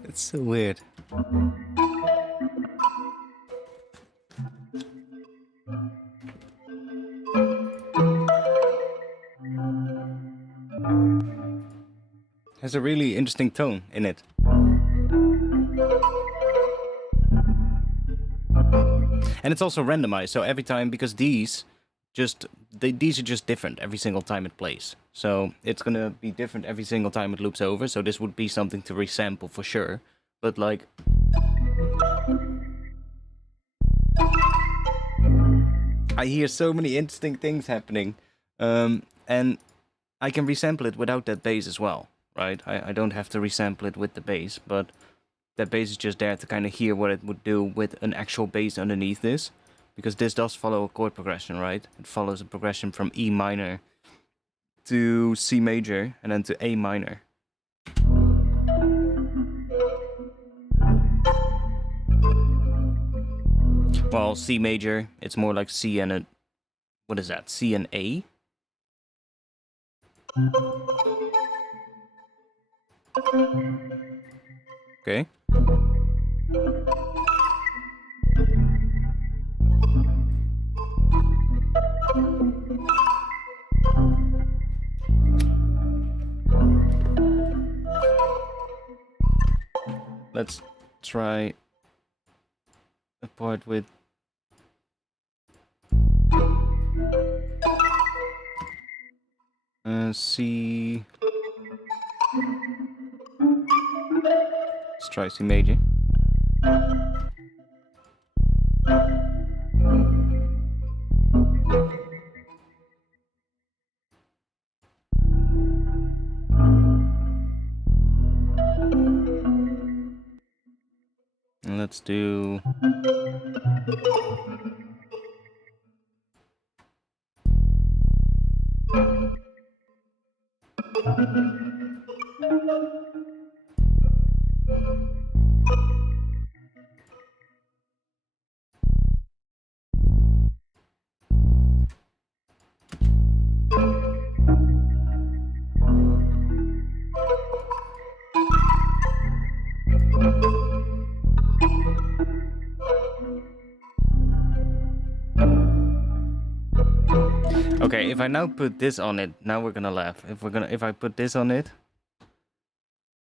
It's so weird. Has a really interesting tone in it. And it's also randomized, so every time, because these are just different every single time it plays. So it's gonna be different every single time it loops over, so this would be something to resample for sure. But like... I hear so many interesting things happening. And I can resample it without that bass as well, right? I don't have to resample it with the bass, but that bass is just there to kind of hear what it would do with an actual bass underneath this. Because this does follow a chord progression, right? It follows a progression from E minor to C major and then to A minor. Well, C major, it's more like C and a... What is that? C and A? Okay. Let's try a part with... C... Let's try C major. And let's do... Okay, if I now put this on it, now we're gonna laugh. If I put this on it,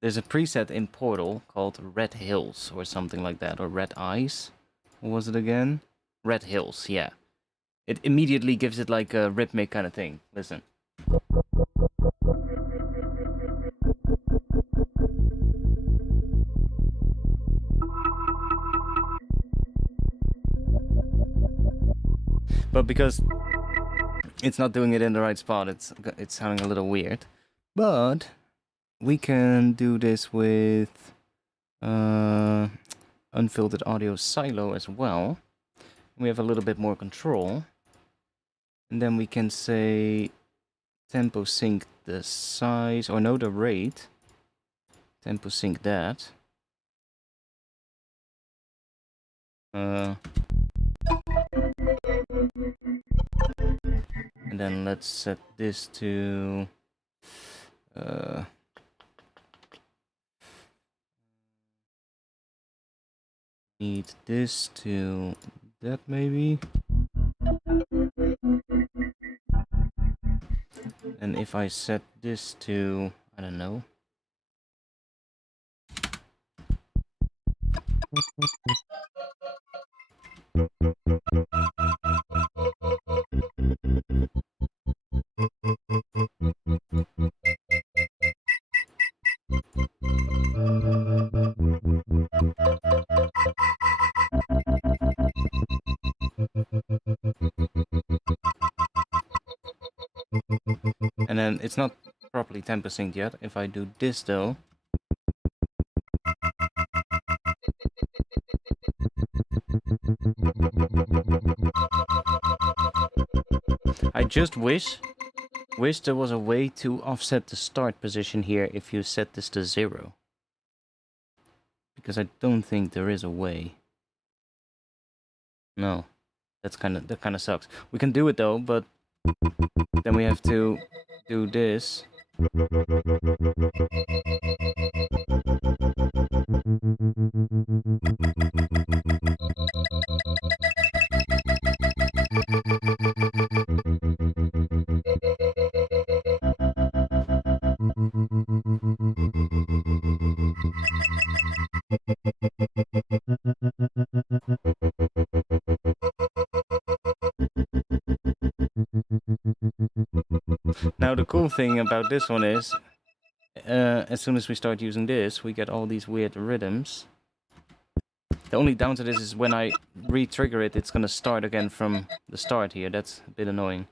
there's a preset in Portal called Red Hills or something like that, or Red Eyes. What was it again? Red Hills, yeah. It immediately gives it like a rhythmic kind of thing. Listen. But because it's not doing it in the right spot, it's sounding a little weird. But we can do this with unfiltered audio silo as well. We have a little bit more control. And then we can say tempo sync the size, or no, the rate. Tempo sync that. And then let's set this to need this to that maybe. And if I set this to, I don't know. And then it's not properly tempo synced yet. If I do this though, I just wish there was a way to offset the start position here if you set this to 0. Because I don't think there is a way. No. That kind of sucks. We can do it though, but then we have to do this. Now the cool thing about this one is, as soon as we start using this, we get all these weird rhythms. The only down to this is when I re-trigger it, it's gonna start again from the start here. That's a bit annoying.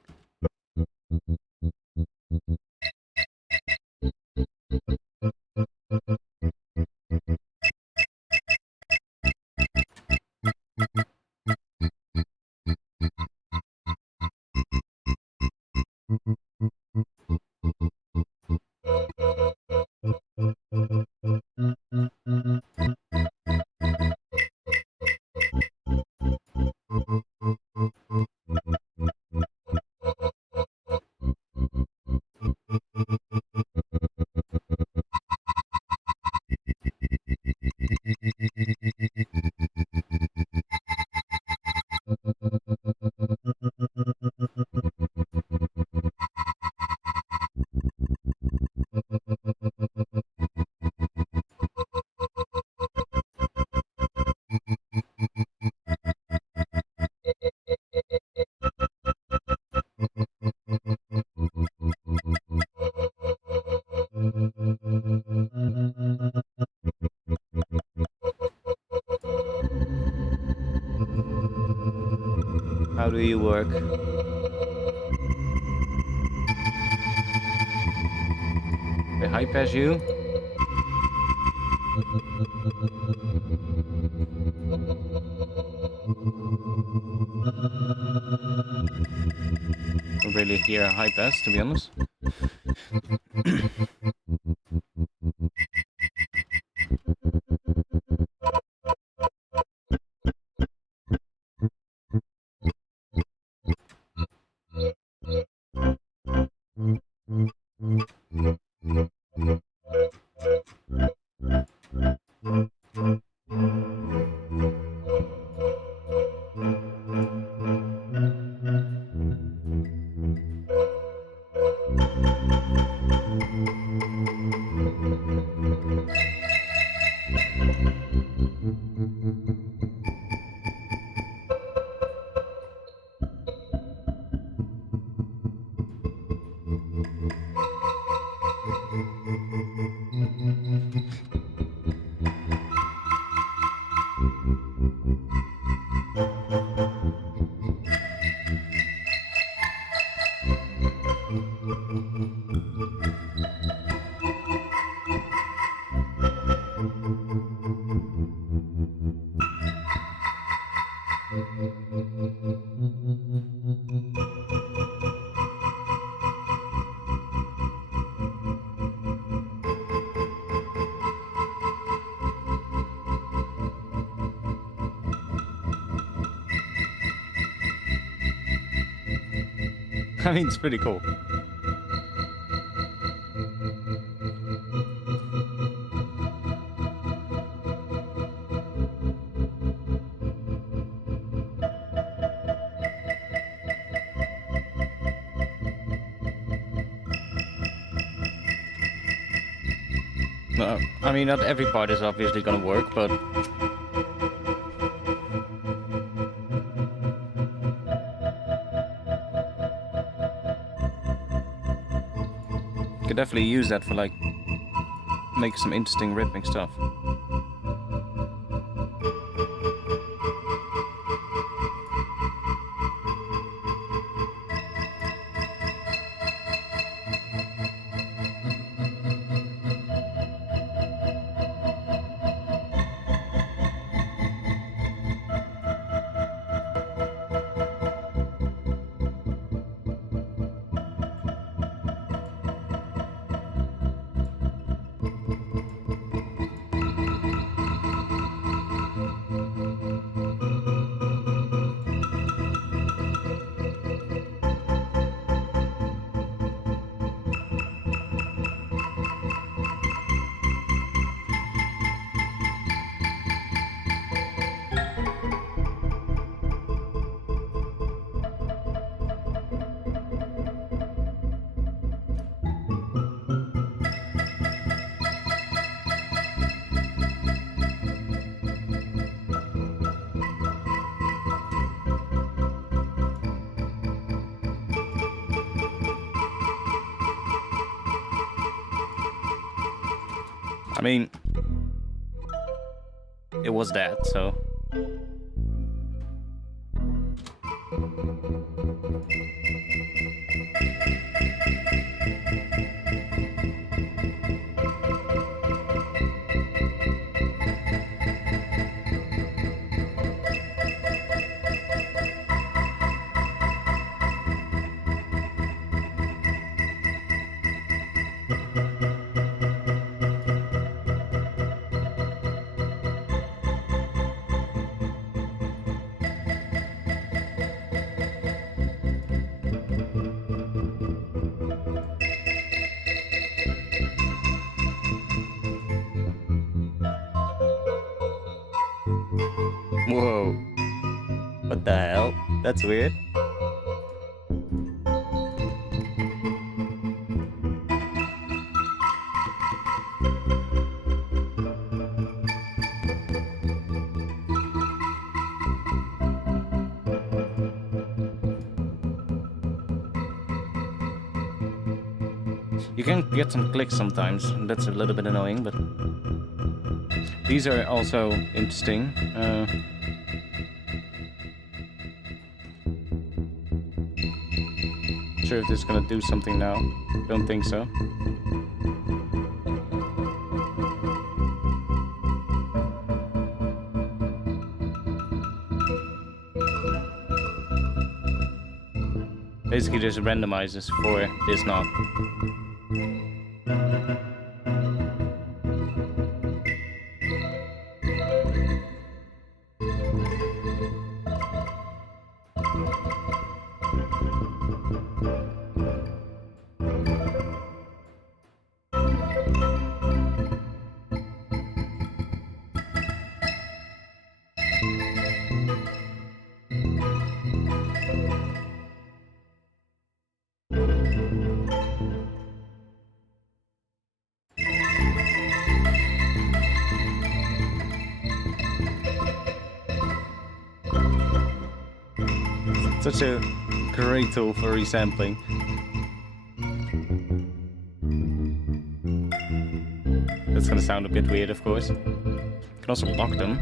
How do you work? They high pass you? Don't really hear a high pass, to be honest. I mean, it's pretty cool. I mean, not every part is obviously gonna work, but could definitely use that for like make some interesting rhythmic stuff. I mean, it was that, so. Whoa. What the hell? That's weird. You can get some clicks sometimes, and that's a little bit annoying, but these are also interesting. sure if this is gonna do something now. Don't think so. Basically just randomizes for this knob. Such a great tool for resampling. That's gonna sound a bit weird, of course. You can also lock them.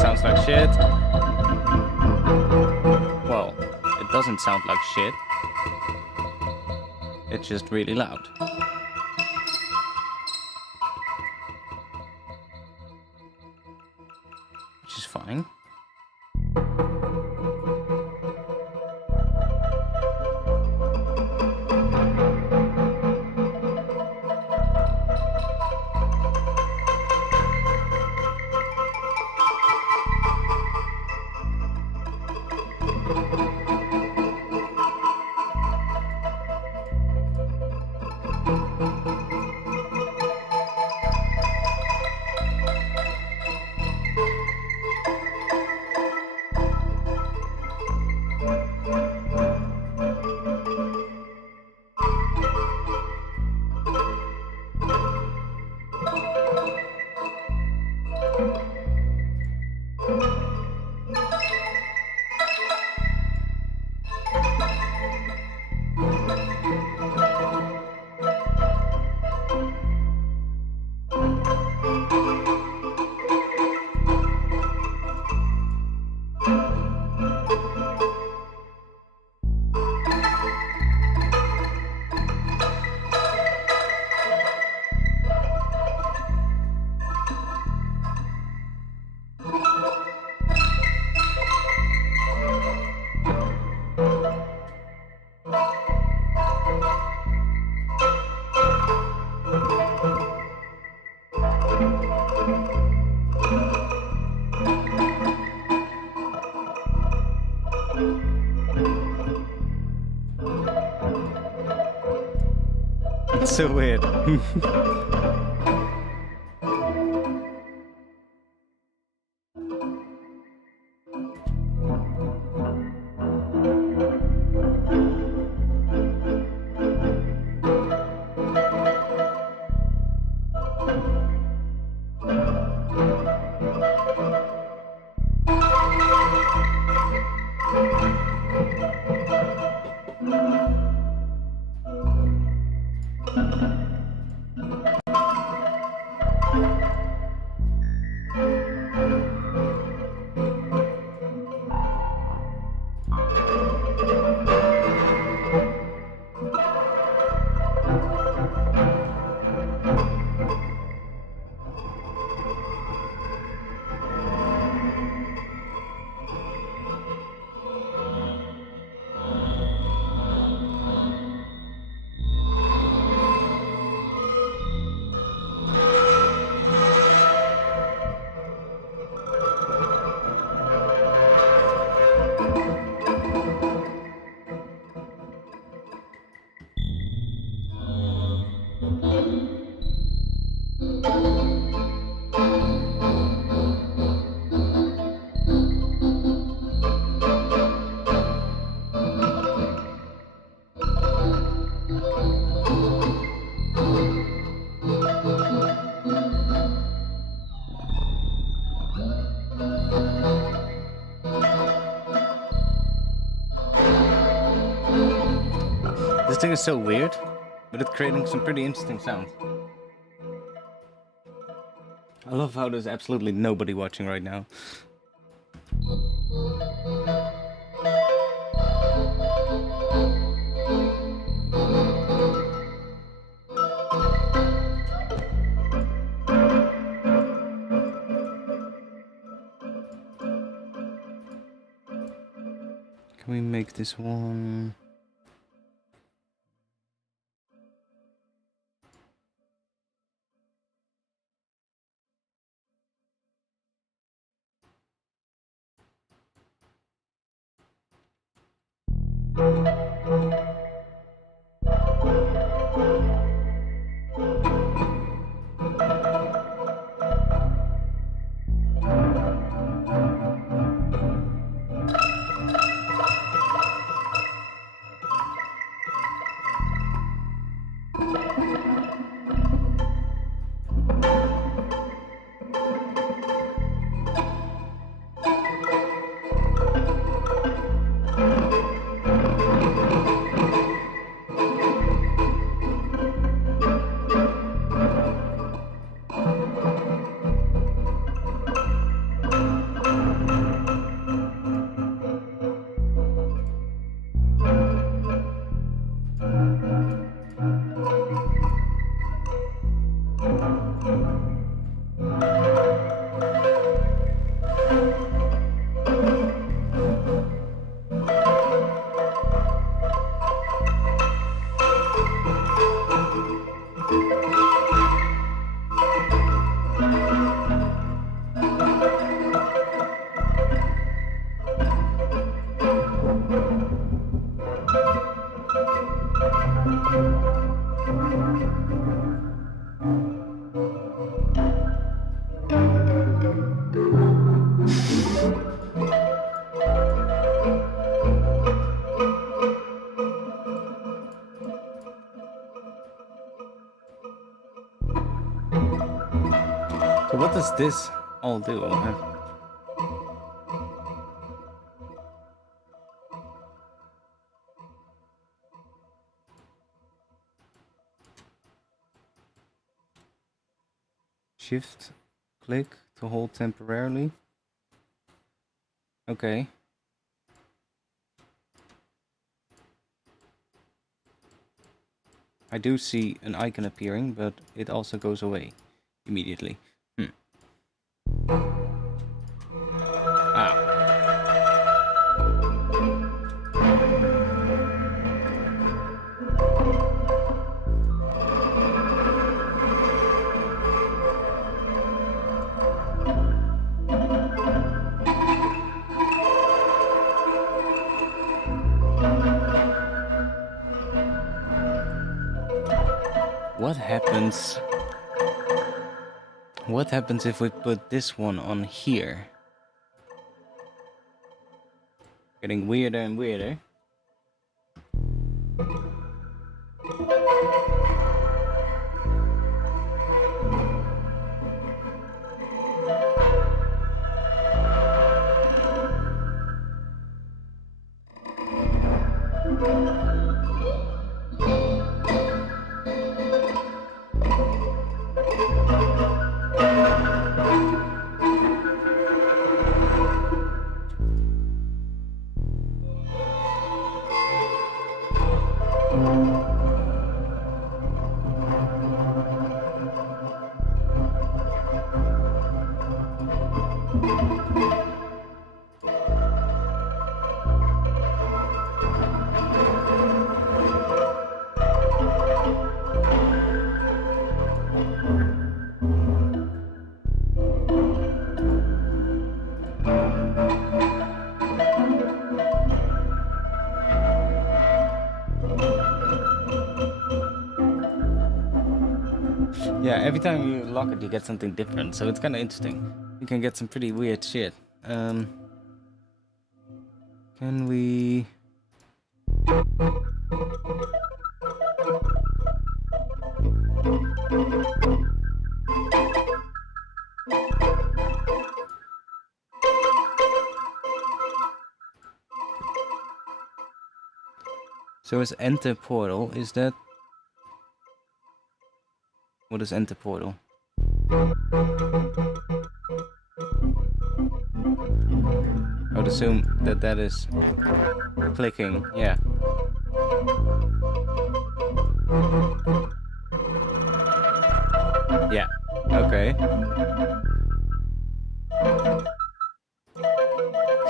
Sounds like shit. Well, it doesn't sound like shit. It's just really loud. Which is fine. It's so weird. This thing is so weird, but it's creating some pretty interesting sounds. I love how there's absolutely nobody watching right now. Can we make this one? So what does this all do? Shift, click to hold temporarily. Okay. I do see an icon appearing, but it also goes away immediately. Ah. What happens if we put this one on here? Getting weirder and weirder. Yeah, every time you lock it, you get something different, so it's kind of interesting. You can get some pretty weird shit. Can we... So is enter portal, is that... What is enter portal? I would assume that that is clicking, yeah. Yeah, okay.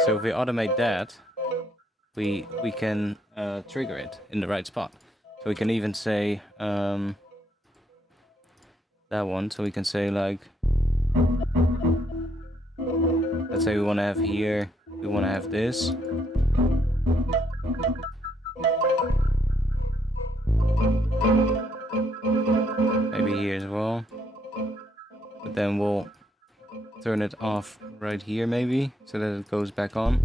So if we automate that, we can trigger it in the right spot. So we can even say that one, so we can say like, let's say we want to have here, we want to have this. Maybe here as well. But then we'll turn it off right here maybe, so that it goes back on.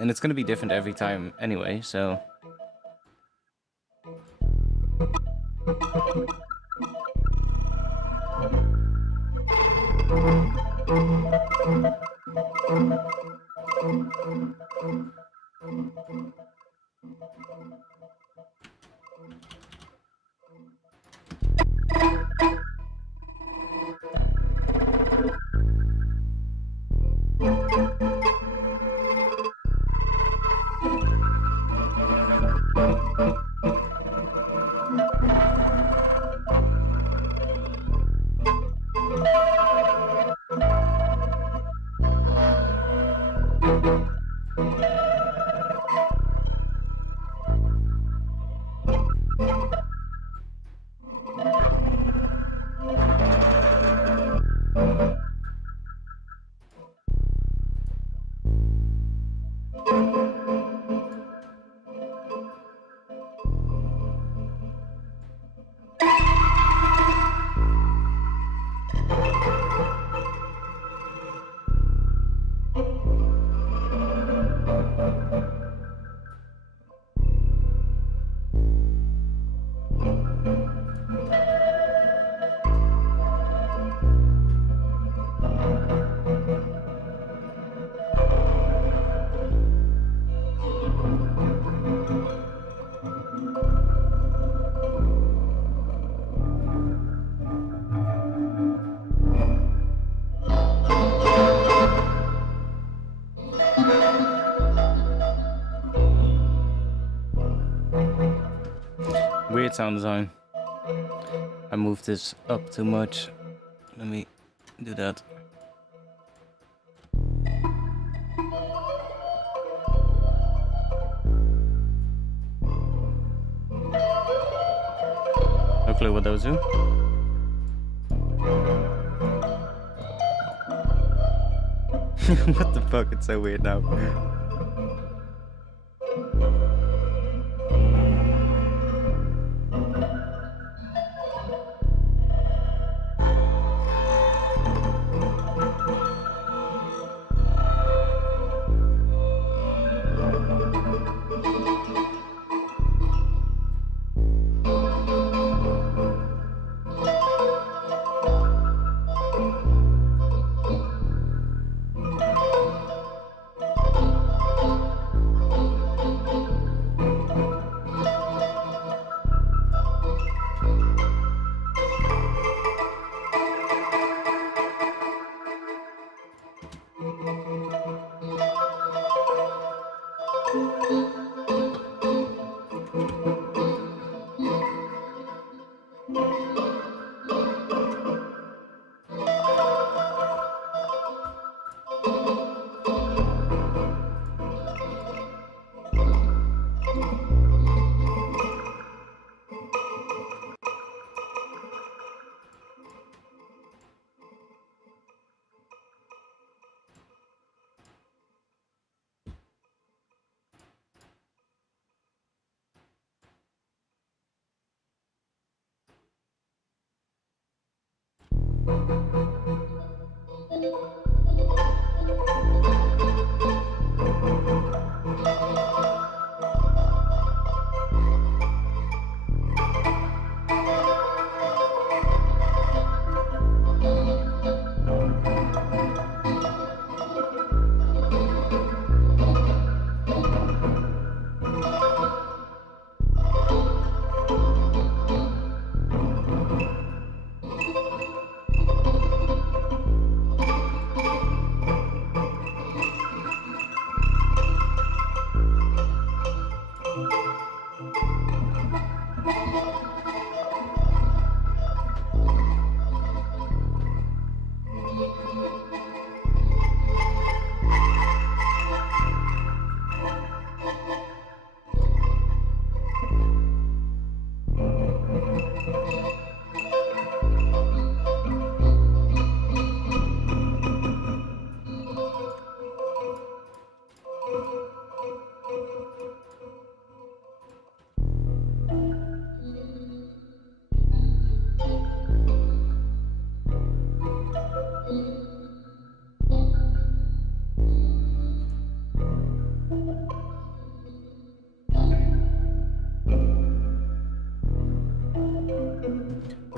And it's gonna be different every time anyway, so... Weird sound design. I moved this up too much. Let me do that. No clue what those do. What the fuck? It's so weird now.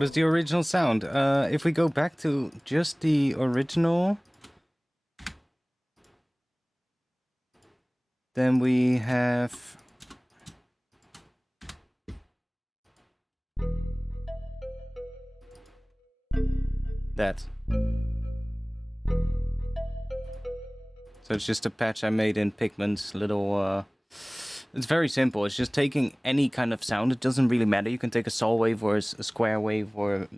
What is the original sound? If we go back to just the original, then we have that. So it's just a patch I made in Pigment's little... It's very simple. It's just taking any kind of sound. It doesn't really matter. You can take a saw wave or a square wave or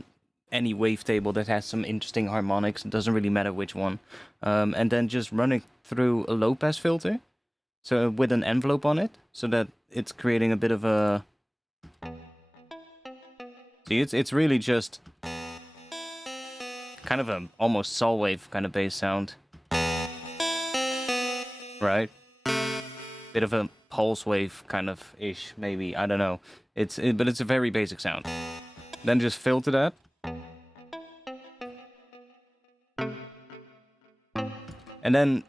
any wavetable that has some interesting harmonics. It doesn't really matter which one. And then just run it through a low-pass filter. So with an envelope on it. So that it's creating a bit of a... See, it's really just... kind of a almost saw wave kind of bass sound. Right? Bit of a pulse wave kind of ish, maybe, I don't know. But it's a very basic sound. Then just filter that. And then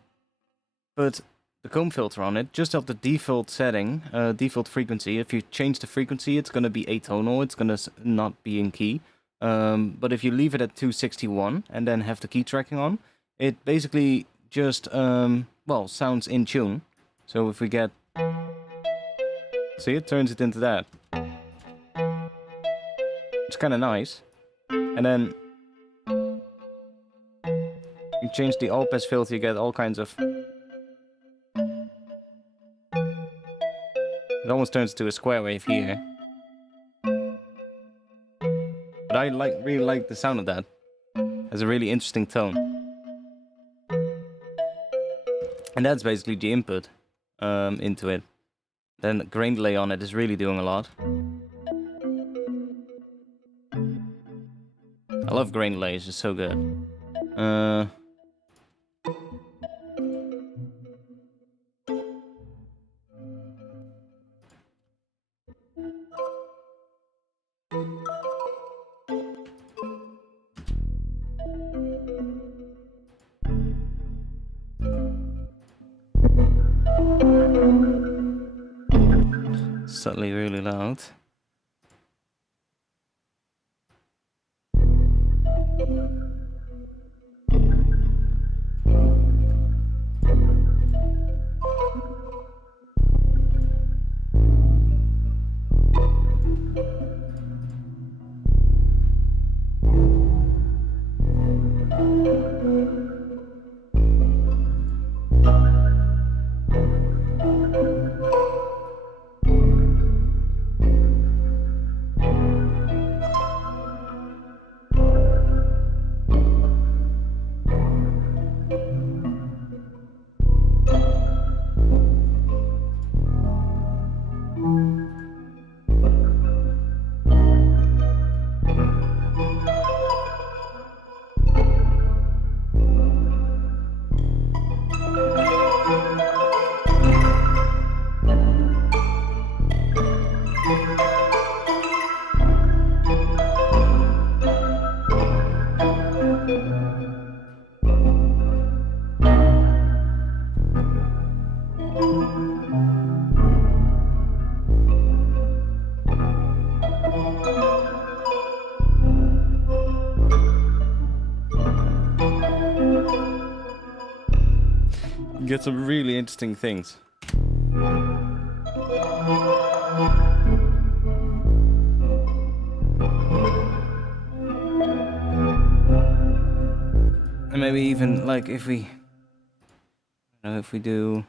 put the comb filter on it, just at the default setting, default frequency. If you change the frequency, it's going to be atonal, it's going to not be in key. But if you leave it at 261 and then have the key tracking on, it basically just, well, sounds in tune. So if we get... See, it turns it into that. It's kind of nice. And then... you change the all-pass filter, you get all kinds of... It almost turns to a square wave here. But I really like the sound of that. It has a really interesting tone. And that's basically the input into it. Then grain delay on it is really doing a lot. I love grain delay, it's just so good. Suddenly really loud. You get some really interesting things. And maybe even like if we, you know, if we do.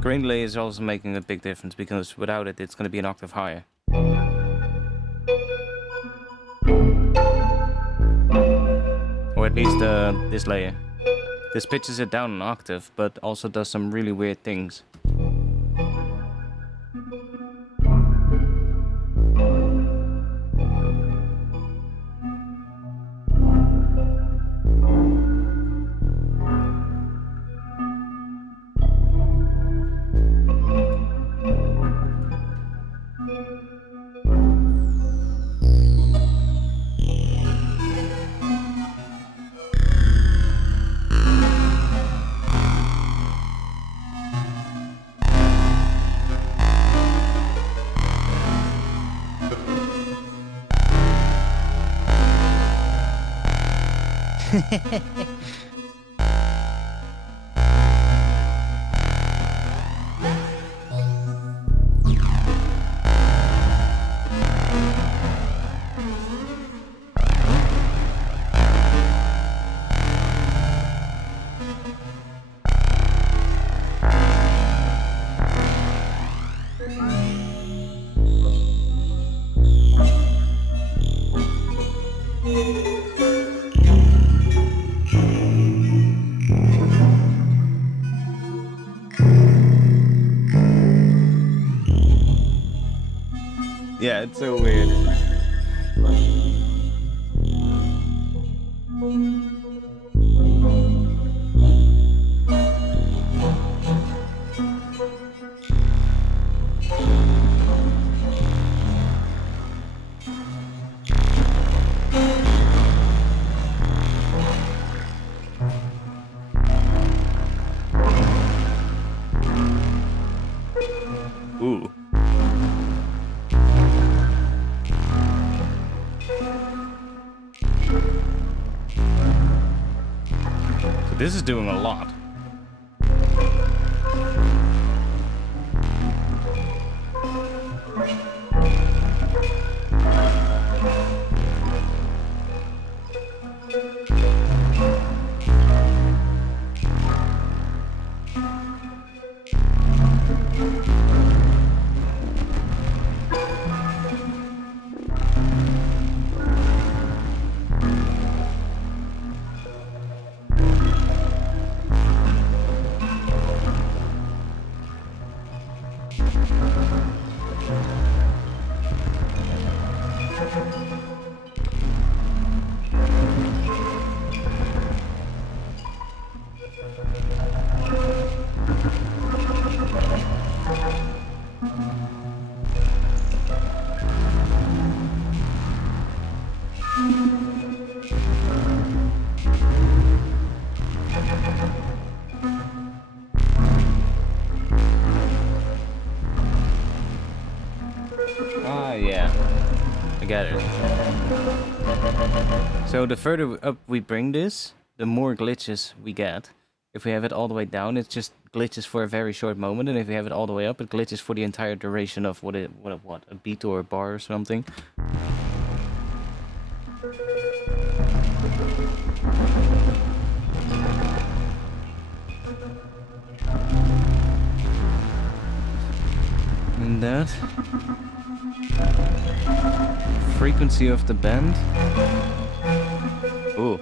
Grain delay is also making a big difference because without it, it's going to be an octave higher. Or at least this layer. This pitches it down an octave, but also does some really weird things. Yeah, it's so weird. Ooh. So this is doing a lot. Ah, yeah. I get it. So the further up we bring this, the more glitches we get. If we have it all the way down, it just glitches for a very short moment, and if we have it all the way up, it glitches for the entire duration of what, a beat or a bar or something. And that frequency of the bend. Ooh.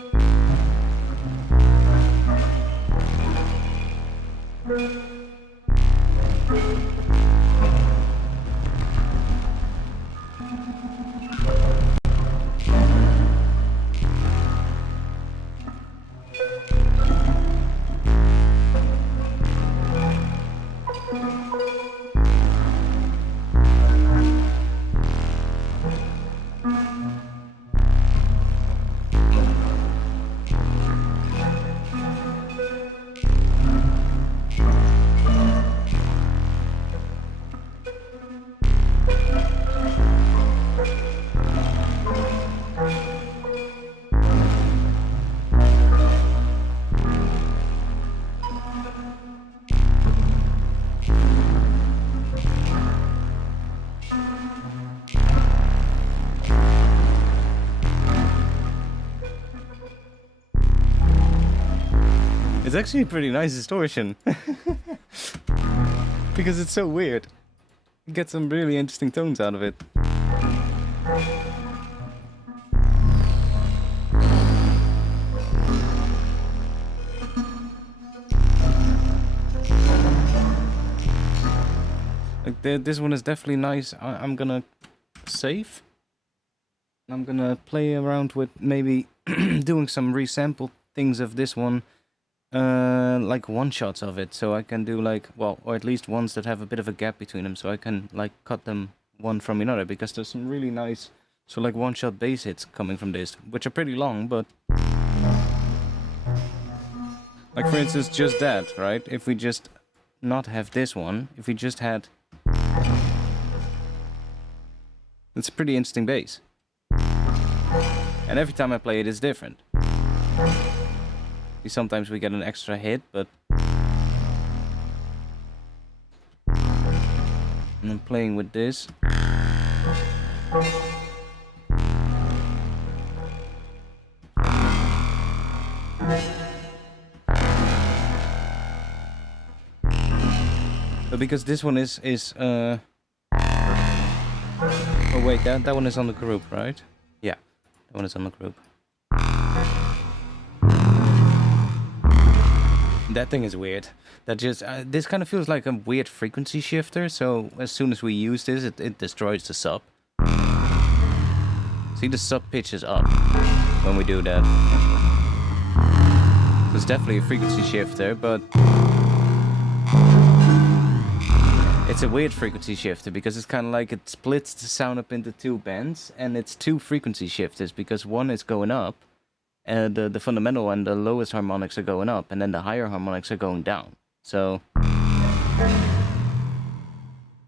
It's actually a pretty nice distortion. Because it's so weird. You get some really interesting tones out of it. Like this one is definitely nice. I'm gonna save. I'm gonna play around with maybe doing some resample things of this one. Like one-shots of it, so I can do like, well, or at least ones that have a bit of a gap between them, so I can like cut them one from another, because there's some really nice, so like one-shot bass hits coming from this, which are pretty long, but like for instance, just that, right? If we just not have this one, if we just had, it's a pretty interesting bass, and every time I play it is different. Sometimes we get an extra hit, but... And I'm playing with this. But because this one is oh wait, that one is on the group, right? Yeah, that one is on the group. That thing is weird. That just this kind of feels like a weird frequency shifter. So as soon as we use this, it destroys the sub. See, the sub pitch is up when we do that. So it's definitely a frequency shifter, but it's a weird frequency shifter because it's kind of like it splits the sound up into two bands, and it's two frequency shifters because one is going up. And the fundamental and the lowest harmonics are going up, and then the higher harmonics are going down. So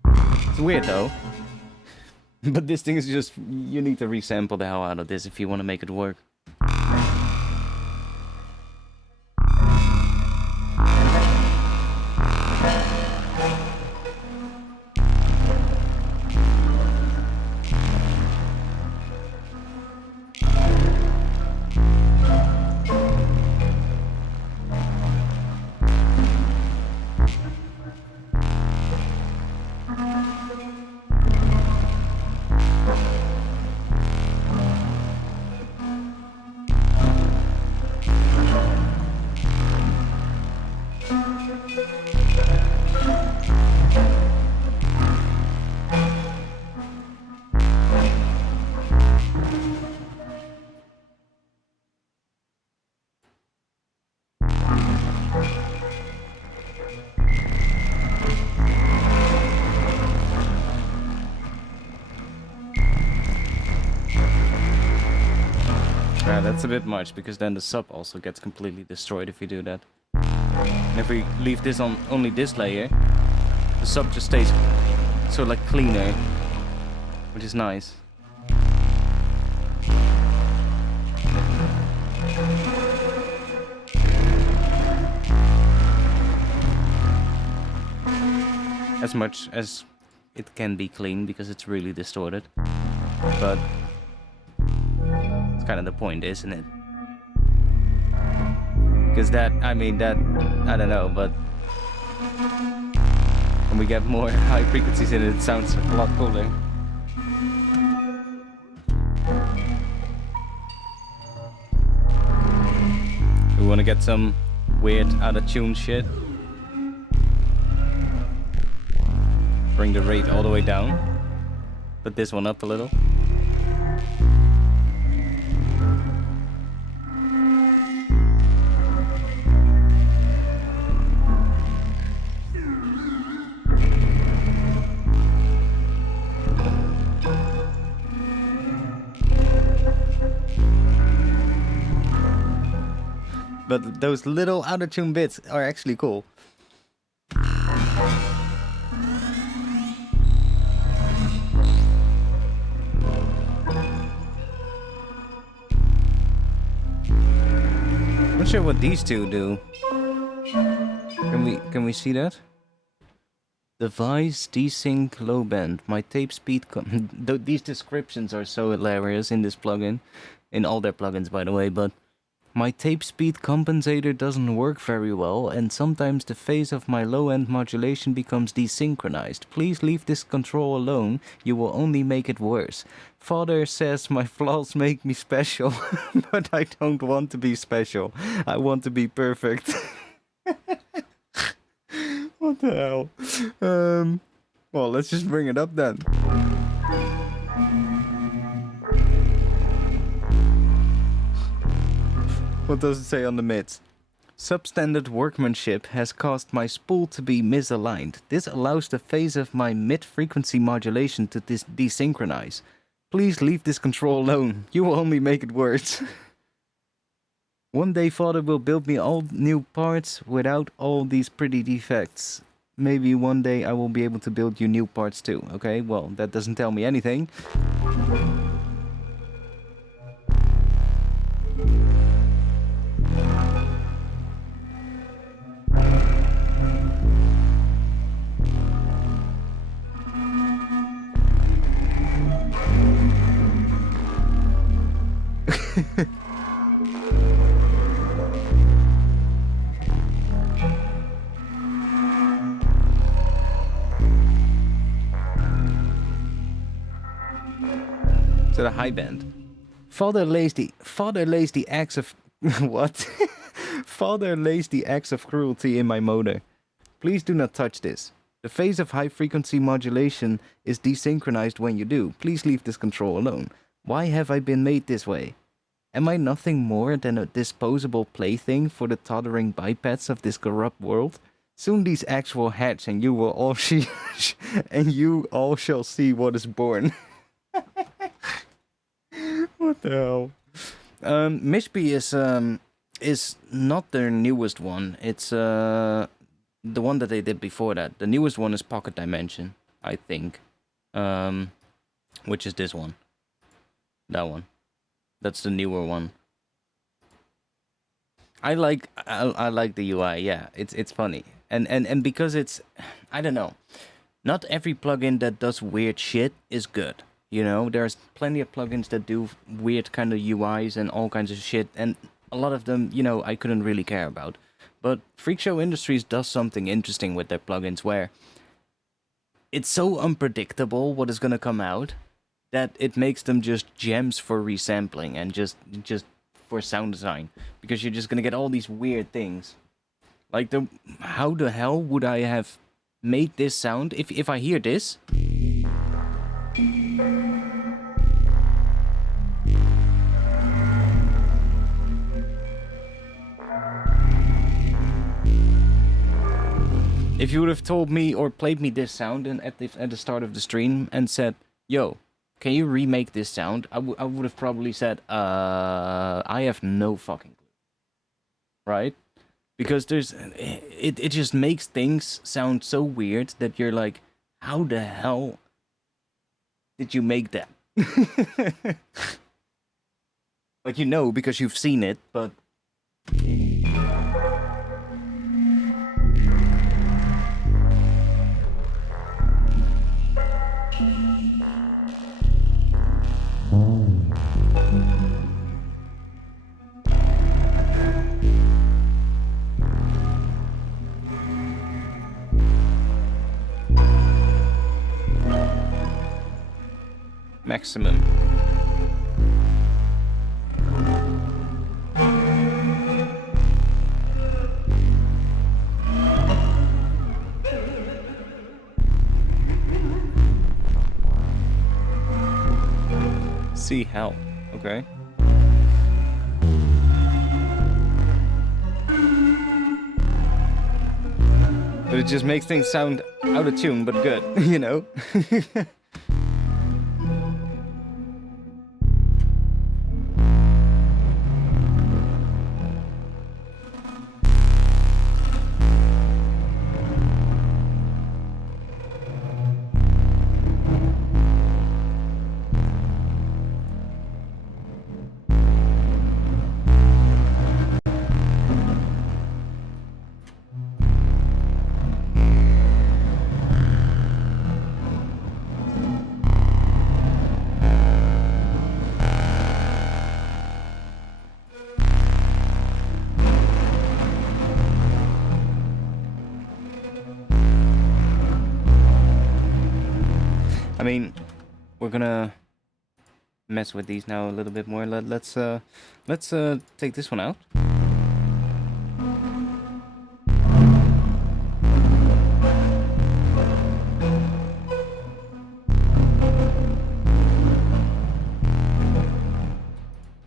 it's weird though. But this thing is just, you need to resample the hell out of this if you want to make it work. That's a bit much, because then the sub also gets completely destroyed if you do that. And if we leave this on only this layer, the sub just stays sort of like cleaner, which is nice. As much as it can be clean, because it's really distorted. But kind of the point, isn't it? Because that, I mean, that, I don't know, but when we get more high frequencies in it, it sounds a lot cooler. We want to get some weird out of tune shit. Bring the rate all the way down. Put this one up a little. But those little out-of-tune bits are actually cool. Not sure what these two do. Can we see that? Device desync low band. My tape speed. These descriptions are so hilarious in this plugin, in all their plugins, by the way. But my tape speed compensator doesn't work very well, and sometimes the phase of my low-end modulation becomes desynchronized. Please leave this control alone, you will only make it worse. Father says my flaws make me special, but I don't want to be special. I want to be perfect. What the hell? Well, let's just bring it up then. What does it say on the mids? Substandard workmanship has caused my spool to be misaligned. This allows the phase of my mid-frequency modulation to desynchronize. Please leave this control alone. You will only make it worse. One day Father will build me all new parts without all these pretty defects. Maybe one day I will be able to build you new parts too. Okay, well, that doesn't tell me anything. To the high band. Father lays the axe of what? Father lays the axe of cruelty in my motor. Please do not touch this. The phase of high frequency modulation is desynchronized when you do. Please leave this control alone. Why have I been made this way? Am I nothing more than a disposable plaything for the tottering bipeds of this corrupt world? Soon these eggs will hatch, and you will all and you all shall see what is born. What the hell? Mishpi is not their newest one. It's the one that they did before that. The newest one is Pocket Dimension, I think. Which is this one. That one. That's the newer one. I like the UI. Yeah, it's funny. And because it's, I don't know. Not every plugin that does weird shit is good. You know, there's plenty of plugins that do weird kind of UIs and all kinds of shit, and a lot of them, you know, I couldn't really care about. But Freak Show Industries does something interesting with their plugins where it's so unpredictable what is going to come out that it makes them just gems for resampling and just for sound design, because you're just going to get all these weird things. Like how the hell would I have made this sound if I hear this? If you would have told me or played me this sound and at the start of the stream and said, "Yo, can you remake this sound?" I would have probably said, I have no fucking clue. Right? Because it just makes things sound so weird that you're like, how the hell did you make that? Like, you know, because you've seen it, but... Maximum. See hell. Okay. But it just makes things sound out of tune, but good, you know? I mean, we're gonna mess with these now a little bit more. Let's take this one out.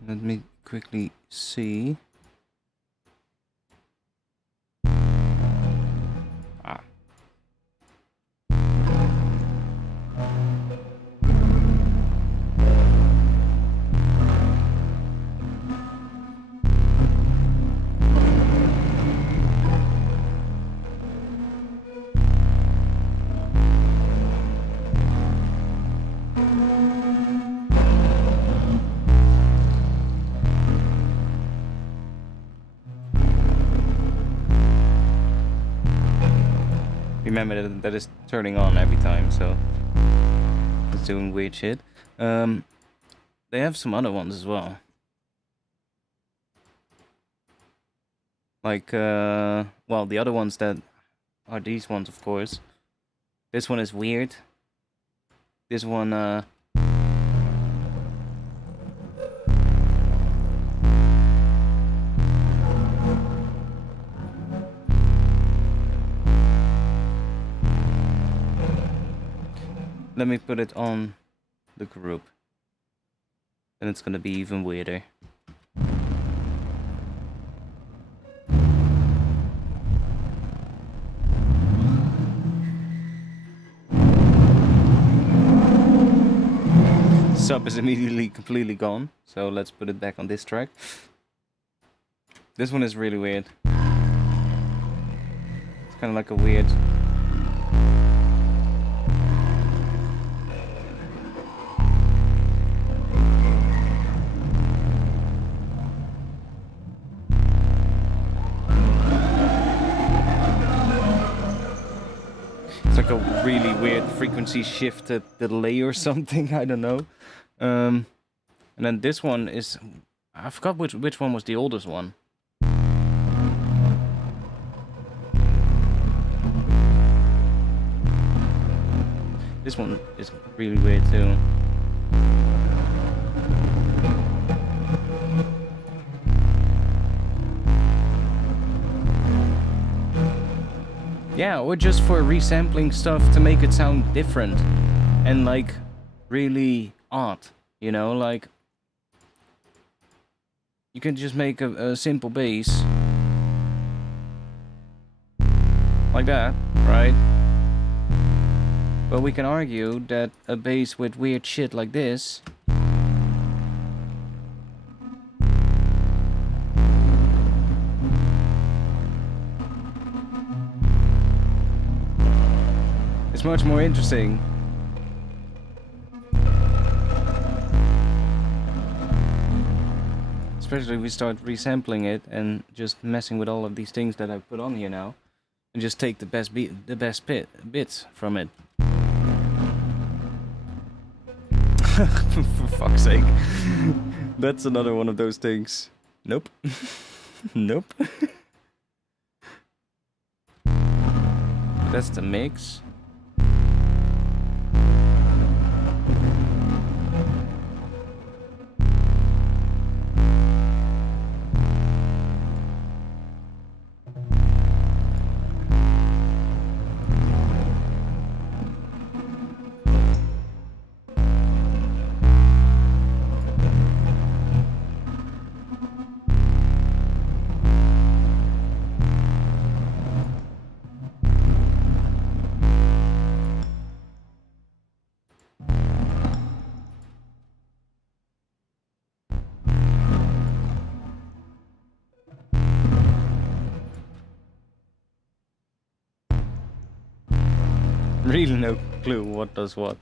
Let me quickly see. Remember that is turning on every time, so it's doing weird shit. They have some other ones as well. Like, well, the other ones that are these ones, of course. This one is weird. This one, let me put it on the group. Then it's gonna be even weirder. Sub is immediately completely gone, so let's put it back on this track. This one is really weird. It's kind of like a weird... It's like a really weird frequency shifted delay or something, I don't know. And then this one is... I forgot which one was the oldest one. This one is really weird too. Yeah, or just for resampling stuff to make it sound different and like really odd, you know, like you can just make a simple bass like that, right? But we can argue that a bass with weird shit like this is much more interesting. Especially if we start resampling it and just messing with all of these things that I've put on here now, and just take the best bits from it. For fuck's sake. That's another one of those things. Nope. Nope. That's the mix. Really no clue what does what.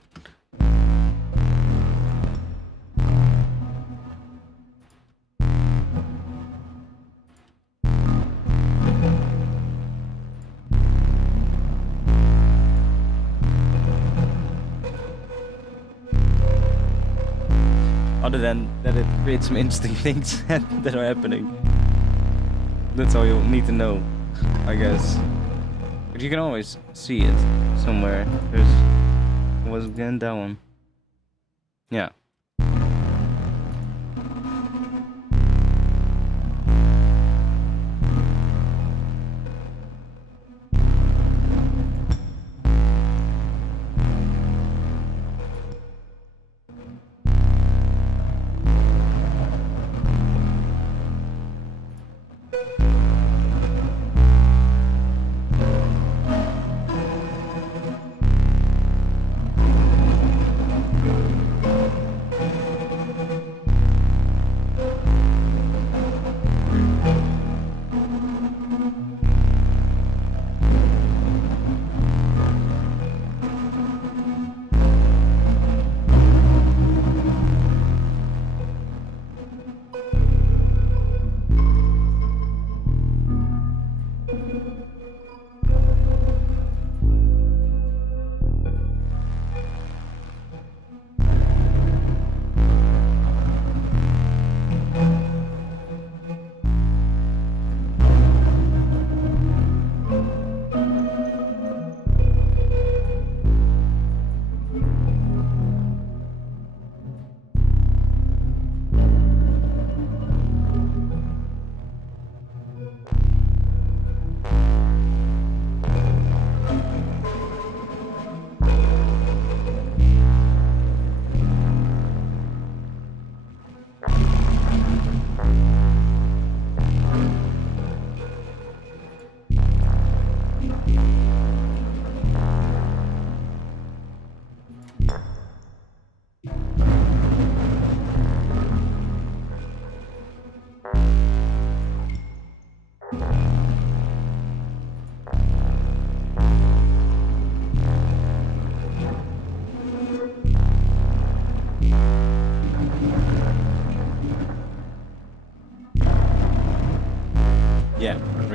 Other than that it creates some interesting things that are happening. That's all you'll need to know, I guess. But you can always see it somewhere. It was again that one. Yeah.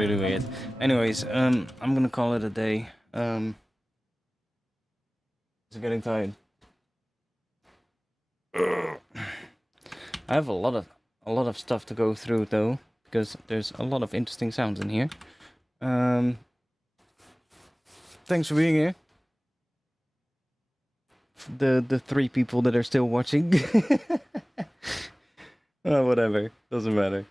really weird. Anyways, I'm gonna call it a day. It's getting tired. I have a lot of stuff to go through though, because there's a lot of interesting sounds in here. Thanks for being here. The 3 people that are still watching. Oh, whatever, doesn't matter.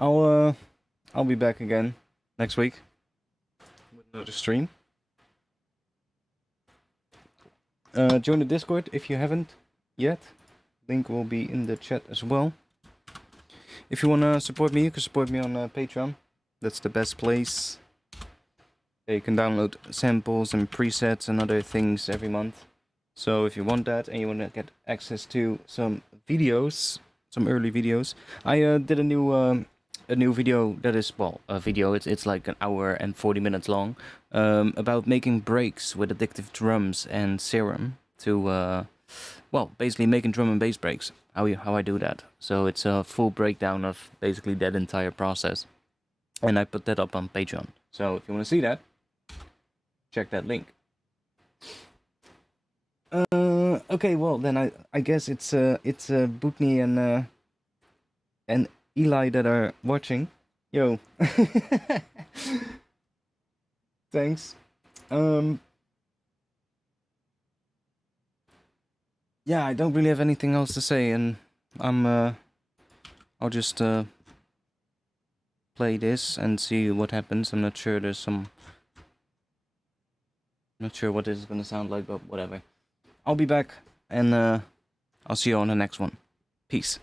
I'll be back again next week with another stream. Join the Discord if you haven't yet. Link will be in the chat as well. If you wanna support me, you can support me on Patreon. That's the best place. You can download samples and presets and other things every month. So if you want that and you wanna get access to some videos, some early videos, I did a new video that is, well, a video, it's like an hour and 40 minutes long, about making breaks with addictive drums and serum to, well, basically making drum and bass breaks, how I do that. So it's a full breakdown of basically that entire process. And I put that up on Patreon. So if you want to see that, check that link. Okay, well then I guess it's Bootney and Eli that are watching. Yo. Thanks. Yeah, I don't really have anything else to say, and I'll just play this and see what happens. I'm not sure not sure what this is gonna sound like, but whatever. I'll be back, and I'll see you on the next one. Peace.